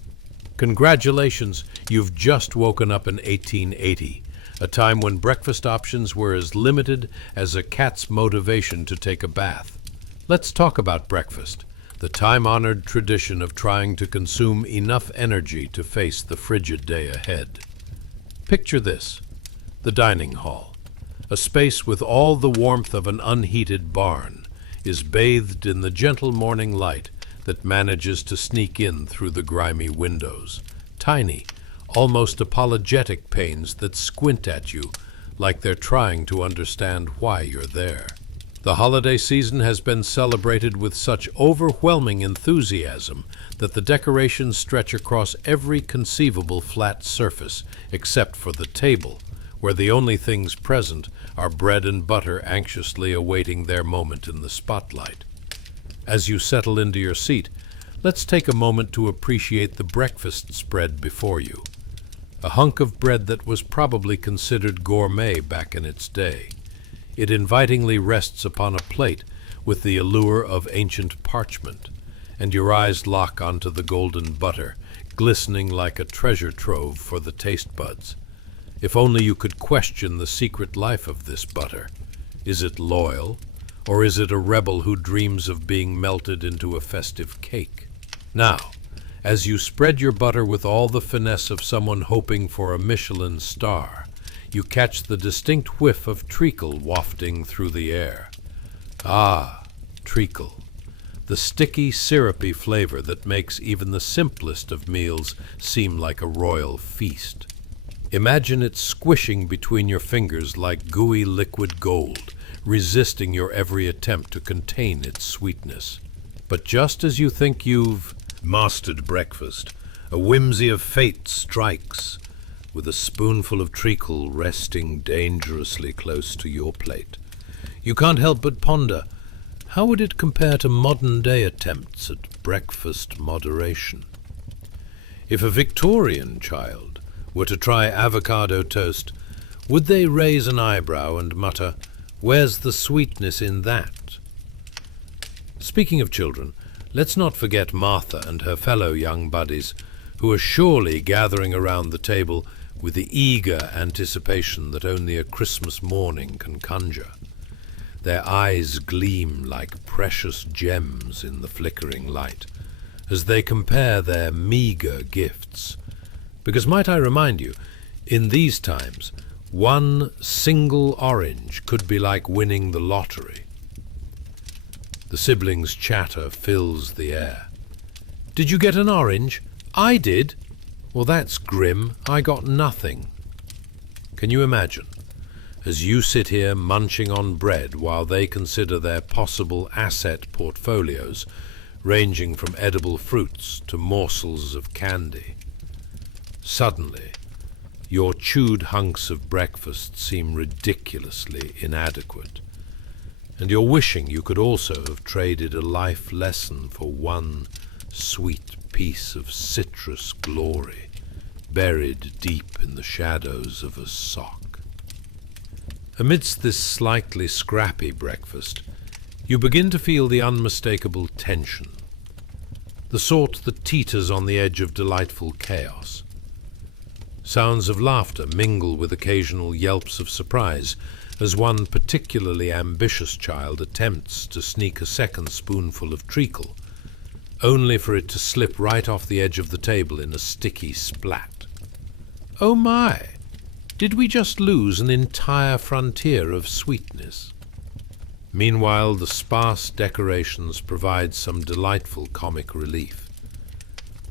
Congratulations, you've just woken up in 1880, a time when breakfast options were as limited as a cat's motivation to take a bath. Let's talk about breakfast, the time-honored tradition of trying to consume enough energy to face the frigid day ahead. Picture this, the dining hall, a space with all the warmth of an unheated barn, is bathed in the gentle morning light that manages to sneak in through the grimy windows. Tiny, almost apologetic panes that squint at you like they're trying to understand why you're there. The holiday season has been celebrated with such overwhelming enthusiasm that the decorations stretch across every conceivable flat surface except for the table, where the only things present are bread and butter anxiously awaiting their moment in the spotlight. As you settle into your seat, let's take a moment to appreciate the breakfast spread before you. A hunk of bread that was probably considered gourmet back in its day. It invitingly rests upon a plate with the allure of ancient parchment, and your eyes lock onto the golden butter, glistening like a treasure trove for the taste buds. If only you could question the secret life of this butter. Is it loyal, or is it a rebel who dreams of being melted into a festive cake? Now, as you spread your butter with all the finesse of someone hoping for a Michelin star, you catch the distinct whiff of treacle wafting through the air. Ah, treacle, the sticky, syrupy flavor that makes even the simplest of meals seem like a royal feast. Imagine it squishing between your fingers like gooey liquid gold, resisting your every attempt to contain its sweetness. But just as you think you've mastered breakfast, a whimsy of fate strikes, with a spoonful of treacle resting dangerously close to your plate. You can't help but ponder, how would it compare to modern-day attempts at breakfast moderation? If a Victorian child were to try avocado toast, would they raise an eyebrow and mutter, "Where's the sweetness in that?" Speaking of children, let's not forget Martha and her fellow young buddies, who are surely gathering around the table with the eager anticipation that only a Christmas morning can conjure. Their eyes gleam like precious gems in the flickering light, as they compare their meager gifts. Because might I remind you, in these times, one single orange could be like winning the lottery. The siblings' chatter fills the air. "Did you get an orange?" "I did." "Well, that's grim. I got nothing." Can you imagine, as you sit here munching on bread while they consider their possible asset portfolios, ranging from edible fruits to morsels of candy? Suddenly, your chewed hunks of breakfast seem ridiculously inadequate, and you're wishing you could also have traded a life lesson for one sweet piece of citrus glory buried deep in the shadows of a sock. Amidst this slightly scrappy breakfast, you begin to feel the unmistakable tension, the sort that teeters on the edge of delightful chaos. Sounds of laughter mingle with occasional yelps of surprise as one particularly ambitious child attempts to sneak a second spoonful of treacle, only for it to slip right off the edge of the table in a sticky splat. Oh my! Did we just lose an entire frontier of sweetness? Meanwhile, the sparse decorations provide some delightful comic relief.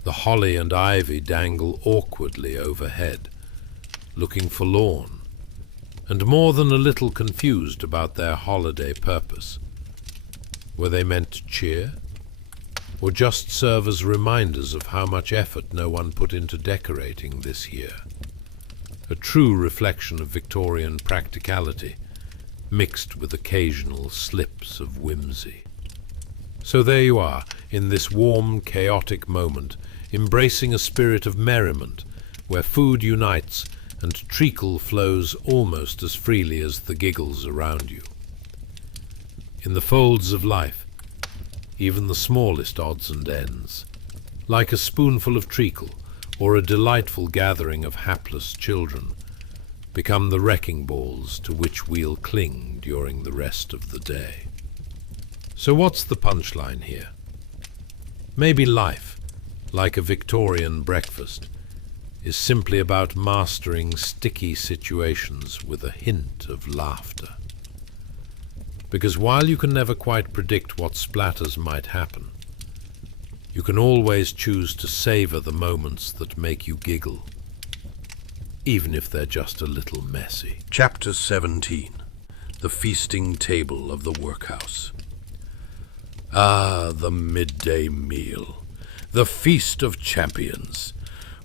The holly and ivy dangle awkwardly overhead, looking forlorn, and more than a little confused about their holiday purpose. Were they meant to cheer, or just serve as reminders of how much effort no one put into decorating this year? A true reflection of Victorian practicality, mixed with occasional slips of whimsy. So there you are, in this warm, chaotic moment, embracing a spirit of merriment, where food unites and treacle flows almost as freely as the giggles around you. in the folds of life, even the smallest odds and ends, like a spoonful of treacle or a delightful gathering of hapless children, become the wrecking balls to which we'll cling during the rest of the day. So what's the punchline here? Maybe life, like a Victorian breakfast, is simply about mastering sticky situations with a hint of laughter. Because while you can never quite predict what splatters might happen, you can always choose to savor the moments that make you giggle, even if they're just a little messy. Chapter 17. The Feasting Table of the Workhouse. Ah, the midday meal, the feast of champions,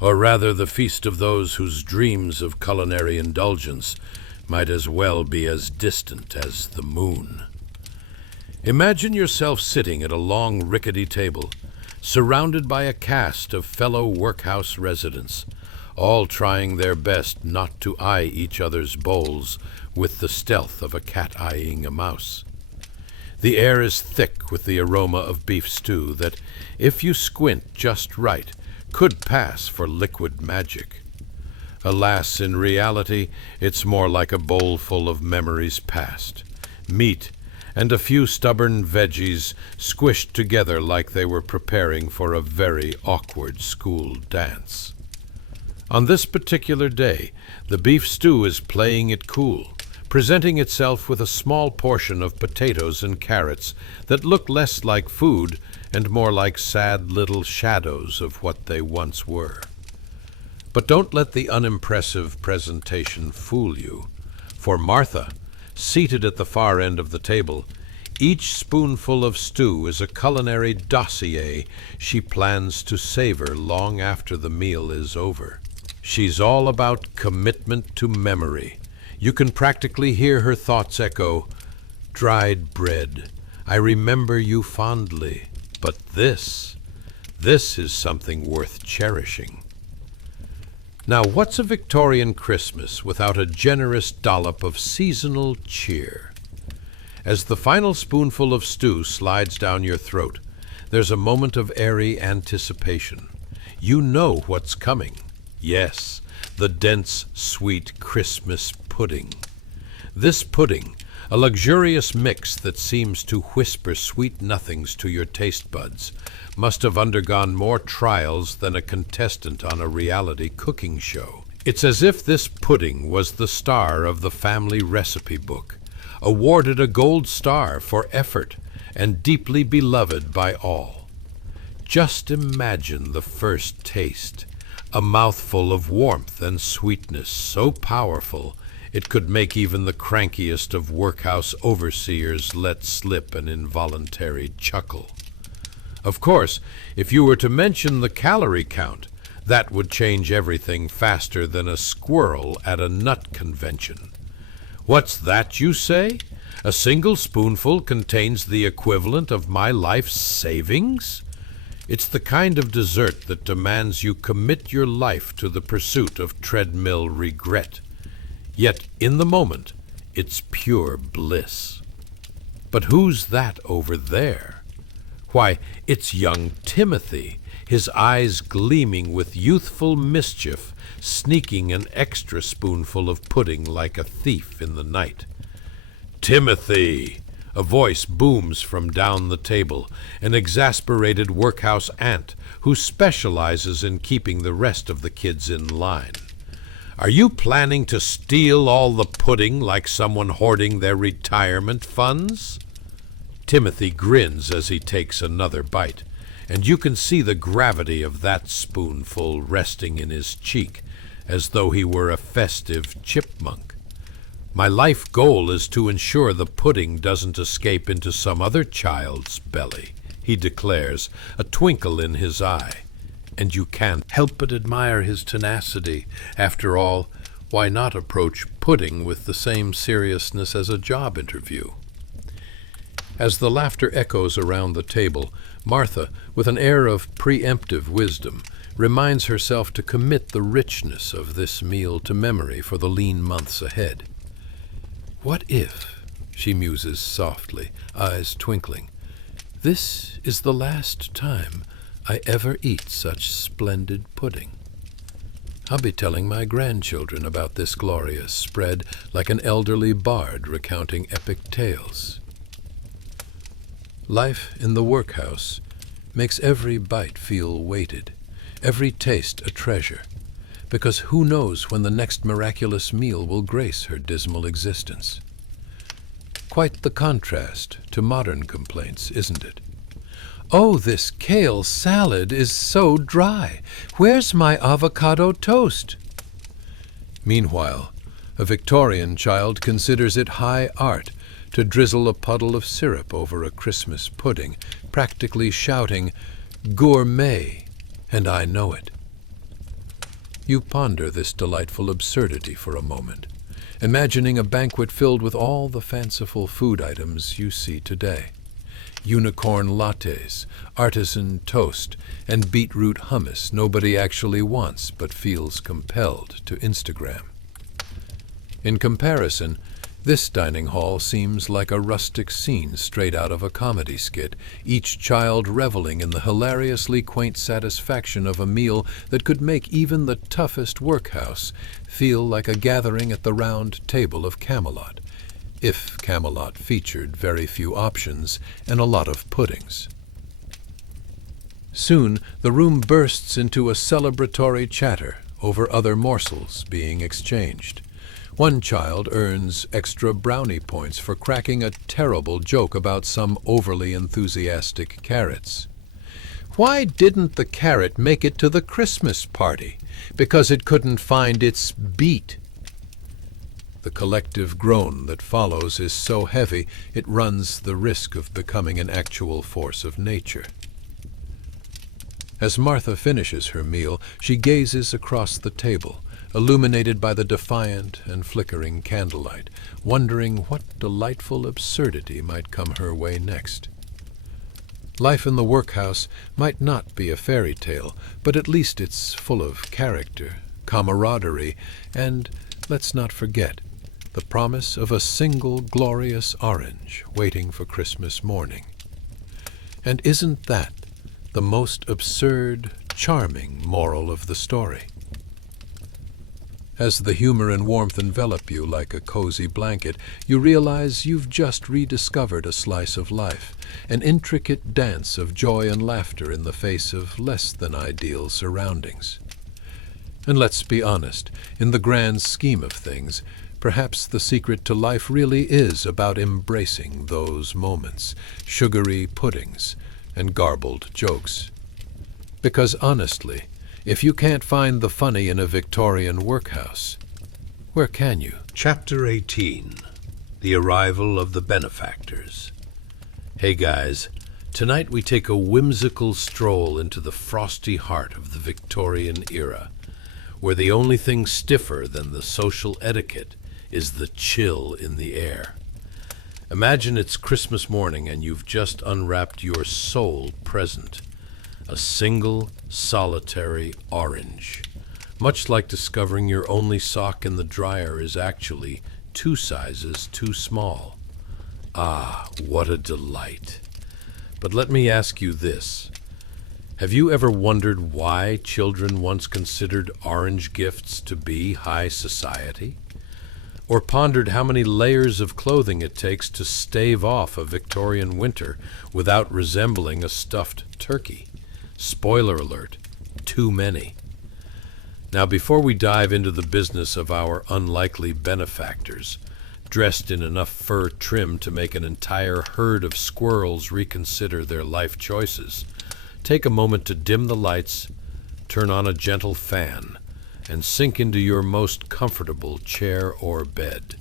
or rather the feast of those whose dreams of culinary indulgence might as well be as distant as the moon. Imagine yourself sitting at a long rickety table, surrounded by a cast of fellow workhouse residents, all trying their best not to eye each other's bowls with the stealth of a cat eyeing a mouse. The air is thick with the aroma of beef stew that, if you squint just right, could pass for liquid magic. Alas, in reality, it's more like a bowl full of memories past, meat and a few stubborn veggies squished together like they were preparing for a very awkward school dance. On this particular day, the beef stew is playing it cool, presenting itself with a small portion of potatoes and carrots that look less like food and more like sad little shadows of what they once were. But don't let the unimpressive presentation fool you, for Martha, seated at the far end of the table, each spoonful of stew is a culinary dossier she plans to savor long after the meal is over. She's all about commitment to memory. You can practically hear her thoughts echo, "Dried bread, I remember you fondly, but this is something worth cherishing." Now, what's a Victorian Christmas without a generous dollop of seasonal cheer? As the final spoonful of stew slides down your throat, there's a moment of airy anticipation. You know what's coming. Yes, the dense, sweet Christmas pudding. This pudding, a luxurious mix that seems to whisper sweet nothings to your taste buds, must have undergone more trials than a contestant on a reality cooking show. It's as if this pudding was the star of the family recipe book, awarded a gold star for effort and deeply beloved by all. Just imagine the first taste, a mouthful of warmth and sweetness so powerful it could make even the crankiest of workhouse overseers let slip an involuntary chuckle. Of course, if you were to mention the calorie count, that would change everything faster than a squirrel at a nut convention. What's that, you say? A single spoonful contains the equivalent of my life's savings? It's the kind of dessert that demands you commit your life to the pursuit of treadmill regret. Yet, in the moment, it's pure bliss. But who's that over there? Why, it's young Timothy, his eyes gleaming with youthful mischief, sneaking an extra spoonful of pudding like a thief in the night. "Timothy!" A voice booms from down the table, an exasperated workhouse aunt who specializes in keeping the rest of the kids in line. "Are you planning to steal all the pudding like someone hoarding their retirement funds?" Timothy grins as he takes another bite, and you can see the gravity of that spoonful resting in his cheek, as though he were a festive chipmunk. "My life goal is to ensure the pudding doesn't escape into some other child's belly," he declares, a twinkle in his eye. And you can't help but admire his tenacity. After all, why not approach pudding with the same seriousness as a job interview? As the laughter echoes around the table, Martha, with an air of preemptive wisdom, reminds herself to commit the richness of this meal to memory for the lean months ahead. What if she muses softly, eyes twinkling. This is the last time I ever eat such splendid pudding. I'll be telling my grandchildren about this glorious spread like an elderly bard recounting epic tales. Life in the workhouse makes every bite feel weighted, every taste a treasure, because who knows when the next miraculous meal will grace her dismal existence. Quite the contrast to modern complaints, isn't it? Oh, this kale salad is so dry. Where's my avocado toast? Meanwhile, a Victorian child considers it high art to drizzle a puddle of syrup over a Christmas pudding, practically shouting, "Gourmet," and I know it. You ponder this delightful absurdity for a moment, imagining a banquet filled with all the fanciful food items you see today. Unicorn lattes, artisan toast, and beetroot hummus nobody actually wants but feels compelled to Instagram. In comparison, this dining hall seems like a rustic scene straight out of a comedy skit, each child reveling in the hilariously quaint satisfaction of a meal that could make even the toughest workhouse feel like a gathering at the round table of Camelot, if Camelot featured very few options and a lot of puddings. Soon the room bursts into a celebratory chatter over other morsels being exchanged. One child earns extra brownie points for cracking a terrible joke about some overly enthusiastic carrots. Why didn't the carrot make it to the Christmas party? Because it couldn't find its beet. The collective groan that follows is so heavy it runs the risk of becoming an actual force of nature. As Martha finishes her meal, she gazes across the table, illuminated by the defiant and flickering candlelight, wondering what delightful absurdity might come her way next. Life in the workhouse might not be a fairy tale, but at least it's full of character, camaraderie, and, let's not forget, the promise of a single glorious orange waiting for Christmas morning. And isn't that the most absurd, charming moral of the story? As the humor and warmth envelop you like a cozy blanket, you realize you've just rediscovered a slice of life, an intricate dance of joy and laughter in the face of less than ideal surroundings. And let's be honest, in the grand scheme of things, perhaps the secret to life really is about embracing those moments, sugary puddings and garbled jokes. Because honestly, if you can't find the funny in a Victorian workhouse, where can you? Chapter 18. The Arrival of the Benefactors. Hey guys, tonight we take a whimsical stroll into the frosty heart of the Victorian era, where the only thing stiffer than the social etiquette is the chill in the air. Imagine it's Christmas morning and you've just unwrapped your sole present, a single, solitary orange. Much like discovering your only sock in the dryer is actually 2 sizes too small. Ah, what a delight. But let me ask you this. Have you ever wondered why children once considered orange gifts to be high society? Or pondered how many layers of clothing it takes to stave off a Victorian winter without resembling a stuffed turkey? Spoiler alert, too many. Now, before we dive into the business of our unlikely benefactors, dressed in enough fur trim to make an entire herd of squirrels reconsider their life choices, take a moment to dim the lights, turn on a gentle fan, and sink into your most comfortable chair or bed.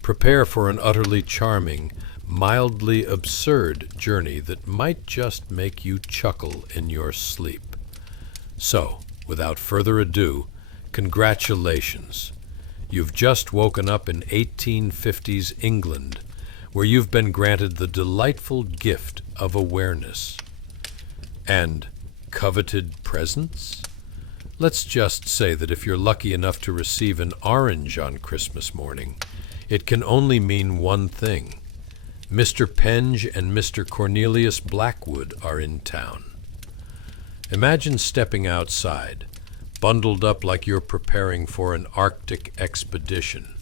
Prepare for an utterly charming, mildly absurd journey that might just make you chuckle in your sleep. So, without further ado, congratulations. You've just woken up in 1850s England, where you've been granted the delightful gift of awareness. And coveted presents? Let's just say that if you're lucky enough to receive an orange on Christmas morning, it can only mean one thing. Mr. Penge and Mr. Cornelius Blackwood are in town. Imagine stepping outside, bundled up like you're preparing for an Arctic expedition.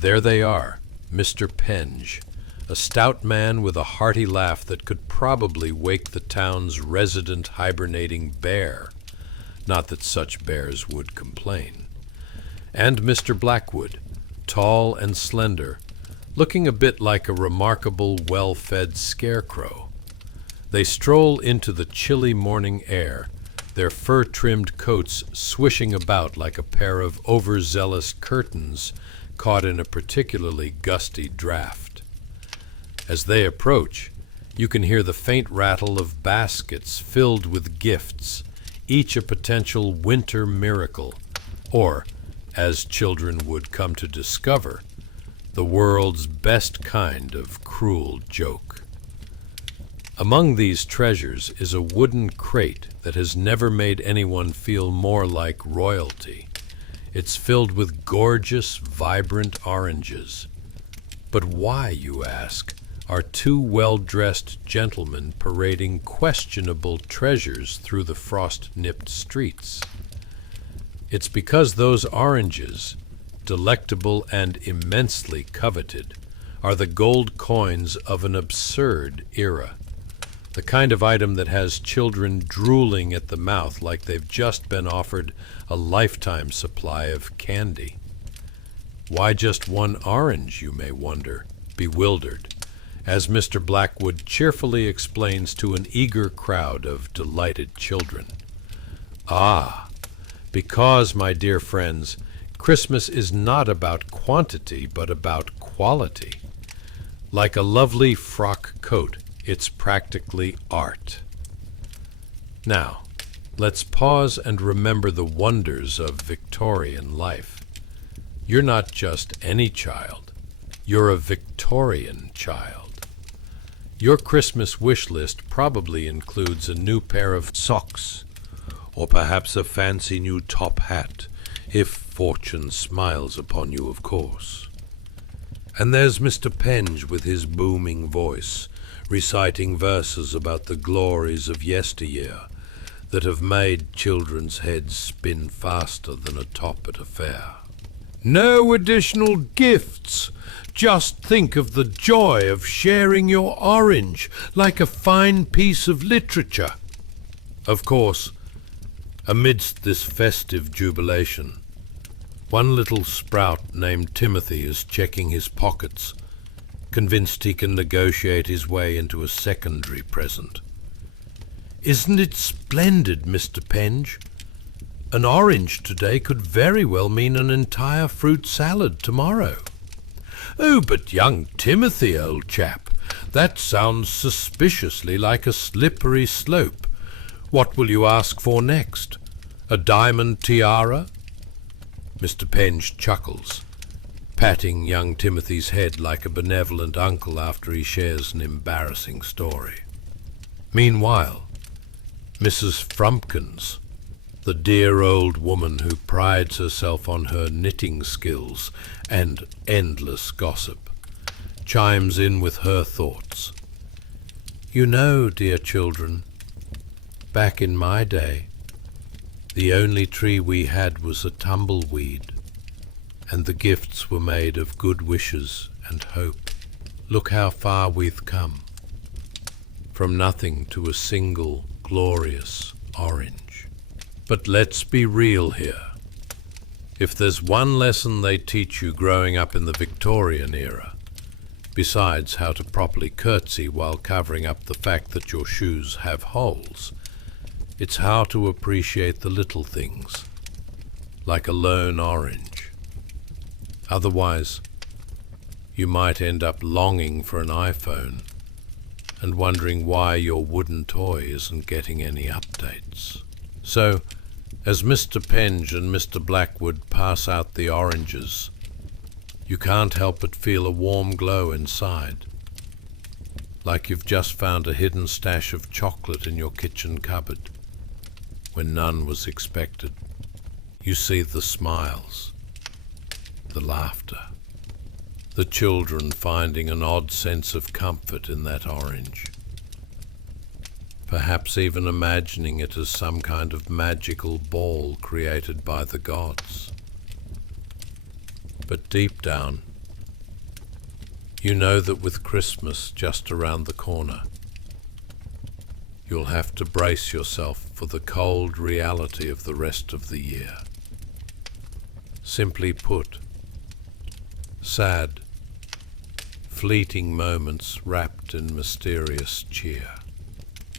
There they are, Mr. Penge, a stout man with a hearty laugh that could probably wake the town's resident hibernating bear. Not that such bears would complain. And Mr. Blackwood, tall and slender, looking a bit like a remarkable, well-fed scarecrow. They stroll into the chilly morning air, their fur-trimmed coats swishing about like a pair of overzealous curtains caught in a particularly gusty draft. As they approach, you can hear the faint rattle of baskets filled with gifts, each a potential winter miracle, or, as children would come to discover, the world's best kind of cruel joke. Among these treasures is a wooden crate that has never made anyone feel more like royalty. It's filled with gorgeous, vibrant oranges. But why, you ask, are two well-dressed gentlemen parading questionable treasures through the frost-nipped streets? It's because those oranges, delectable and immensely coveted, are the gold coins of an absurd era. The kind of item that has children drooling at the mouth like they've just been offered a lifetime supply of candy. Why just one orange, you may wonder, bewildered, as Mr. Blackwood cheerfully explains to an eager crowd of delighted children. Ah, because, my dear friends, Christmas is not about quantity, but about quality. Like a lovely frock coat, it's practically art. Now, let's pause and remember the wonders of Victorian life. You're not just any child. You're a Victorian child. Your Christmas wish list probably includes a new pair of socks, or perhaps a fancy new top hat, if fortune smiles upon you, of course. And there's Mr. Penge with his booming voice, reciting verses about the glories of yesteryear that have made children's heads spin faster than a top at a fair. No additional gifts. Just think of the joy of sharing your orange like a fine piece of literature. Of course, amidst this festive jubilation, one little sprout named Timothy is checking his pockets, convinced he can negotiate his way into a secondary present. Isn't it splendid, Mr. Penge? An orange today could very well mean an entire fruit salad tomorrow. Oh, but young Timothy, old chap, that sounds suspiciously like a slippery slope. What will you ask for next? A diamond tiara? Mr. Penge chuckles, patting young Timothy's head like a benevolent uncle after he shares an embarrassing story. Meanwhile, Mrs. Frumpkins, the dear old woman who prides herself on her knitting skills and endless gossip, chimes in with her thoughts. You know, dear children, back in my day, the only tree we had was a tumbleweed, and the gifts were made of good wishes and hope. Look how far we've come, from nothing to a single glorious orange. But let's be real here. If there's one lesson they teach you growing up in the Victorian era, besides how to properly curtsy while covering up the fact that your shoes have holes, it's how to appreciate the little things, like a lone orange. Otherwise, you might end up longing for an iPhone and wondering why your wooden toy isn't getting any updates. So, as Mr. Penge and Mr. Blackwood pass out the oranges, you can't help but feel a warm glow inside, like you've just found a hidden stash of chocolate in your kitchen cupboard when none was expected. You see the smiles, the laughter, the children finding an odd sense of comfort in that orange, perhaps even imagining it as some kind of magical ball created by the gods. But deep down, you know that with Christmas just around the corner, you'll have to brace yourself for the cold reality of the rest of the year. Simply put, sad, fleeting moments wrapped in mysterious cheer.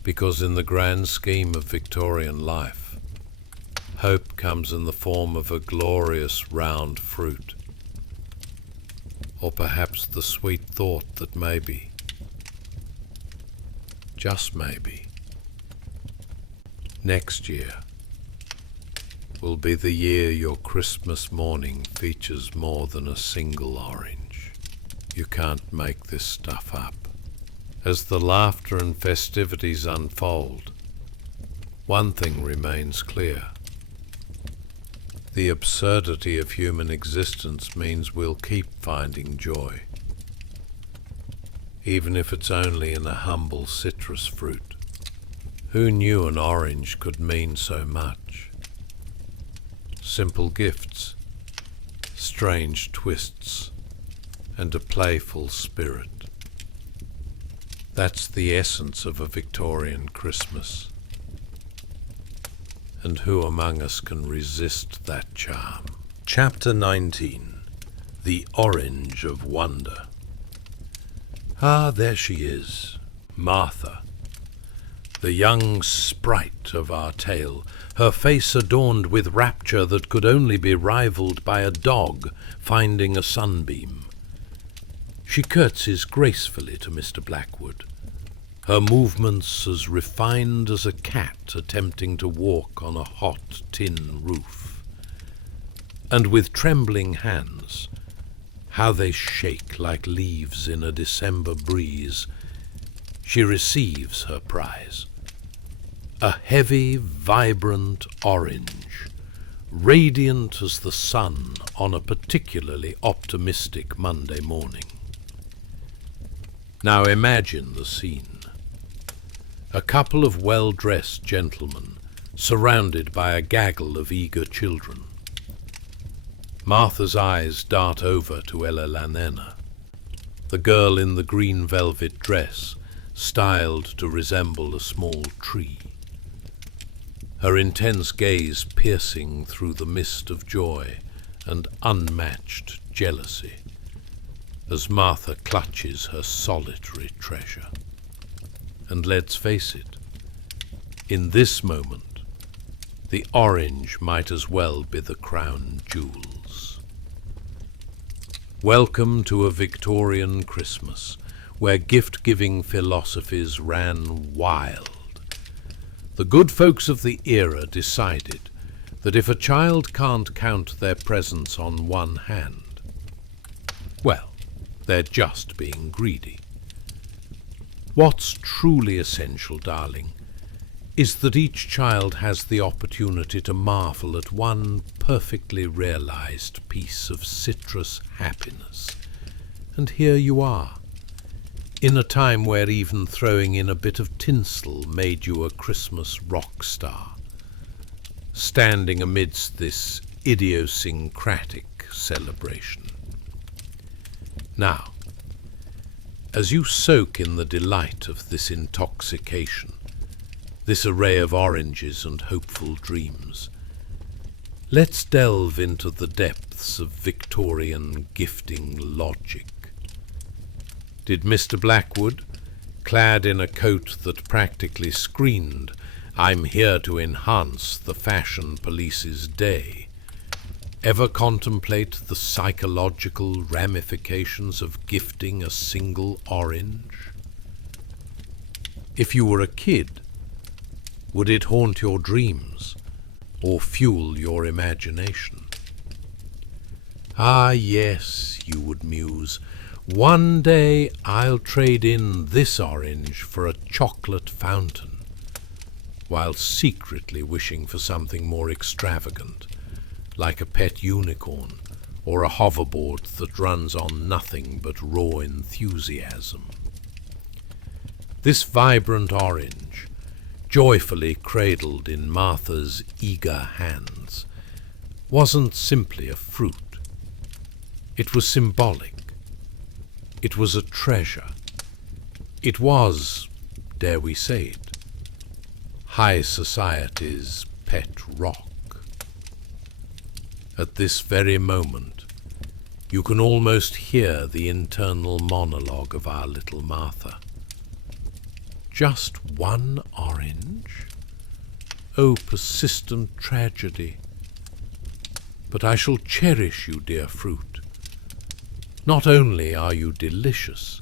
Because in the grand scheme of Victorian life, hope comes in the form of a glorious round fruit, or perhaps the sweet thought that maybe, just maybe, next year will be the year your Christmas morning features more than a single orange. You can't make this stuff up. As the laughter and festivities unfold, one thing remains clear. The absurdity of human existence means we'll keep finding joy, even if it's only in a humble citrus fruit. Who knew an orange could mean so much? Simple gifts, strange twists, and a playful spirit. That's the essence of a Victorian Christmas. And who among us can resist that charm? Chapter 19. The Orange of Wonder. Ah, there she is, Martha, the young sprite of our tale, her face adorned with rapture that could only be rivaled by a dog finding a sunbeam. She curtsies gracefully to Mr. Blackwood, her movements as refined as a cat attempting to walk on a hot tin roof. And with trembling hands, how they shake like leaves in a December breeze, she receives her prize. A heavy, vibrant orange, radiant as the sun on a particularly optimistic Monday morning. Now imagine the scene. A couple of well-dressed gentlemen surrounded by a gaggle of eager children. Martha's eyes dart over to Ella Lanena, the girl in the green velvet dress, styled to resemble a small tree. Her intense gaze piercing through the mist of joy and unmatched jealousy, as Martha clutches her solitary treasure. And let's face it, in this moment, the orange might as well be the crown jewels. Welcome to a Victorian Christmas, where gift-giving philosophies ran wild. The good folks of the era decided that if a child can't count their presents on one hand, well, they're just being greedy. What's truly essential, darling, is that each child has the opportunity to marvel at one perfectly realized piece of citrus happiness. And here you are, in a time where even throwing in a bit of tinsel made you a Christmas rock star, standing amidst this idiosyncratic celebration. Now, as you soak in the delight of this intoxication, this array of oranges and hopeful dreams, let's delve into the depths of Victorian gifting logic. Did Mr. Blackwood, clad in a coat that practically screamed, "I'm here to enhance the fashion police's day," ever contemplate the psychological ramifications of gifting a single orange? If you were a kid, would it haunt your dreams or fuel your imagination? Ah, yes, you would muse, one day I'll trade in this orange for a chocolate fountain, while secretly wishing for something more extravagant, like a pet unicorn or a hoverboard that runs on nothing but raw enthusiasm. This vibrant orange, joyfully cradled in Martha's eager hands, wasn't simply a fruit. It was symbolic. It was a treasure. It was, dare we say it, high society's pet rock. At this very moment, you can almost hear the internal monologue of our little Martha. Just one orange? Oh, persistent tragedy. But I shall cherish you, dear fruit. Not only are you delicious,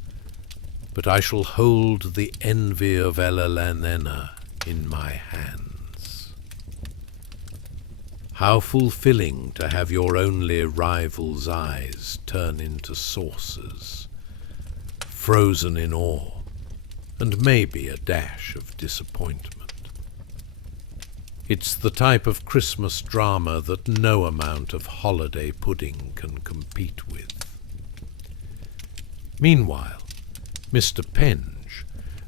but I shall hold the envy of Ella Lanena in my hands. How fulfilling to have your only rival's eyes turn into saucers, frozen in awe, and maybe a dash of disappointment. It's the type of Christmas drama that no amount of holiday pudding can compete with. Meanwhile, Mr. Penge,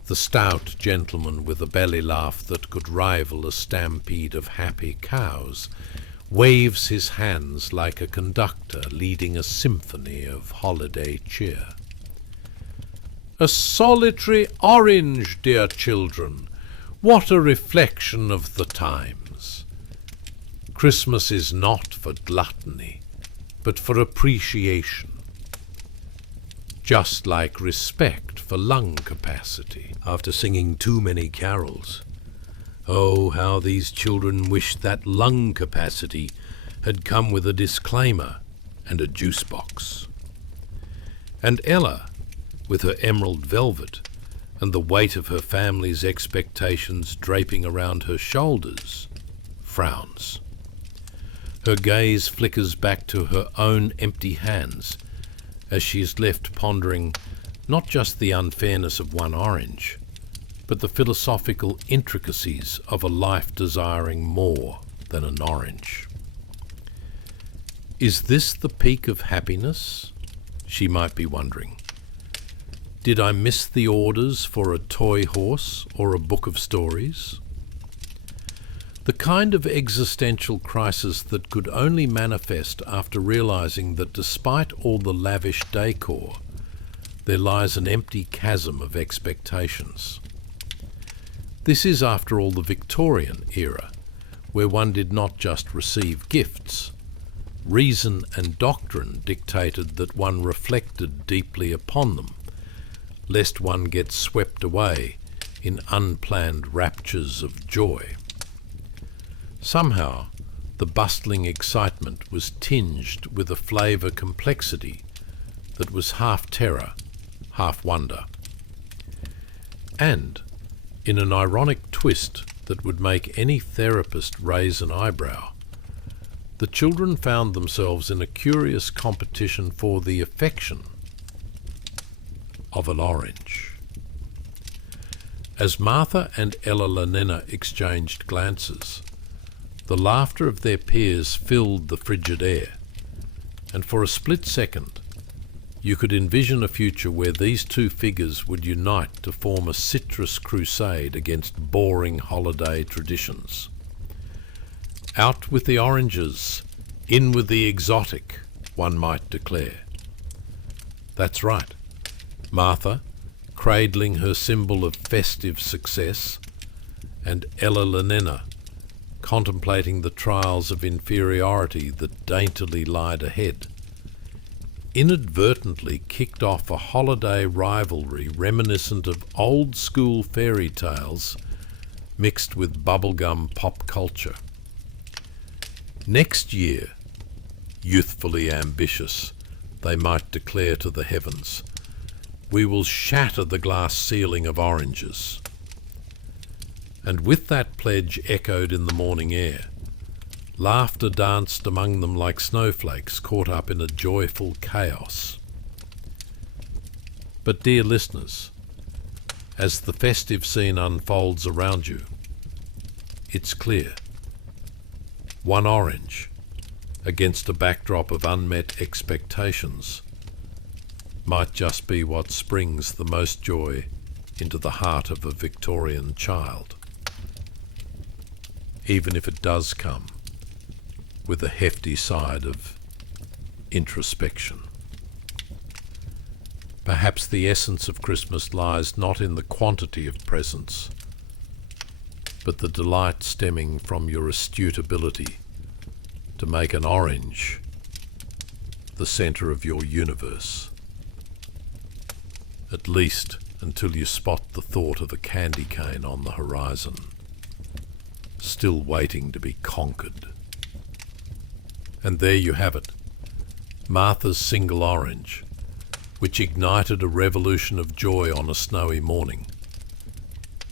the stout gentleman with a belly laugh that could rival a stampede of happy cows, waves his hands like a conductor leading a symphony of holiday cheer. A solitary orange, dear children! What a reflection of the times! Christmas is not for gluttony, but for appreciation. Just like respect for lung capacity after singing too many carols. Oh, how these children wish that lung capacity had come with a disclaimer and a juice box. And Ella, with her emerald velvet and the weight of her family's expectations draping around her shoulders, frowns. Her gaze flickers back to her own empty hands as she is left pondering not just the unfairness of one orange, but the philosophical intricacies of a life desiring more than an orange. Is this the peak of happiness? She might be wondering. Did I miss the orders for a toy horse or a book of stories? The kind of existential crisis that could only manifest after realizing that despite all the lavish decor, there lies an empty chasm of expectations. This is, after all, the Victorian era, where one did not just receive gifts. Reason and doctrine dictated that one reflected deeply upon them, lest one get swept away in unplanned raptures of joy. Somehow, the bustling excitement was tinged with a flavour complexity that was half terror, half wonder. And, in an ironic twist that would make any therapist raise an eyebrow, the children found themselves in a curious competition for the affection of an orange. As Martha and Ella Lanena exchanged glances, the laughter of their peers filled the frigid air, and for a split second you could envision a future where these two figures would unite to form a citrus crusade against boring holiday traditions. Out with the oranges, in with the exotic, one might declare. That's right. Martha, cradling her symbol of festive success, and Ella Lanena, contemplating the trials of inferiority that daintily lied ahead, inadvertently kicked off a holiday rivalry reminiscent of old-school fairy tales mixed with bubblegum pop culture. Next year, youthfully ambitious, they might declare to the heavens, we will shatter the glass ceiling of oranges. And with that pledge echoed in the morning air, laughter danced among them like snowflakes caught up in a joyful chaos. But dear listeners, as the festive scene unfolds around you, it's clear. One orange, against a backdrop of unmet expectations, might just be what springs the most joy into the heart of a Victorian child, even if it does come with a hefty side of introspection. Perhaps the essence of Christmas lies not in the quantity of presents, but the delight stemming from your astute ability to make an orange the centre of your universe, at least until you spot the thought of a candy cane on the horizon, still waiting to be conquered. And there you have it, Martha's single orange, which ignited a revolution of joy on a snowy morning,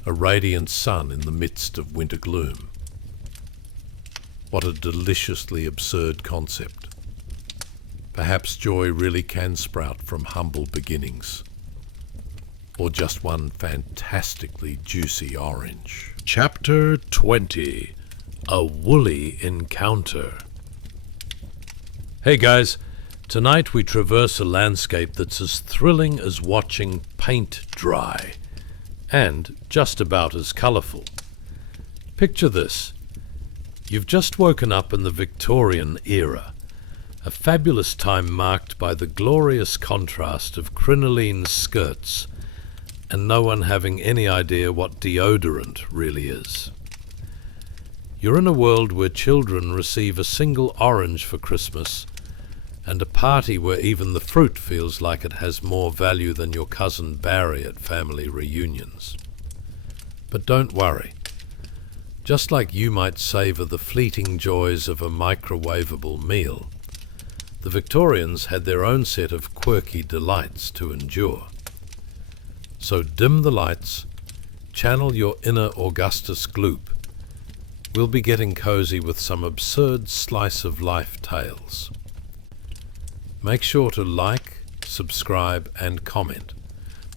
a radiant sun in the midst of winter gloom. What a deliciously absurd concept. Perhaps joy really can sprout from humble beginnings, or just one fantastically juicy orange. Chapter 20. A Woolly Encounter. Hey guys, tonight we traverse a landscape that's as thrilling as watching paint dry, and just about as colourful. Picture this. You've just woken up in the Victorian era, a fabulous time marked by the glorious contrast of crinoline skirts and no one having any idea what deodorant really is. You're in a world where children receive a single orange for Christmas, and a party where even the fruit feels like it has more value than your cousin Barry at family reunions. But don't worry. Just like you might savour the fleeting joys of a microwavable meal, the Victorians had their own set of quirky delights to endure. So dim the lights, channel your inner Augustus Gloop. We'll be getting cosy with some absurd slice-of-life tales. Make sure to like, subscribe and comment,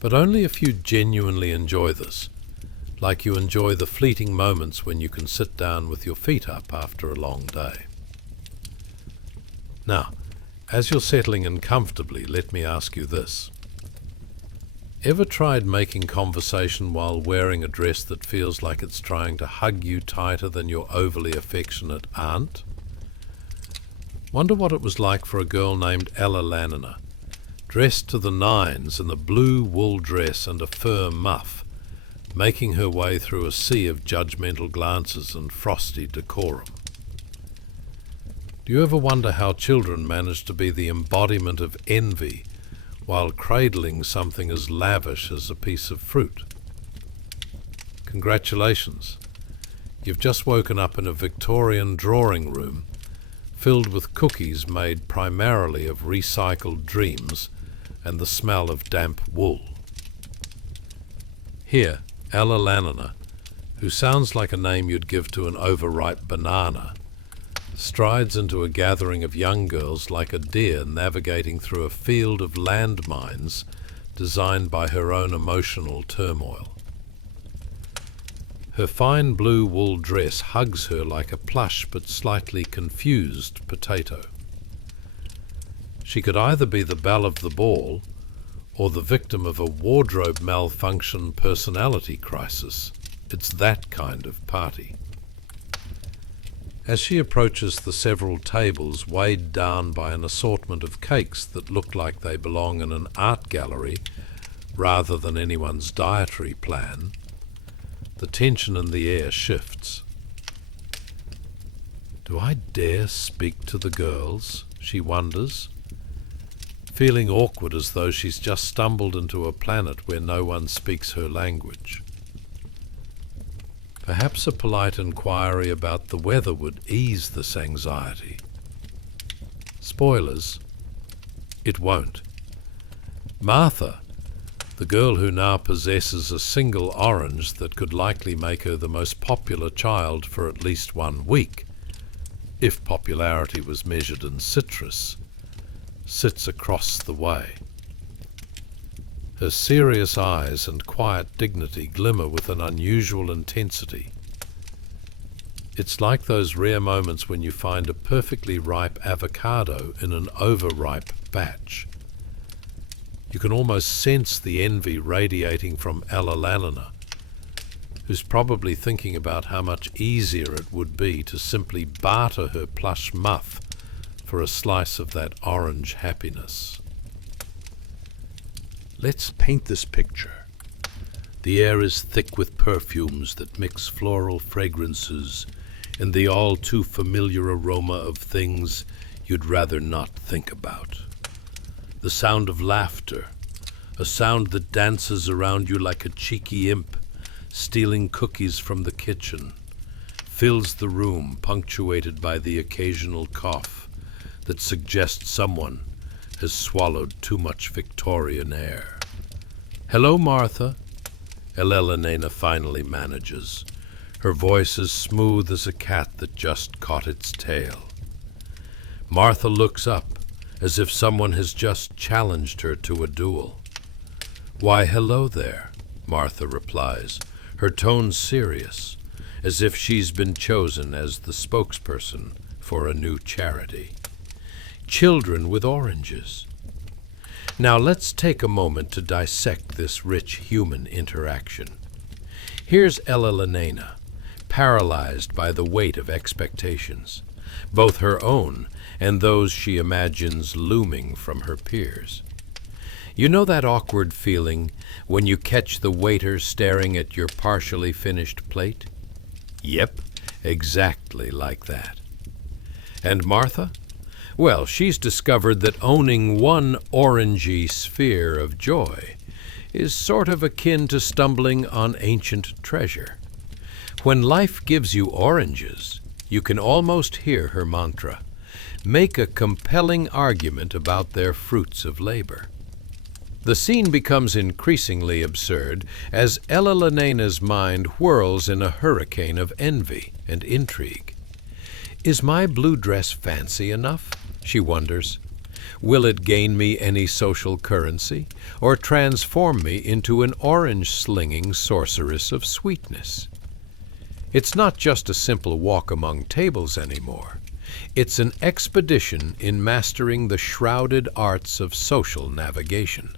but only if you genuinely enjoy this, like you enjoy the fleeting moments when you can sit down with your feet up after a long day. Now, as you're settling in comfortably, let me ask you this. Ever tried making conversation while wearing a dress that feels like it's trying to hug you tighter than your overly affectionate aunt? Wonder what it was like for a girl named Ella Lanina, dressed to the nines in a blue wool dress and a fur muff, making her way through a sea of judgmental glances and frosty decorum. Do you ever wonder how children manage to be the embodiment of envy while cradling something as lavish as a piece of fruit? Congratulations. You've just woken up in a Victorian drawing room filled with cookies made primarily of recycled dreams and the smell of damp wool. Here, Ella Lanina, who sounds like a name you'd give to an overripe banana, strides into a gathering of young girls like a deer navigating through a field of landmines designed by her own emotional turmoil. Her fine blue wool dress hugs her like a plush but slightly confused potato. She could either be the belle of the ball or the victim of a wardrobe malfunction personality crisis. It's that kind of party. As she approaches the several tables weighed down by an assortment of cakes that look like they belong in an art gallery rather than anyone's dietary plan, the tension in the air shifts. Do I dare speak to the girls? She wonders, feeling awkward as though she's just stumbled into a planet where no one speaks her language. Perhaps a polite inquiry about the weather would ease this anxiety. Spoilers, it won't. Martha, the girl who now possesses a single orange that could likely make her the most popular child for at least 1 week, if popularity was measured in citrus, sits across the way. Her serious eyes and quiet dignity glimmer with an unusual intensity. It's like those rare moments when you find a perfectly ripe avocado in an overripe batch. You can almost sense the envy radiating from Elena, who's probably thinking about how much easier it would be to simply barter her plush muff for a slice of that orange happiness. Let's paint this picture. The air is thick with perfumes that mix floral fragrances and the all-too-familiar aroma of things you'd rather not think about. The sound of laughter, a sound that dances around you like a cheeky imp, stealing cookies from the kitchen, fills the room, punctuated by the occasional cough that suggests someone has swallowed too much Victorian air. "Hello, Martha," Elena finally manages, her voice as smooth as a cat that just caught its tail. Martha looks up, as if someone has just challenged her to a duel. "Why, hello there," Martha replies, her tone serious, as if she's been chosen as the spokesperson for a new charity. "Children with oranges." Now let's take a moment to dissect this rich human interaction. Here's Elena, paralyzed by the weight of expectations, both her own and those she imagines looming from her peers. You know that awkward feeling when you catch the waiter staring at your partially finished plate? Yep, exactly like that. And Martha? Well, she's discovered that owning one orangey sphere of joy is sort of akin to stumbling on ancient treasure. When life gives you oranges, you can almost hear her mantra: make a compelling argument about their fruits of labor. The scene becomes increasingly absurd as Elena's mind whirls in a hurricane of envy and intrigue. Is my blue dress fancy enough? She wonders. Will it gain me any social currency, or transform me into an orange-slinging sorceress of sweetness? It's not just a simple walk among tables anymore. It's an expedition in mastering the shrouded arts of social navigation.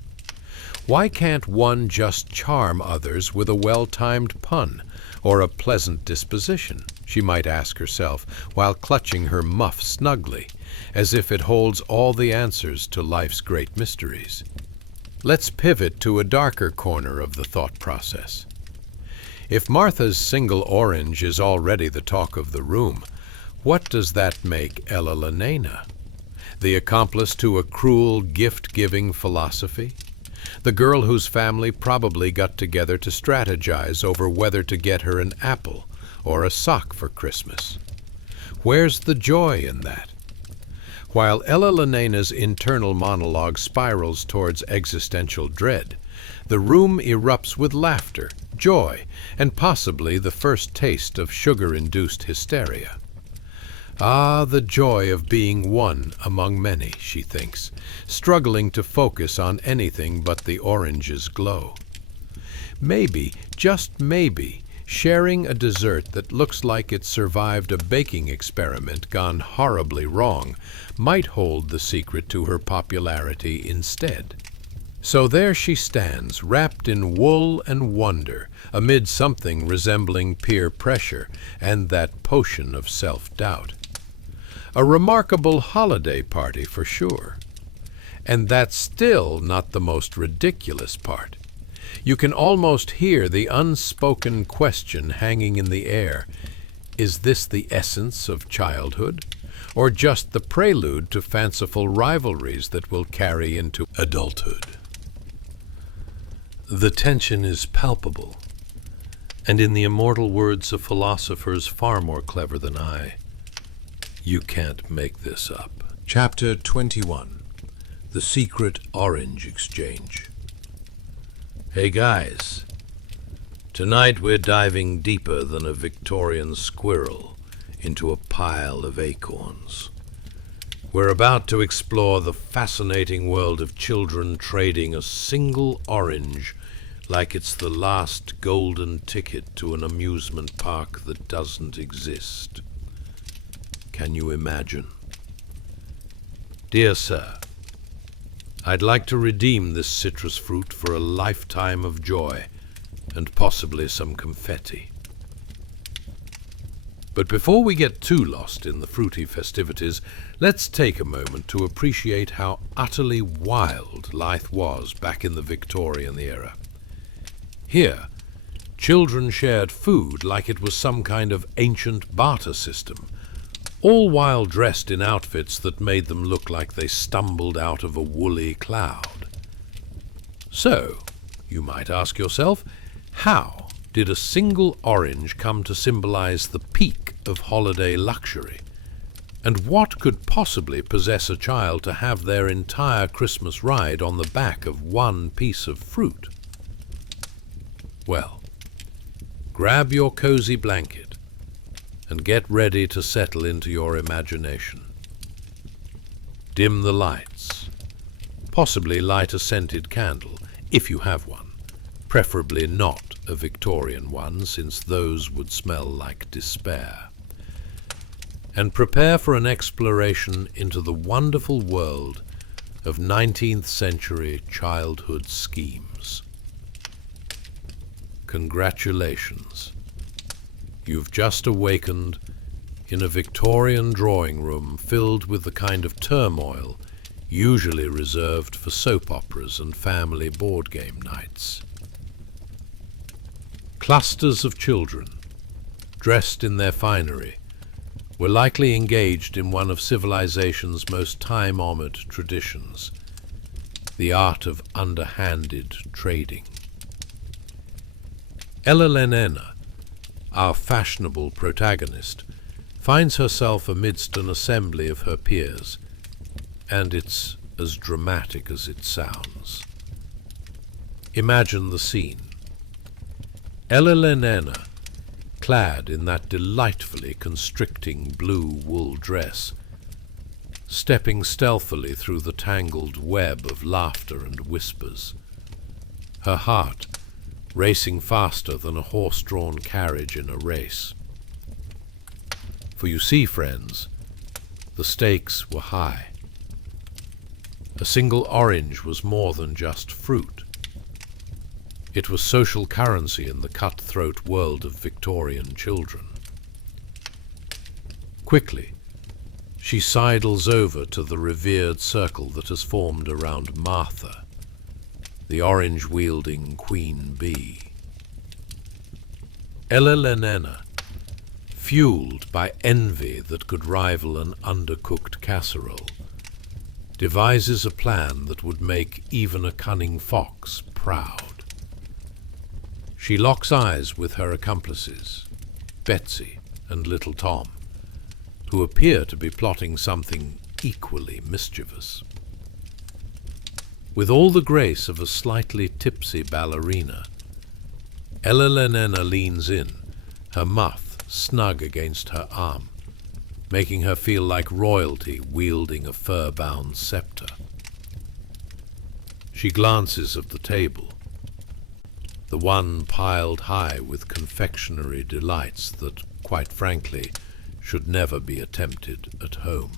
Why can't one just charm others with a well-timed pun or a pleasant disposition? She might ask herself while clutching her muff snugly, as if it holds all the answers to life's great mysteries. Let's pivot to a darker corner of the thought process. If Martha's single orange is already the talk of the room, what does that make Elena? The accomplice to a cruel, gift-giving philosophy? The girl whose family probably got together to strategize over whether to get her an apple or a sock for Christmas? Where's the joy in that? While Elena's internal monologue spirals towards existential dread, the room erupts with laughter, joy, and possibly the first taste of sugar-induced hysteria. Ah, the joy of being one among many, she thinks, struggling to focus on anything but the orange's glow. Maybe, just maybe, sharing a dessert that looks like it survived a baking experiment gone horribly wrong might hold the secret to her popularity instead. So there she stands, wrapped in wool and wonder, amid something resembling peer pressure and that potion of self-doubt. A remarkable holiday party for sure. And that's still not the most ridiculous part. You can almost hear the unspoken question hanging in the air. Is this the essence of childhood, or just the prelude to fanciful rivalries that will carry into adulthood? The tension is palpable, and in the immortal words of philosophers far more clever than I, you can't make this up. Chapter 21. The Secret Orange Exchange. Hey guys, tonight we're diving deeper than a Victorian squirrel into a pile of acorns. We're about to explore the fascinating world of children trading a single orange like it's the last golden ticket to an amusement park that doesn't exist. Can you imagine? Dear Sir, I'd like to redeem this citrus fruit for a lifetime of joy and possibly some confetti. But before we get too lost in the fruity festivities, let's take a moment to appreciate how utterly wild life was back in the Victorian era. Here, children shared food like it was some kind of ancient barter system, all while dressed in outfits that made them look like they stumbled out of a woolly cloud. So, you might ask yourself, how did a single orange come to symbolize the peak of holiday luxury? And what could possibly possess a child to have their entire Christmas ride on the back of one piece of fruit? Well, grab your cozy blanket and get ready to settle into your imagination. Dim the lights, possibly light a scented candle, if you have one, preferably not a Victorian one, since those would smell like despair. And prepare for an exploration into the wonderful world of 19th century childhood schemes. Congratulations. You've just awakened in a Victorian drawing room filled with the kind of turmoil usually reserved for soap operas and family board game nights. Clusters of children, dressed in their finery, were likely engaged in one of civilization's most time-honored traditions, the art of underhanded trading. Ella Lenena, our fashionable protagonist, finds herself amidst an assembly of her peers, and it's as dramatic as it sounds. Imagine the scene. Ella Lenena, clad in that delightfully constricting blue wool dress, stepping stealthily through the tangled web of laughter and whispers, her heart racing faster than a horse-drawn carriage in a race. For you see, friends, the stakes were high. A single orange was more than just fruit. It was social currency in the cutthroat world of Victorian children. Quickly, she sidles over to the revered circle that has formed around Martha, the orange-wielding queen bee. Ella Lenena, fueled by envy that could rival an undercooked casserole, devises a plan that would make even a cunning fox proud. She locks eyes with her accomplices, Betsy and little Tom, who appear to be plotting something equally mischievous. With all the grace of a slightly tipsy ballerina, Ella Lenena leans in, her muff snug against her arm, making her feel like royalty wielding a fur-bound scepter. She glances at the table, the one piled high with confectionery delights that, quite frankly, should never be attempted at home,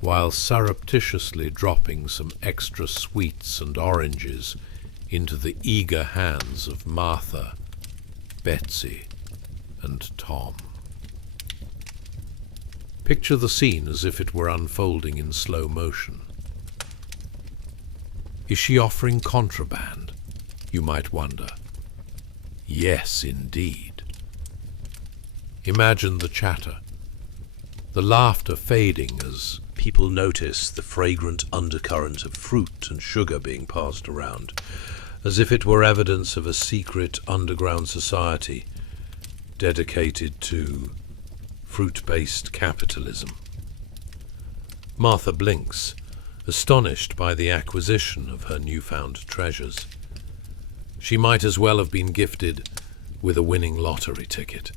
while surreptitiously dropping some extra sweets and oranges into the eager hands of Martha, Betsy, and Tom. Picture the scene as if it were unfolding in slow motion. Is she offering contraband? You might wonder. Yes, indeed. Imagine the chatter, the laughter fading as people notice the fragrant undercurrent of fruit and sugar being passed around, as if it were evidence of a secret underground society dedicated to fruit-based capitalism. Martha blinks, astonished by the acquisition of her newfound treasures. She might as well have been gifted with a winning lottery ticket.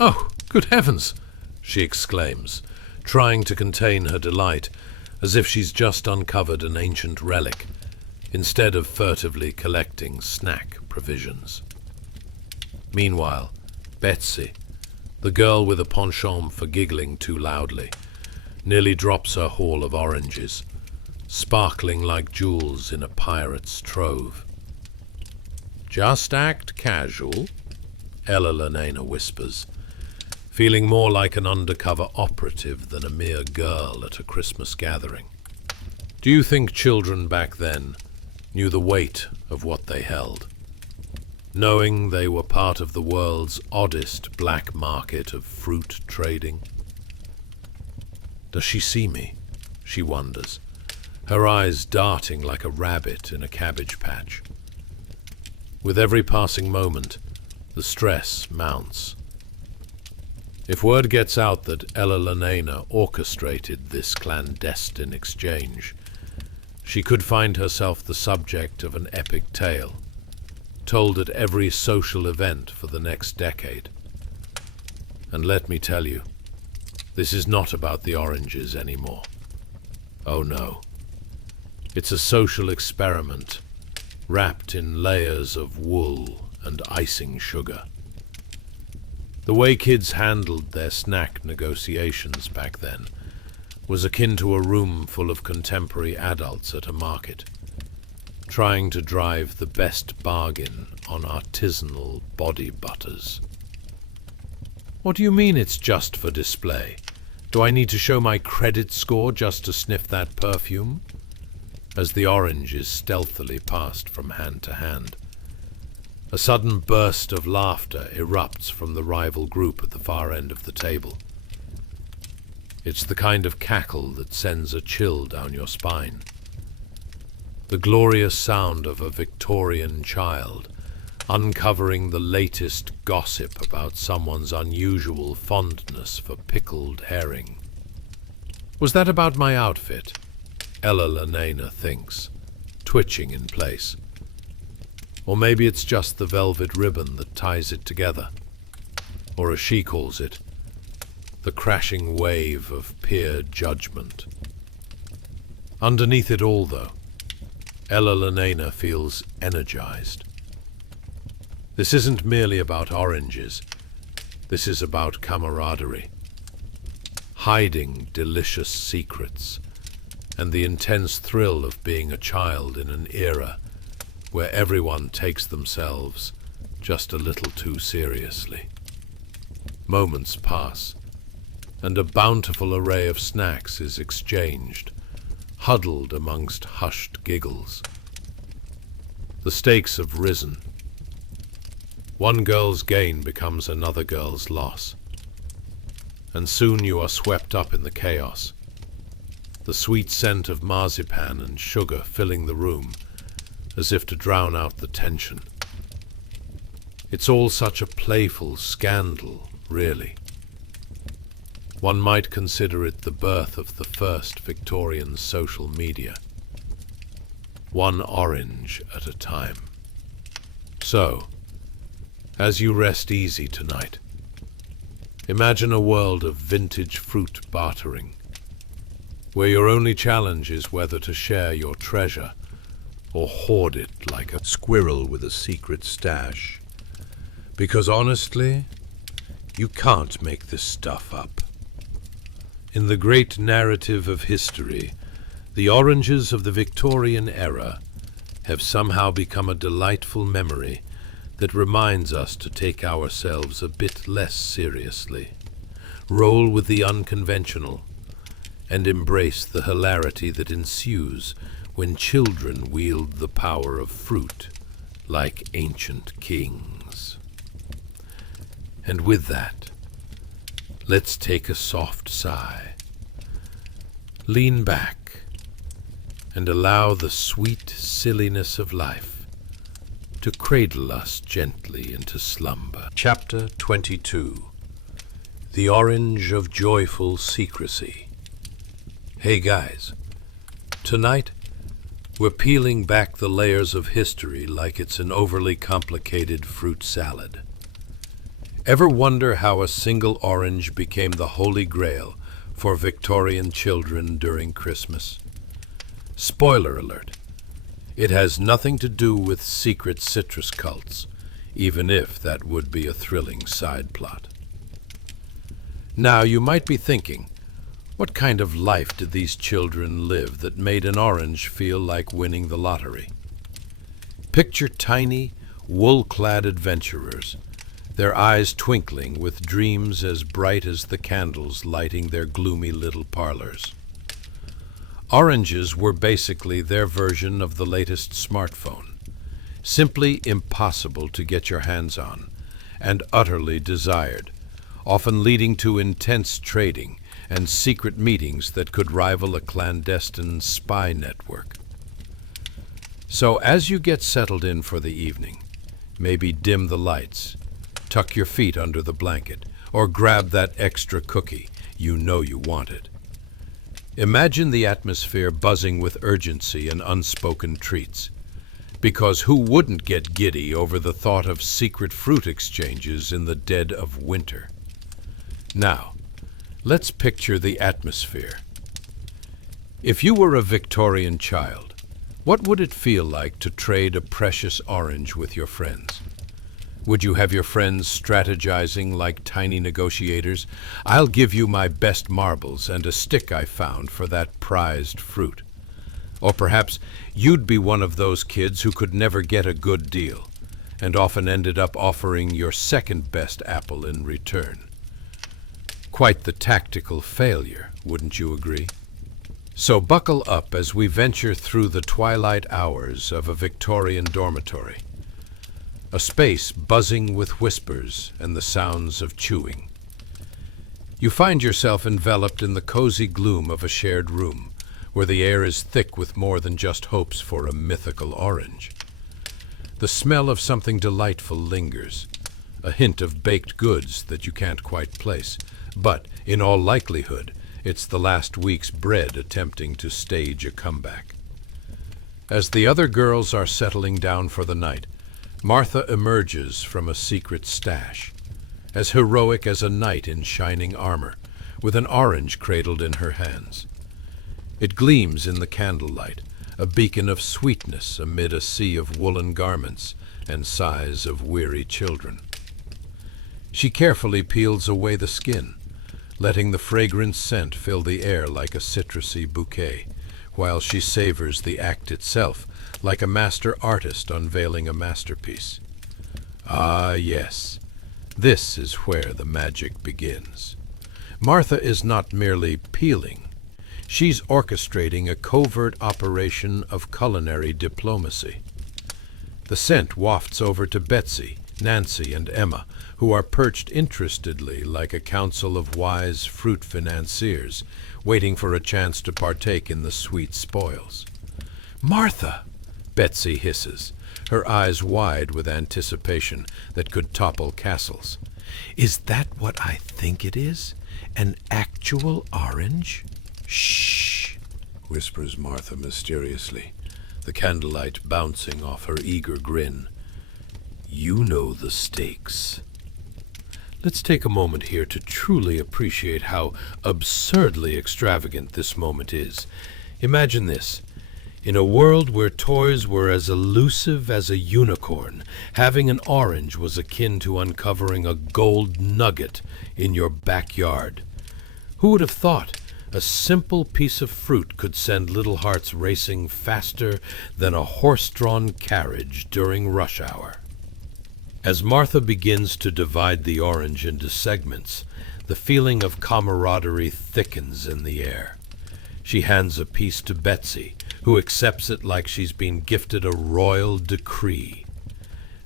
"Oh, good heavens!" she exclaims, trying to contain her delight, as if she's just uncovered an ancient relic, instead of furtively collecting snack provisions. Meanwhile, Betsy, the girl with a penchant for giggling too loudly, nearly drops her haul of oranges, sparkling like jewels in a pirate's trove. "Just act casual," Ella Lenana whispers, feeling more like an undercover operative than a mere girl at a Christmas gathering. Do you think children back then knew the weight of what they held, knowing they were part of the world's oddest black market of fruit trading? Does she see me? She wonders, her eyes darting like a rabbit in a cabbage patch. With every passing moment, the stress mounts. If word gets out that Ella Lenana orchestrated this clandestine exchange, she could find herself the subject of an epic tale, told at every social event for the next decade. And let me tell you, this is not about the oranges anymore. Oh no. It's a social experiment, wrapped in layers of wool and icing sugar. The way kids handled their snack negotiations back then was akin to a room full of contemporary adults at a market, trying to drive the best bargain on artisanal body butters. What do you mean it's just for display? Do I need to show my credit score just to sniff that perfume? As the orange is stealthily passed from hand to hand, a sudden burst of laughter erupts from the rival group at the far end of the table. It's the kind of cackle that sends a chill down your spine. The glorious sound of a Victorian child uncovering the latest gossip about someone's unusual fondness for pickled herring. Was that about my outfit? Ella Lenana thinks, twitching in place. Or maybe it's just the velvet ribbon that ties it together. Or as she calls it, the crashing wave of peer judgment. Underneath it all, though, Ella Lenana feels energized. This isn't merely about oranges. This is about camaraderie, hiding delicious secrets, and the intense thrill of being a child in an era where everyone takes themselves just a little too seriously. Moments pass, and a bountiful array of snacks is exchanged, huddled amongst hushed giggles. The stakes have risen. One girl's gain becomes another girl's loss, and soon you are swept up in the chaos, the sweet scent of marzipan and sugar filling the room as if to drown out the tension. It's all such a playful scandal, really. One might consider it the birth of the first Victorian social media. One orange at a time. So, as you rest easy tonight, imagine a world of vintage fruit bartering, where your only challenge is whether to share your treasure or hoard it like a squirrel with a secret stash. Because honestly, you can't make this stuff up. In the great narrative of history, the oranges of the Victorian era have somehow become a delightful memory that reminds us to take ourselves a bit less seriously, roll with the unconventional, and embrace the hilarity that ensues when children wield the power of fruit like ancient kings. And with that, let's take a soft sigh, lean back, and allow the sweet silliness of life to cradle us gently into slumber. Chapter 22. The Orange of Joyful Secrecy. Hey guys, tonight we're peeling back the layers of history like it's an overly complicated fruit salad. Ever wonder how a single orange became the holy grail for Victorian children during Christmas? Spoiler alert, It has nothing to do with secret citrus cults, even if that would be a thrilling side plot. Now, you might be thinking, what kind of life did these children live that made an orange feel like winning the lottery? Picture tiny, wool-clad adventurers, their eyes twinkling with dreams as bright as the candles lighting their gloomy little parlors. Oranges were basically their version of the latest smartphone, simply impossible to get your hands on, and utterly desired, often leading to intense trading and secret meetings that could rival a clandestine spy network. So as you get settled in for the evening, maybe dim the lights, tuck your feet under the blanket, or grab that extra cookie you know you wanted. Imagine the atmosphere buzzing with urgency and unspoken treats, because who wouldn't get giddy over the thought of secret fruit exchanges in the dead of winter? Now, let's picture the atmosphere. If you were a Victorian child, what would it feel like to trade a precious orange with your friends? Would you have your friends strategizing like tiny negotiators? I'll give you my best marbles and a stick I found for that prized fruit. Or perhaps you'd be one of those kids who could never get a good deal, and often ended up offering your second best apple in return. Quite the tactical failure, wouldn't you agree? So buckle up as we venture through the twilight hours of a Victorian dormitory, a space buzzing with whispers and the sounds of chewing. You find yourself enveloped in the cozy gloom of a shared room, where the air is thick with more than just hopes for a mythical orange. The smell of something delightful lingers, a hint of baked goods that you can't quite place, but in all likelihood, it's the last week's bread attempting to stage a comeback. As the other girls are settling down for the night, Martha emerges from a secret stash, as heroic as a knight in shining armor, with an orange cradled in her hands. It gleams in the candlelight, a beacon of sweetness amid a sea of woolen garments and sighs of weary children. She carefully peels away the skin, letting the fragrant scent fill the air like a citrusy bouquet, while she savors the act itself like a master artist unveiling a masterpiece. Ah, yes, this is where the magic begins. Martha is not merely peeling. She's orchestrating a covert operation of culinary diplomacy. The scent wafts over to Betsy, Nancy, and Emma, who are perched interestedly like a council of wise fruit financiers, waiting for a chance to partake in the sweet spoils. "Martha!" Betsy hisses, her eyes wide with anticipation that could topple castles. "Is that what I think it is? An actual orange?" "Shh!" whispers Martha mysteriously, the candlelight bouncing off her eager grin. "You know the stakes." Let's take a moment here to truly appreciate how absurdly extravagant this moment is. Imagine this. In a world where toys were as elusive as a unicorn, having an orange was akin to uncovering a gold nugget in your backyard. Who would have thought a simple piece of fruit could send little hearts racing faster than a horse-drawn carriage during rush hour? As Martha begins to divide the orange into segments, the feeling of camaraderie thickens in the air. She hands a piece to Betsy, who accepts it like she's been gifted a royal decree.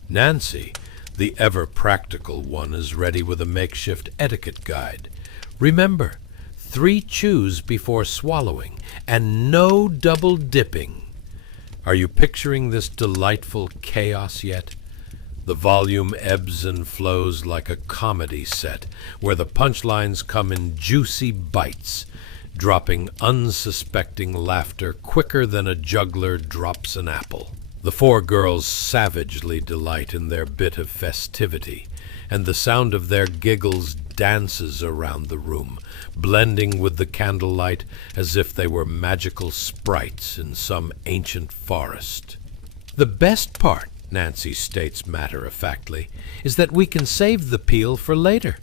Nancy, the ever-practical one, is ready with a makeshift etiquette guide. Remember, 3 chews before swallowing, and no double dipping. Are you picturing this delightful chaos yet? The volume ebbs and flows like a comedy set, where the punchlines come in juicy bites, dropping unsuspecting laughter quicker than a juggler drops an apple. The 4 girls savagely delight in their bit of festivity, and the sound of their giggles dances around the room, blending with the candlelight as if they were magical sprites in some ancient forest. "The best part," Nancy states matter-of-factly, "is that we can save the peel for later.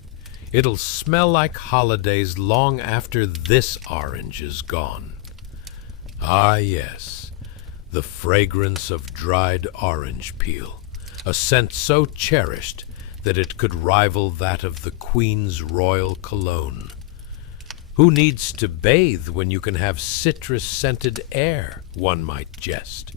It'll smell like holidays long after this orange is gone." Ah, yes, the fragrance of dried orange peel, a scent so cherished that it could rival that of the Queen's royal cologne. Who needs to bathe when you can have citrus-scented air, one might jest,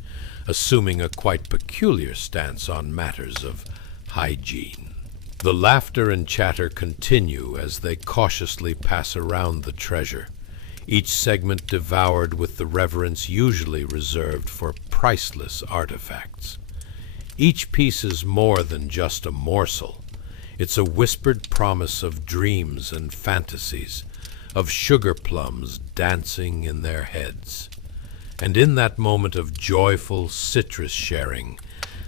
assuming a quite peculiar stance on matters of hygiene. The laughter and chatter continue as they cautiously pass around the treasure, each segment devoured with the reverence usually reserved for priceless artifacts. Each piece is more than just a morsel. It's a whispered promise of dreams and fantasies, of sugar plums dancing in their heads. And in that moment of joyful citrus sharing,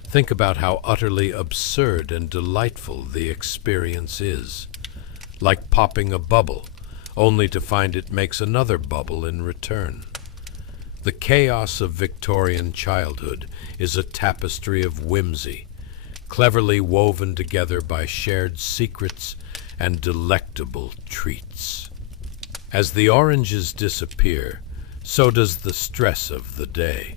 think about how utterly absurd and delightful the experience is. Like popping a bubble, only to find it makes another bubble in return. The chaos of Victorian childhood is a tapestry of whimsy, cleverly woven together by shared secrets and delectable treats. As the oranges disappear, so does the stress of the day,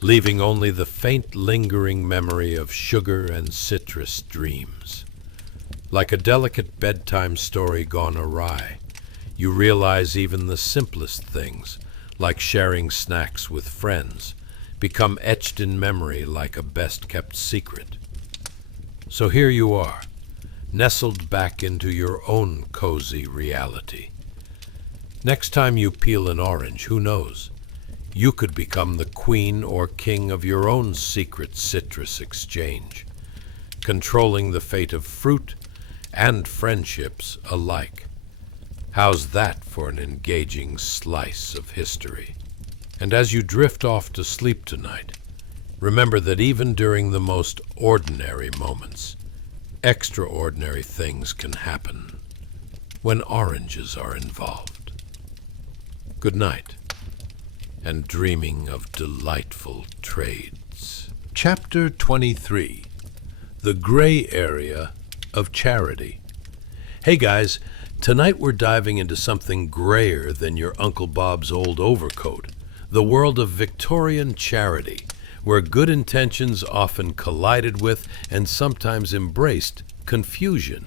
leaving only the faint lingering memory of sugar and citrus dreams. Like a delicate bedtime story gone awry, you realize even the simplest things, like sharing snacks with friends, become etched in memory like a best-kept secret. So here you are, nestled back into your own cozy reality. Next time you peel an orange, who knows? You could become the queen or king of your own secret citrus exchange, controlling the fate of fruit and friendships alike. How's that for an engaging slice of history? And as you drift off to sleep tonight, remember that even during the most ordinary moments, extraordinary things can happen when oranges are involved. Good night, and dreaming of delightful trades. Chapter 23. The Gray Area of Charity. Hey guys, tonight we're diving into something grayer than your Uncle Bob's old overcoat, the world of Victorian charity, where good intentions often collided with and sometimes embraced confusion.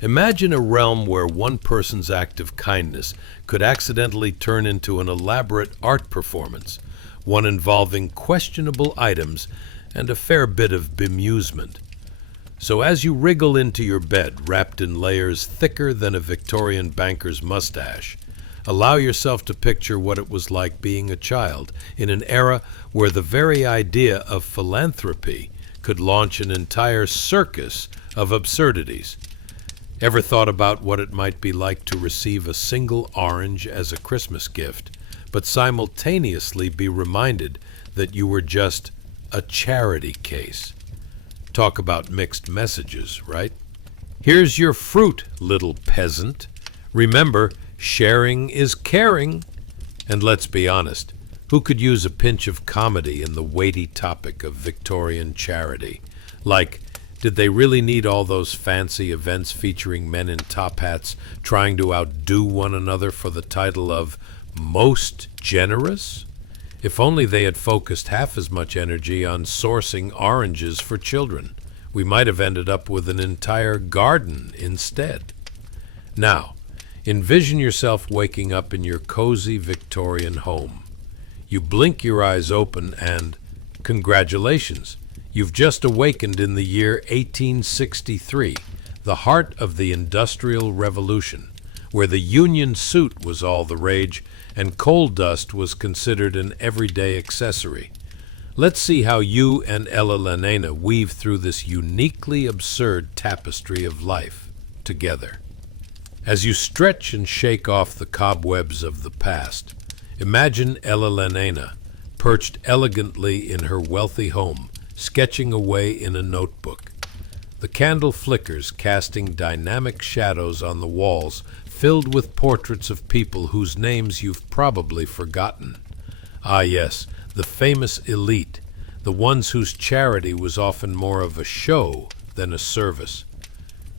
Imagine a realm where one person's act of kindness could accidentally turn into an elaborate art performance, one involving questionable items and a fair bit of bemusement. So as you wriggle into your bed, wrapped in layers thicker than a Victorian banker's mustache, allow yourself to picture what it was like being a child in an era where the very idea of philanthropy could launch an entire circus of absurdities. Ever thought about what it might be like to receive a single orange as a Christmas gift, but simultaneously be reminded that you were just a charity case? Talk about mixed messages, right? Here's your fruit, little peasant. Remember, sharing is caring. And let's be honest, who could use a pinch of comedy in the weighty topic of Victorian charity? Like, did they really need all those fancy events featuring men in top hats trying to outdo one another for the title of most generous? If only they had focused half as much energy on sourcing oranges for children, we might have ended up with an entire garden instead. Now, envision yourself waking up in your cozy Victorian home. You blink your eyes open and, congratulations, you've just awakened in the year 1863, the heart of the Industrial Revolution, where the Union suit was all the rage and coal dust was considered an everyday accessory. Let's see how you and Ella Lenena weave through this uniquely absurd tapestry of life together. As you stretch and shake off the cobwebs of the past, imagine Ella Lenena perched elegantly in her wealthy home, sketching away in a notebook. The candle flickers, casting dynamic shadows on the walls, filled with portraits of people whose names you've probably forgotten. Ah yes, the famous elite, the ones whose charity was often more of a show than a service.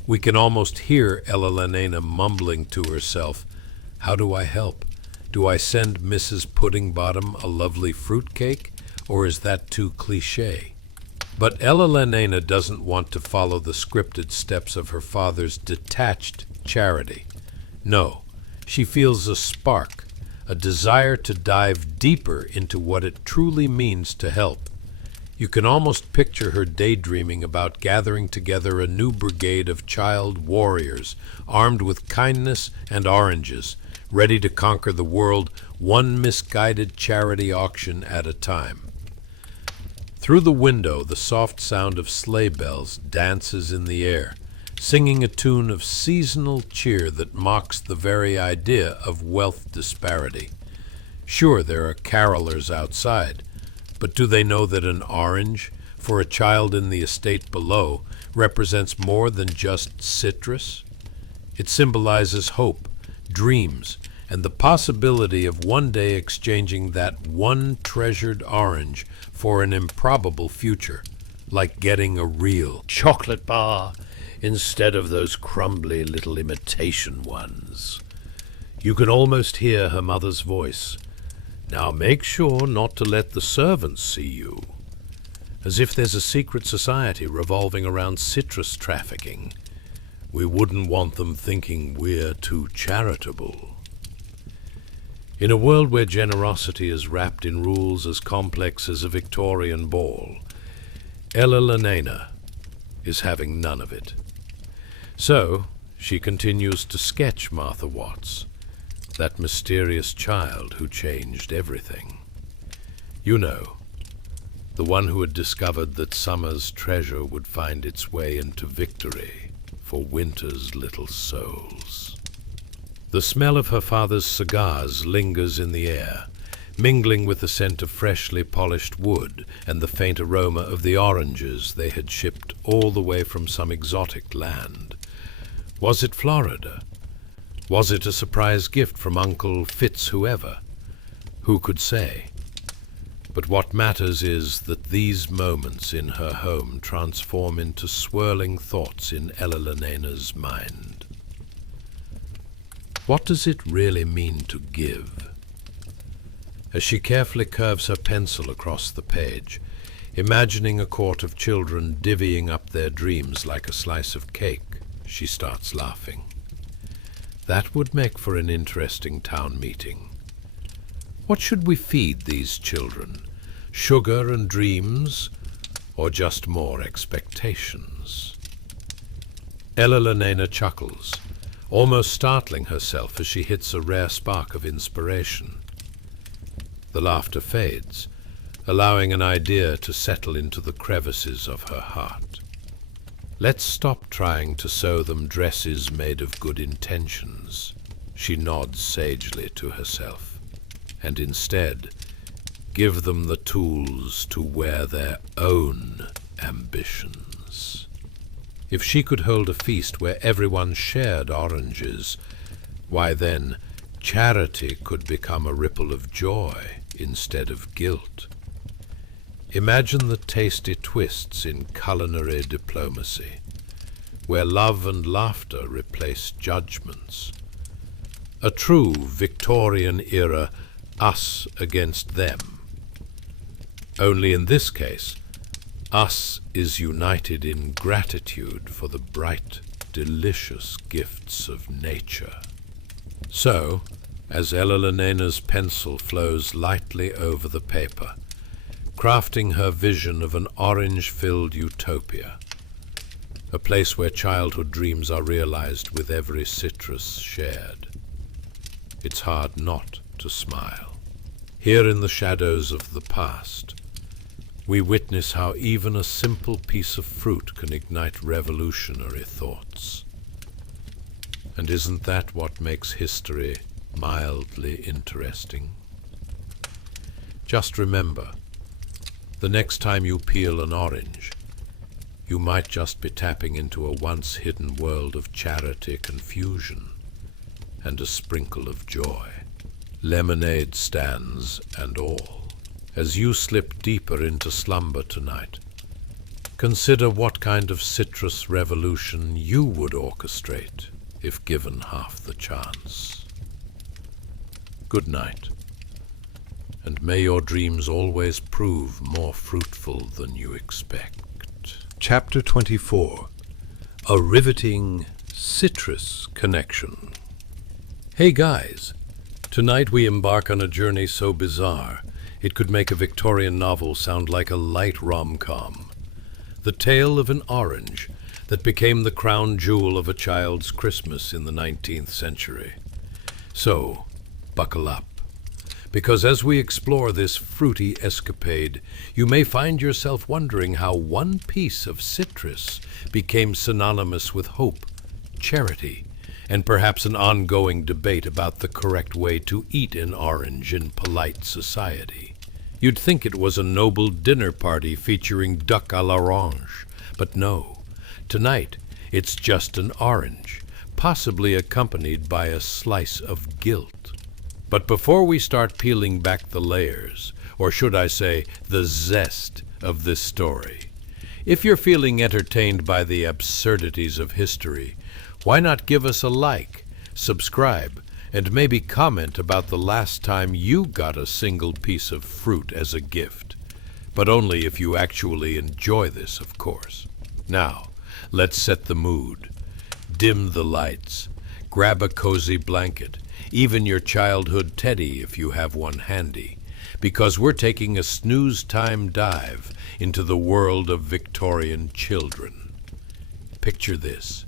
We can almost hear Ella Lenina mumbling to herself, "How do I help? Do I send Mrs. Puddingbottom a lovely fruitcake, or is that too cliché?" But Ella Lenina doesn't want to follow the scripted steps of her father's detached charity. No, she feels a spark, a desire to dive deeper into what it truly means to help. You can almost picture her daydreaming about gathering together a new brigade of child warriors, armed with kindness and oranges, ready to conquer the world one misguided charity auction at a time. Through the window, the soft sound of sleigh bells dances in the air, singing a tune of seasonal cheer that mocks the very idea of wealth disparity. Sure, there are carolers outside, but do they know that an orange, for a child in the estate below, represents more than just citrus? It symbolizes hope, dreams, and the possibility of one day exchanging that one treasured orange for an improbable future, like getting a real chocolate bar instead of those crumbly little imitation ones. You can almost hear her mother's voice. "Now make sure not to let the servants see you." As if there's a secret society revolving around citrus trafficking. We wouldn't want them thinking we're too charitable. In a world where generosity is wrapped in rules as complex as a Victorian ball, Ella Lenina is having none of it. So she continues to sketch Martha Watts, that mysterious child who changed everything. You know, the one who had discovered that summer's treasure would find its way into victory for winter's little souls. The smell of her father's cigars lingers in the air, mingling with the scent of freshly polished wood and the faint aroma of the oranges they had shipped all the way from some exotic land. Was it Florida? Was it a surprise gift from Uncle Fitzwhoever? Who could say? But what matters is that these moments in her home transform into swirling thoughts in Ella Lenina's mind. What does it really mean to give? As she carefully curves her pencil across the page, imagining a court of children divvying up their dreams like a slice of cake, she starts laughing. That would make for an interesting town meeting. What should we feed these children? Sugar and dreams, or just more expectations? Ella Lenina chuckles, almost startling herself as she hits a rare spark of inspiration. The laughter fades, allowing an idea to settle into the crevices of her heart. Let's stop trying to sew them dresses made of good intentions, she nods sagely to herself, and instead give them the tools to wear their own ambitions. If she could hold a feast where everyone shared oranges, why then charity could become a ripple of joy instead of guilt. Imagine the tasty twists in culinary diplomacy, where love and laughter replace judgments. A true Victorian era us against them. Only in this case, us is united in gratitude for the bright, delicious gifts of nature. So, as Ella Lenina's pencil flows lightly over the paper, crafting her vision of an orange-filled utopia, a place where childhood dreams are realized with every citrus shared, it's hard not to smile. Here in the shadows of the past, we witness how even a simple piece of fruit can ignite revolutionary thoughts. And isn't that what makes history mildly interesting? Just remember, the next time you peel an orange, You might just be tapping into a once-hidden world of charity, confusion, and a sprinkle of joy. Lemonade stands and all. As you slip deeper into slumber tonight, consider what kind of citrus revolution you would orchestrate if given half the chance. Good night, and may your dreams always prove more fruitful than you expect. Chapter 24. A riveting citrus connection. Hey guys, tonight we embark on a journey so bizarre it could make a Victorian novel sound like a light rom-com. The tale of an orange that became the crown jewel of a child's Christmas in the 19th century. So, buckle up, because as we explore this fruity escapade, you may find yourself wondering how one piece of citrus became synonymous with hope, charity, and perhaps an ongoing debate about the correct way to eat an orange in polite society. You'd think it was a noble dinner party featuring duck à l'orange, but no. Tonight, it's just an orange, possibly accompanied by a slice of guilt. But before we start peeling back the layers, or should I say, the zest of this story, if you're feeling entertained by the absurdities of history, why not give us a like, subscribe, and maybe comment about the last time you got a single piece of fruit as a gift. But only if you actually enjoy this, of course. Now, let's set the mood. Dim the lights. Grab a cozy blanket. Even your childhood teddy if you have one handy, because we're taking a snooze-time dive into the world of Victorian children. Picture this.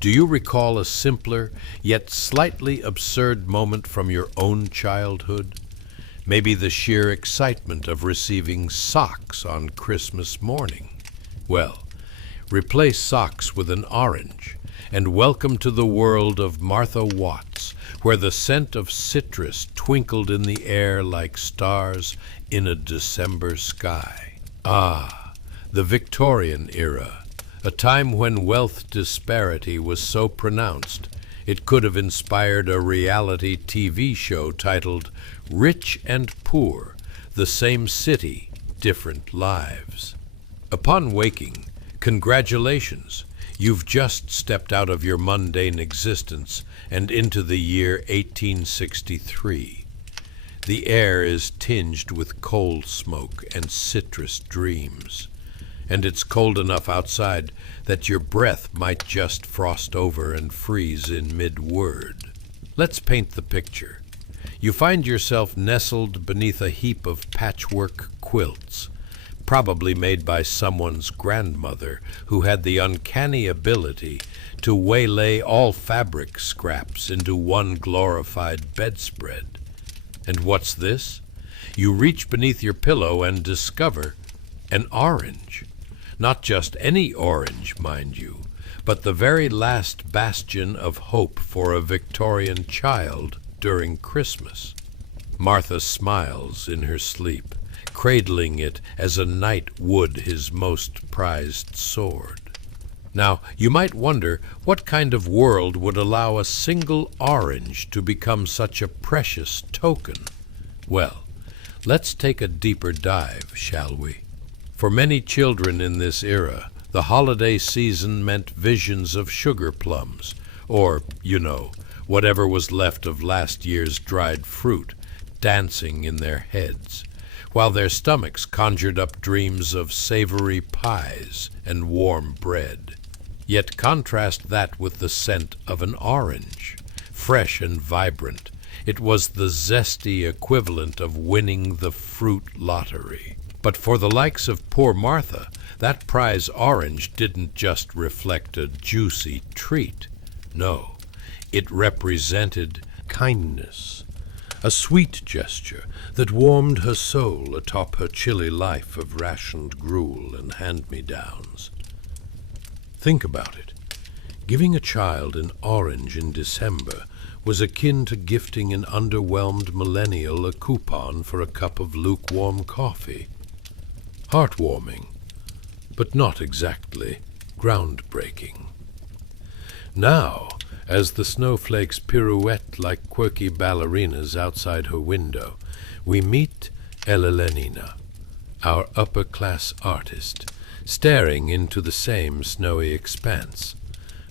Do you recall a simpler, yet slightly absurd moment from your own childhood? Maybe the sheer excitement of receiving socks on Christmas morning. Well, replace socks with an orange, and welcome to the world of Martha Watts, where the scent of citrus twinkled in the air like stars in a December sky. Ah, the Victorian era, a time when wealth disparity was so pronounced it could have inspired a reality TV show titled Rich and Poor, the Same City, Different Lives. Upon waking, congratulations! You've just stepped out of your mundane existence and into the year 1863. The air is tinged with coal smoke and citrus dreams, and it's cold enough outside that your breath might just frost over and freeze in mid-word. Let's paint the picture. You find yourself nestled beneath a heap of patchwork quilts, probably made by someone's grandmother who had the uncanny ability to waylay all fabric scraps into one glorified bedspread. And what's this? You reach beneath your pillow and discover an orange. Not just any orange, mind you, but the very last bastion of hope for a Victorian child during Christmas. Martha smiles in her sleep, cradling it as a knight would his most prized sword. Now, you might wonder what kind of world would allow a single orange to become such a precious token. Well, let's take a deeper dive, shall we? For many children in this era, the holiday season meant visions of sugar plums, or, whatever was left of last year's dried fruit, dancing in their heads, while their stomachs conjured up dreams of savory pies and warm bread. Yet contrast that with the scent of an orange, fresh and vibrant. It was the zesty equivalent of winning the fruit lottery. But for the likes of poor Martha, that prize orange didn't just reflect a juicy treat. No, it represented kindness, a sweet gesture that warmed her soul atop her chilly life of rationed gruel and hand-me-downs. Think about it. Giving a child an orange in December was akin to gifting an underwhelmed millennial a coupon for a cup of lukewarm coffee. Heartwarming, but not exactly groundbreaking. Now, as the snowflakes pirouette like quirky ballerinas outside her window, we meet Elelenina, our upper-class artist, staring into the same snowy expanse,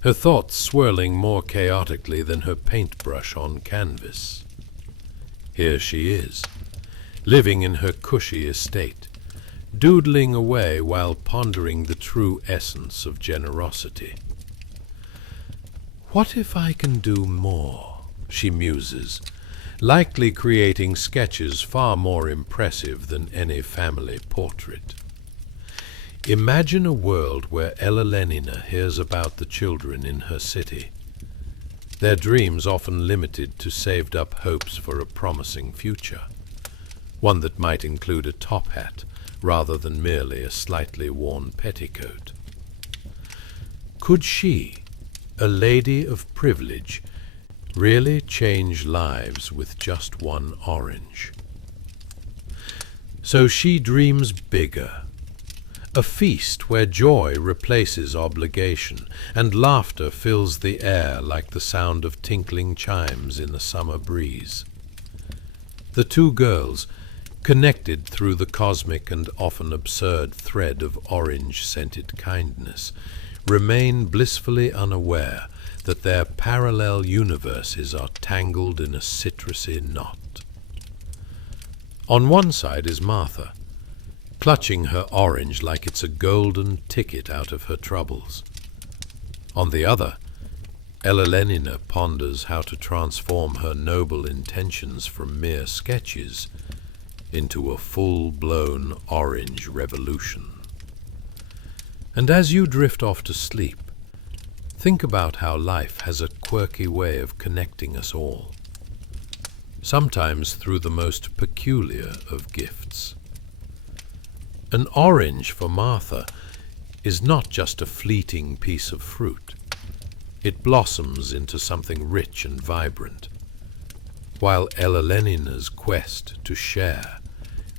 her thoughts swirling more chaotically than her paintbrush on canvas. Here she is, living in her cushy estate, doodling away while pondering the true essence of generosity. "What if I can do more?" she muses, likely creating sketches far more impressive than any family portrait. Imagine a world where Elelenina hears about the children in her city, their dreams often limited to saved-up hopes for a promising future, one that might include a top hat rather than merely a slightly worn petticoat. Could she, a lady of privilege, really change lives with just one orange? So she dreams bigger, a feast where joy replaces obligation, and laughter fills the air like the sound of tinkling chimes in a summer breeze. The two girls, connected through the cosmic and often absurd thread of orange-scented kindness, remain blissfully unaware that their parallel universes are tangled in a citrusy knot. On one side is Martha, clutching her orange like it's a golden ticket out of her troubles. On the other, Elelenina ponders how to transform her noble intentions from mere sketches into a full-blown orange revolution. And as you drift off to sleep, think about how life has a quirky way of connecting us all, sometimes through the most peculiar of gifts. An orange for Martha is not just a fleeting piece of fruit. It blossoms into something rich and vibrant, while Elelenina's quest to share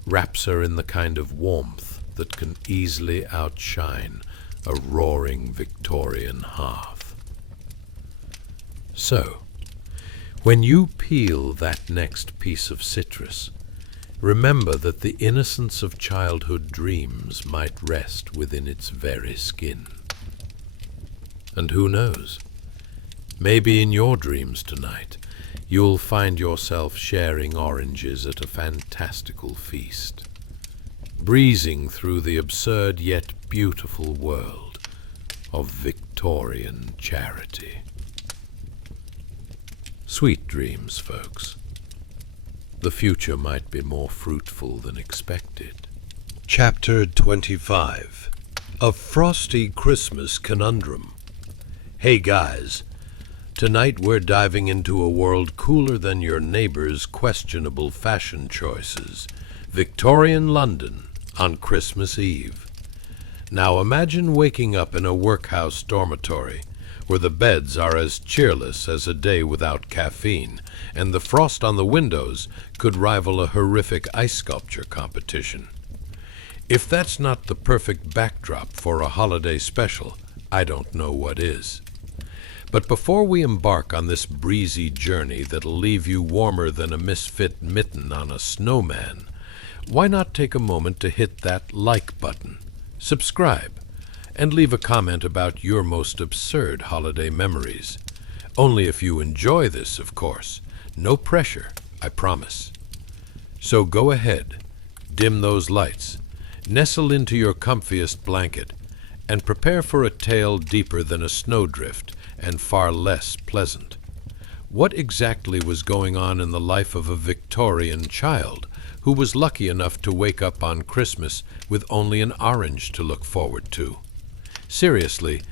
wraps her in the kind of warmth that can easily outshine a roaring Victorian hearth. So, when you peel that next piece of citrus, remember that the innocence of childhood dreams might rest within its very skin. And who knows, maybe in your dreams tonight, you'll find yourself sharing oranges at a fantastical feast, breezing through the absurd yet beautiful world of Victorian charity. Sweet dreams, folks. The future might be more fruitful than expected. Chapter 25. A Frosty Christmas Conundrum. Hey guys, tonight we're diving into a world cooler than your neighbor's questionable fashion choices. Victorian London on Christmas Eve. Now imagine waking up in a workhouse dormitory where the beds are as cheerless as a day without caffeine, and the frost on the windows could rival a horrific ice sculpture competition. If that's not the perfect backdrop for a holiday special, I don't know what is. But before we embark on this breezy journey that'll leave you warmer than a misfit mitten on a snowman, why not take a moment to hit that like button, subscribe, and leave a comment about your most absurd holiday memories. Only if you enjoy this, of course. No pressure, I promise. So go ahead, dim those lights, nestle into your comfiest blanket, and prepare for a tale deeper than a snowdrift and far less pleasant. What exactly was going on in the life of a Victorian child who was lucky enough to wake up on Christmas with only an orange to look forward to? Seriously,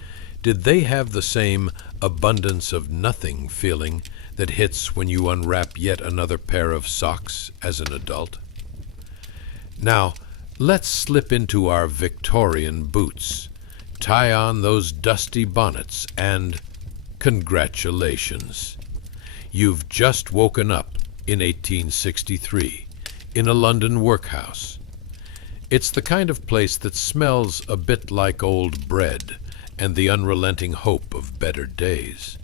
did they have the same abundance of nothing feeling that hits when you unwrap yet another pair of socks as an adult? Now, let's slip into our Victorian boots, tie on those dusty bonnets, and congratulations. You've just woken up in 1863 in a London workhouse. It's the kind of place that smells a bit like old bread and the unrelenting hope of better days.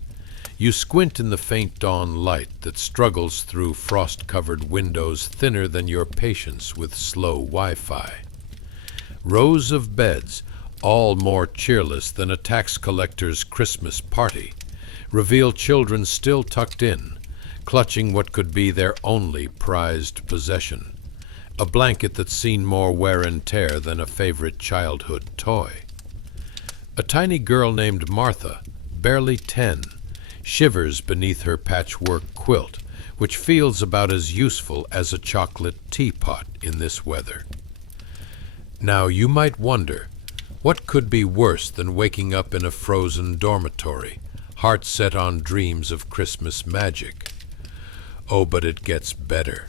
You squint in the faint dawn light that struggles through frost-covered windows thinner than your patience with slow Wi-Fi. Rows of beds, all more cheerless than a tax collector's Christmas party, reveal children still tucked in, clutching what could be their only prized possession, a blanket that's seen more wear and tear than a favorite childhood toy. A tiny girl named Martha, barely 10, shivers beneath her patchwork quilt, which feels about as useful as a chocolate teapot in this weather. Now, you might wonder, what could be worse than waking up in a frozen dormitory, heart set on dreams of Christmas magic? Oh, but it gets better.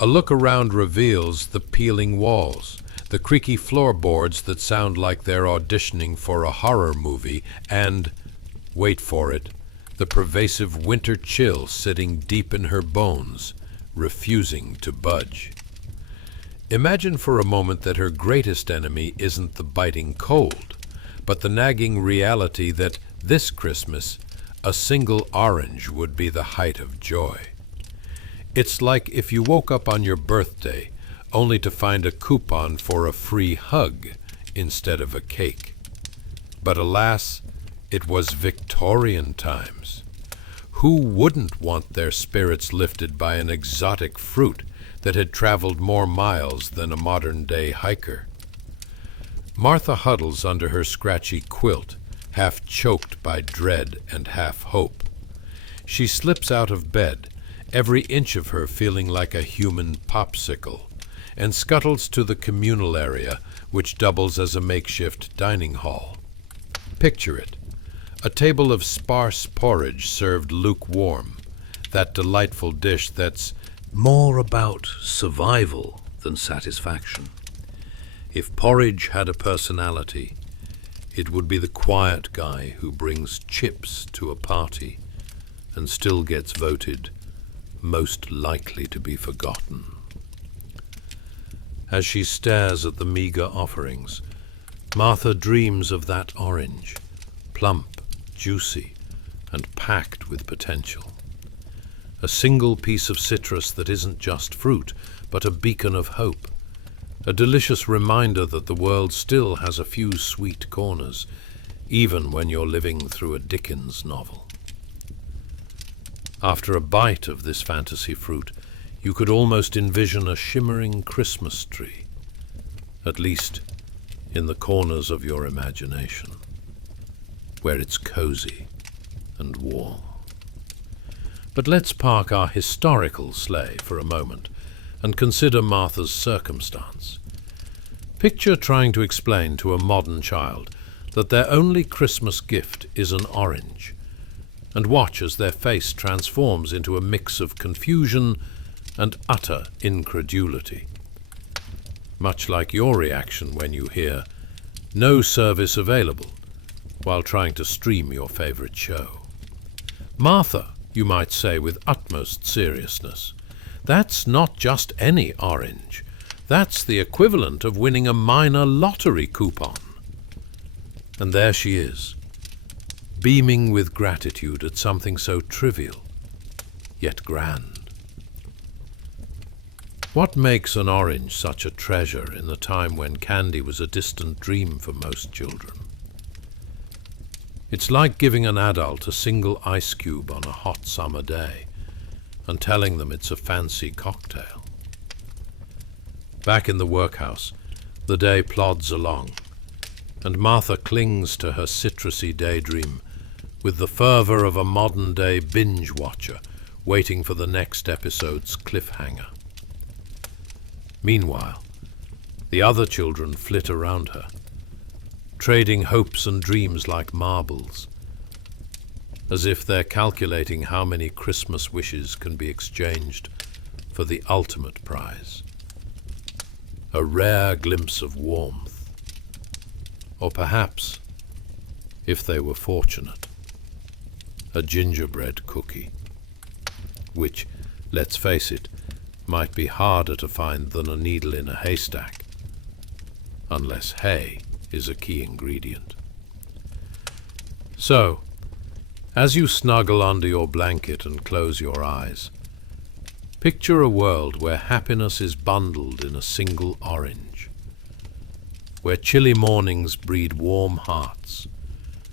A look around reveals the peeling walls, the creaky floorboards that sound like they're auditioning for a horror movie, and, wait for it, the pervasive winter chill sitting deep in her bones, refusing to budge. Imagine for a moment that her greatest enemy isn't the biting cold, but the nagging reality that this Christmas a single orange would be the height of joy. It's like if you woke up on your birthday only to find a coupon for a free hug instead of a cake. But alas, it was Victorian times. Who wouldn't want their spirits lifted by an exotic fruit that had traveled more miles than a modern-day hiker? Martha huddles under her scratchy quilt, half choked by dread and half hope. She slips out of bed, every inch of her feeling like a human popsicle, and scuttles to the communal area, which doubles as a makeshift dining hall. Picture it. A table of sparse porridge served lukewarm, that delightful dish that's more about survival than satisfaction. If porridge had a personality, it would be the quiet guy who brings chips to a party and still gets voted most likely to be forgotten. As she stares at the meager offerings, Martha dreams of that orange, plump, juicy, and packed with potential. A single piece of citrus that isn't just fruit, but a beacon of hope. A delicious reminder that the world still has a few sweet corners, even when you're living through a Dickens novel. After a bite of this fantasy fruit, you could almost envision a shimmering Christmas tree, at least in the corners of your imagination, where it's cozy and warm. But let's park our historical sleigh for a moment and consider Martha's circumstance. Picture trying to explain to a modern child that their only Christmas gift is an orange, and watch as their face transforms into a mix of confusion and utter incredulity. Much like your reaction when you hear, "No service available," while trying to stream your favorite show. Martha, you might say with utmost seriousness, that's not just any orange. That's the equivalent of winning a minor lottery coupon. And there she is, beaming with gratitude at something so trivial, yet grand. What makes an orange such a treasure in the time when candy was a distant dream for most children? It's like giving an adult a single ice cube on a hot summer day and telling them it's a fancy cocktail. Back in the workhouse, the day plods along, and Martha clings to her citrusy daydream with the fervor of a modern-day binge watcher waiting for the next episode's cliffhanger. Meanwhile, the other children flit around her, trading hopes and dreams like marbles, as if they're calculating how many Christmas wishes can be exchanged for the ultimate prize. A rare glimpse of warmth, or perhaps, if they were fortunate, a gingerbread cookie, which, let's face it, might be harder to find than a needle in a haystack unless hay is a key ingredient. So, as you snuggle under your blanket and close your eyes, picture a world where happiness is bundled in a single orange, where chilly mornings breed warm hearts,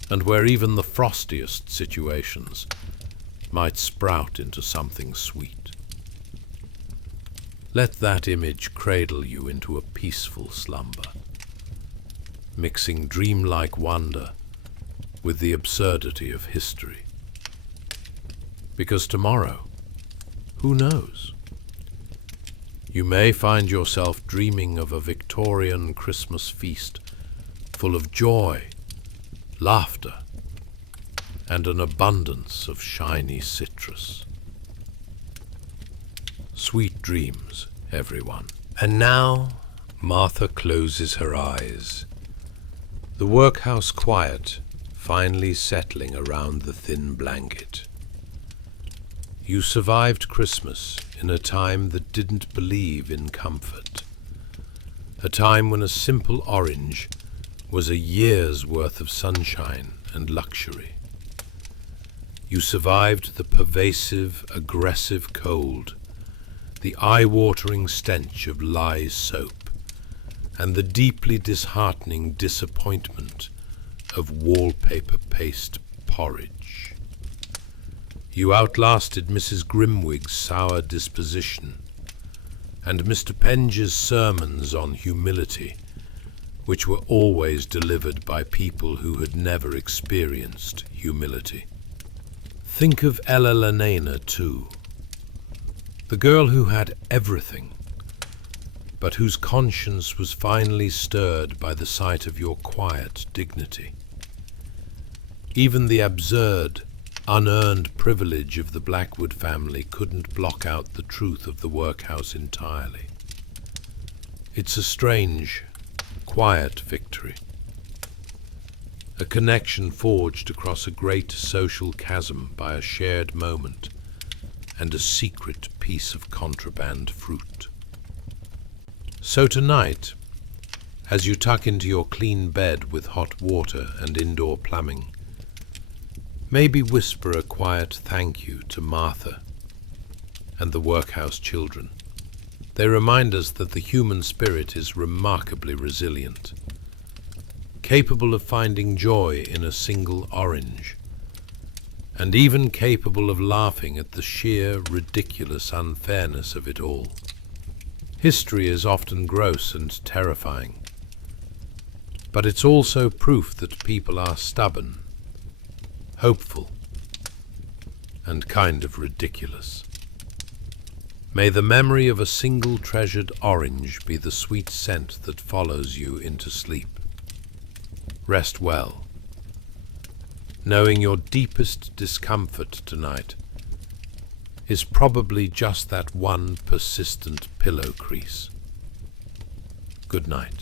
and where even the frostiest situations might sprout into something sweet. Let that image cradle you into a peaceful slumber, mixing dreamlike wonder with the absurdity of history. Because tomorrow, who knows? You may find yourself dreaming of a Victorian Christmas feast full of joy, laughter, and an abundance of shiny citrus. Sweet dreams, everyone. And now Martha closes her eyes, the workhouse quiet finally settling around the thin blanket. You survived Christmas in a time that didn't believe in comfort, a time when a simple orange was a year's worth of sunshine and luxury. You survived the pervasive, aggressive cold, the eye-watering stench of lye soap, and the deeply disheartening disappointment of wallpaper paste porridge. You outlasted Mrs. Grimwig's sour disposition and Mr. Penge's sermons on humility, which were always delivered by people who had never experienced humility. Think of Ella Lenana, too, the girl who had everything, but whose conscience was finally stirred by the sight of your quiet dignity. Even the absurd, unearned privilege of the Blackwood family couldn't block out the truth of the workhouse entirely. It's a strange, quiet victory, a connection forged across a great social chasm by a shared moment and a secret piece of contraband fruit. So tonight, as you tuck into your clean bed with hot water and indoor plumbing, maybe whisper a quiet thank you to Martha and the workhouse children. They remind us that the human spirit is remarkably resilient, capable of finding joy in a single orange, and even capable of laughing at the sheer, ridiculous unfairness of it all. History is often gross and terrifying, but it's also proof that people are stubborn, hopeful, and kind of ridiculous. May the memory of a single treasured orange be the sweet scent that follows you into sleep. Rest well, knowing your deepest discomfort tonight is probably just that one persistent pillow crease. Good night.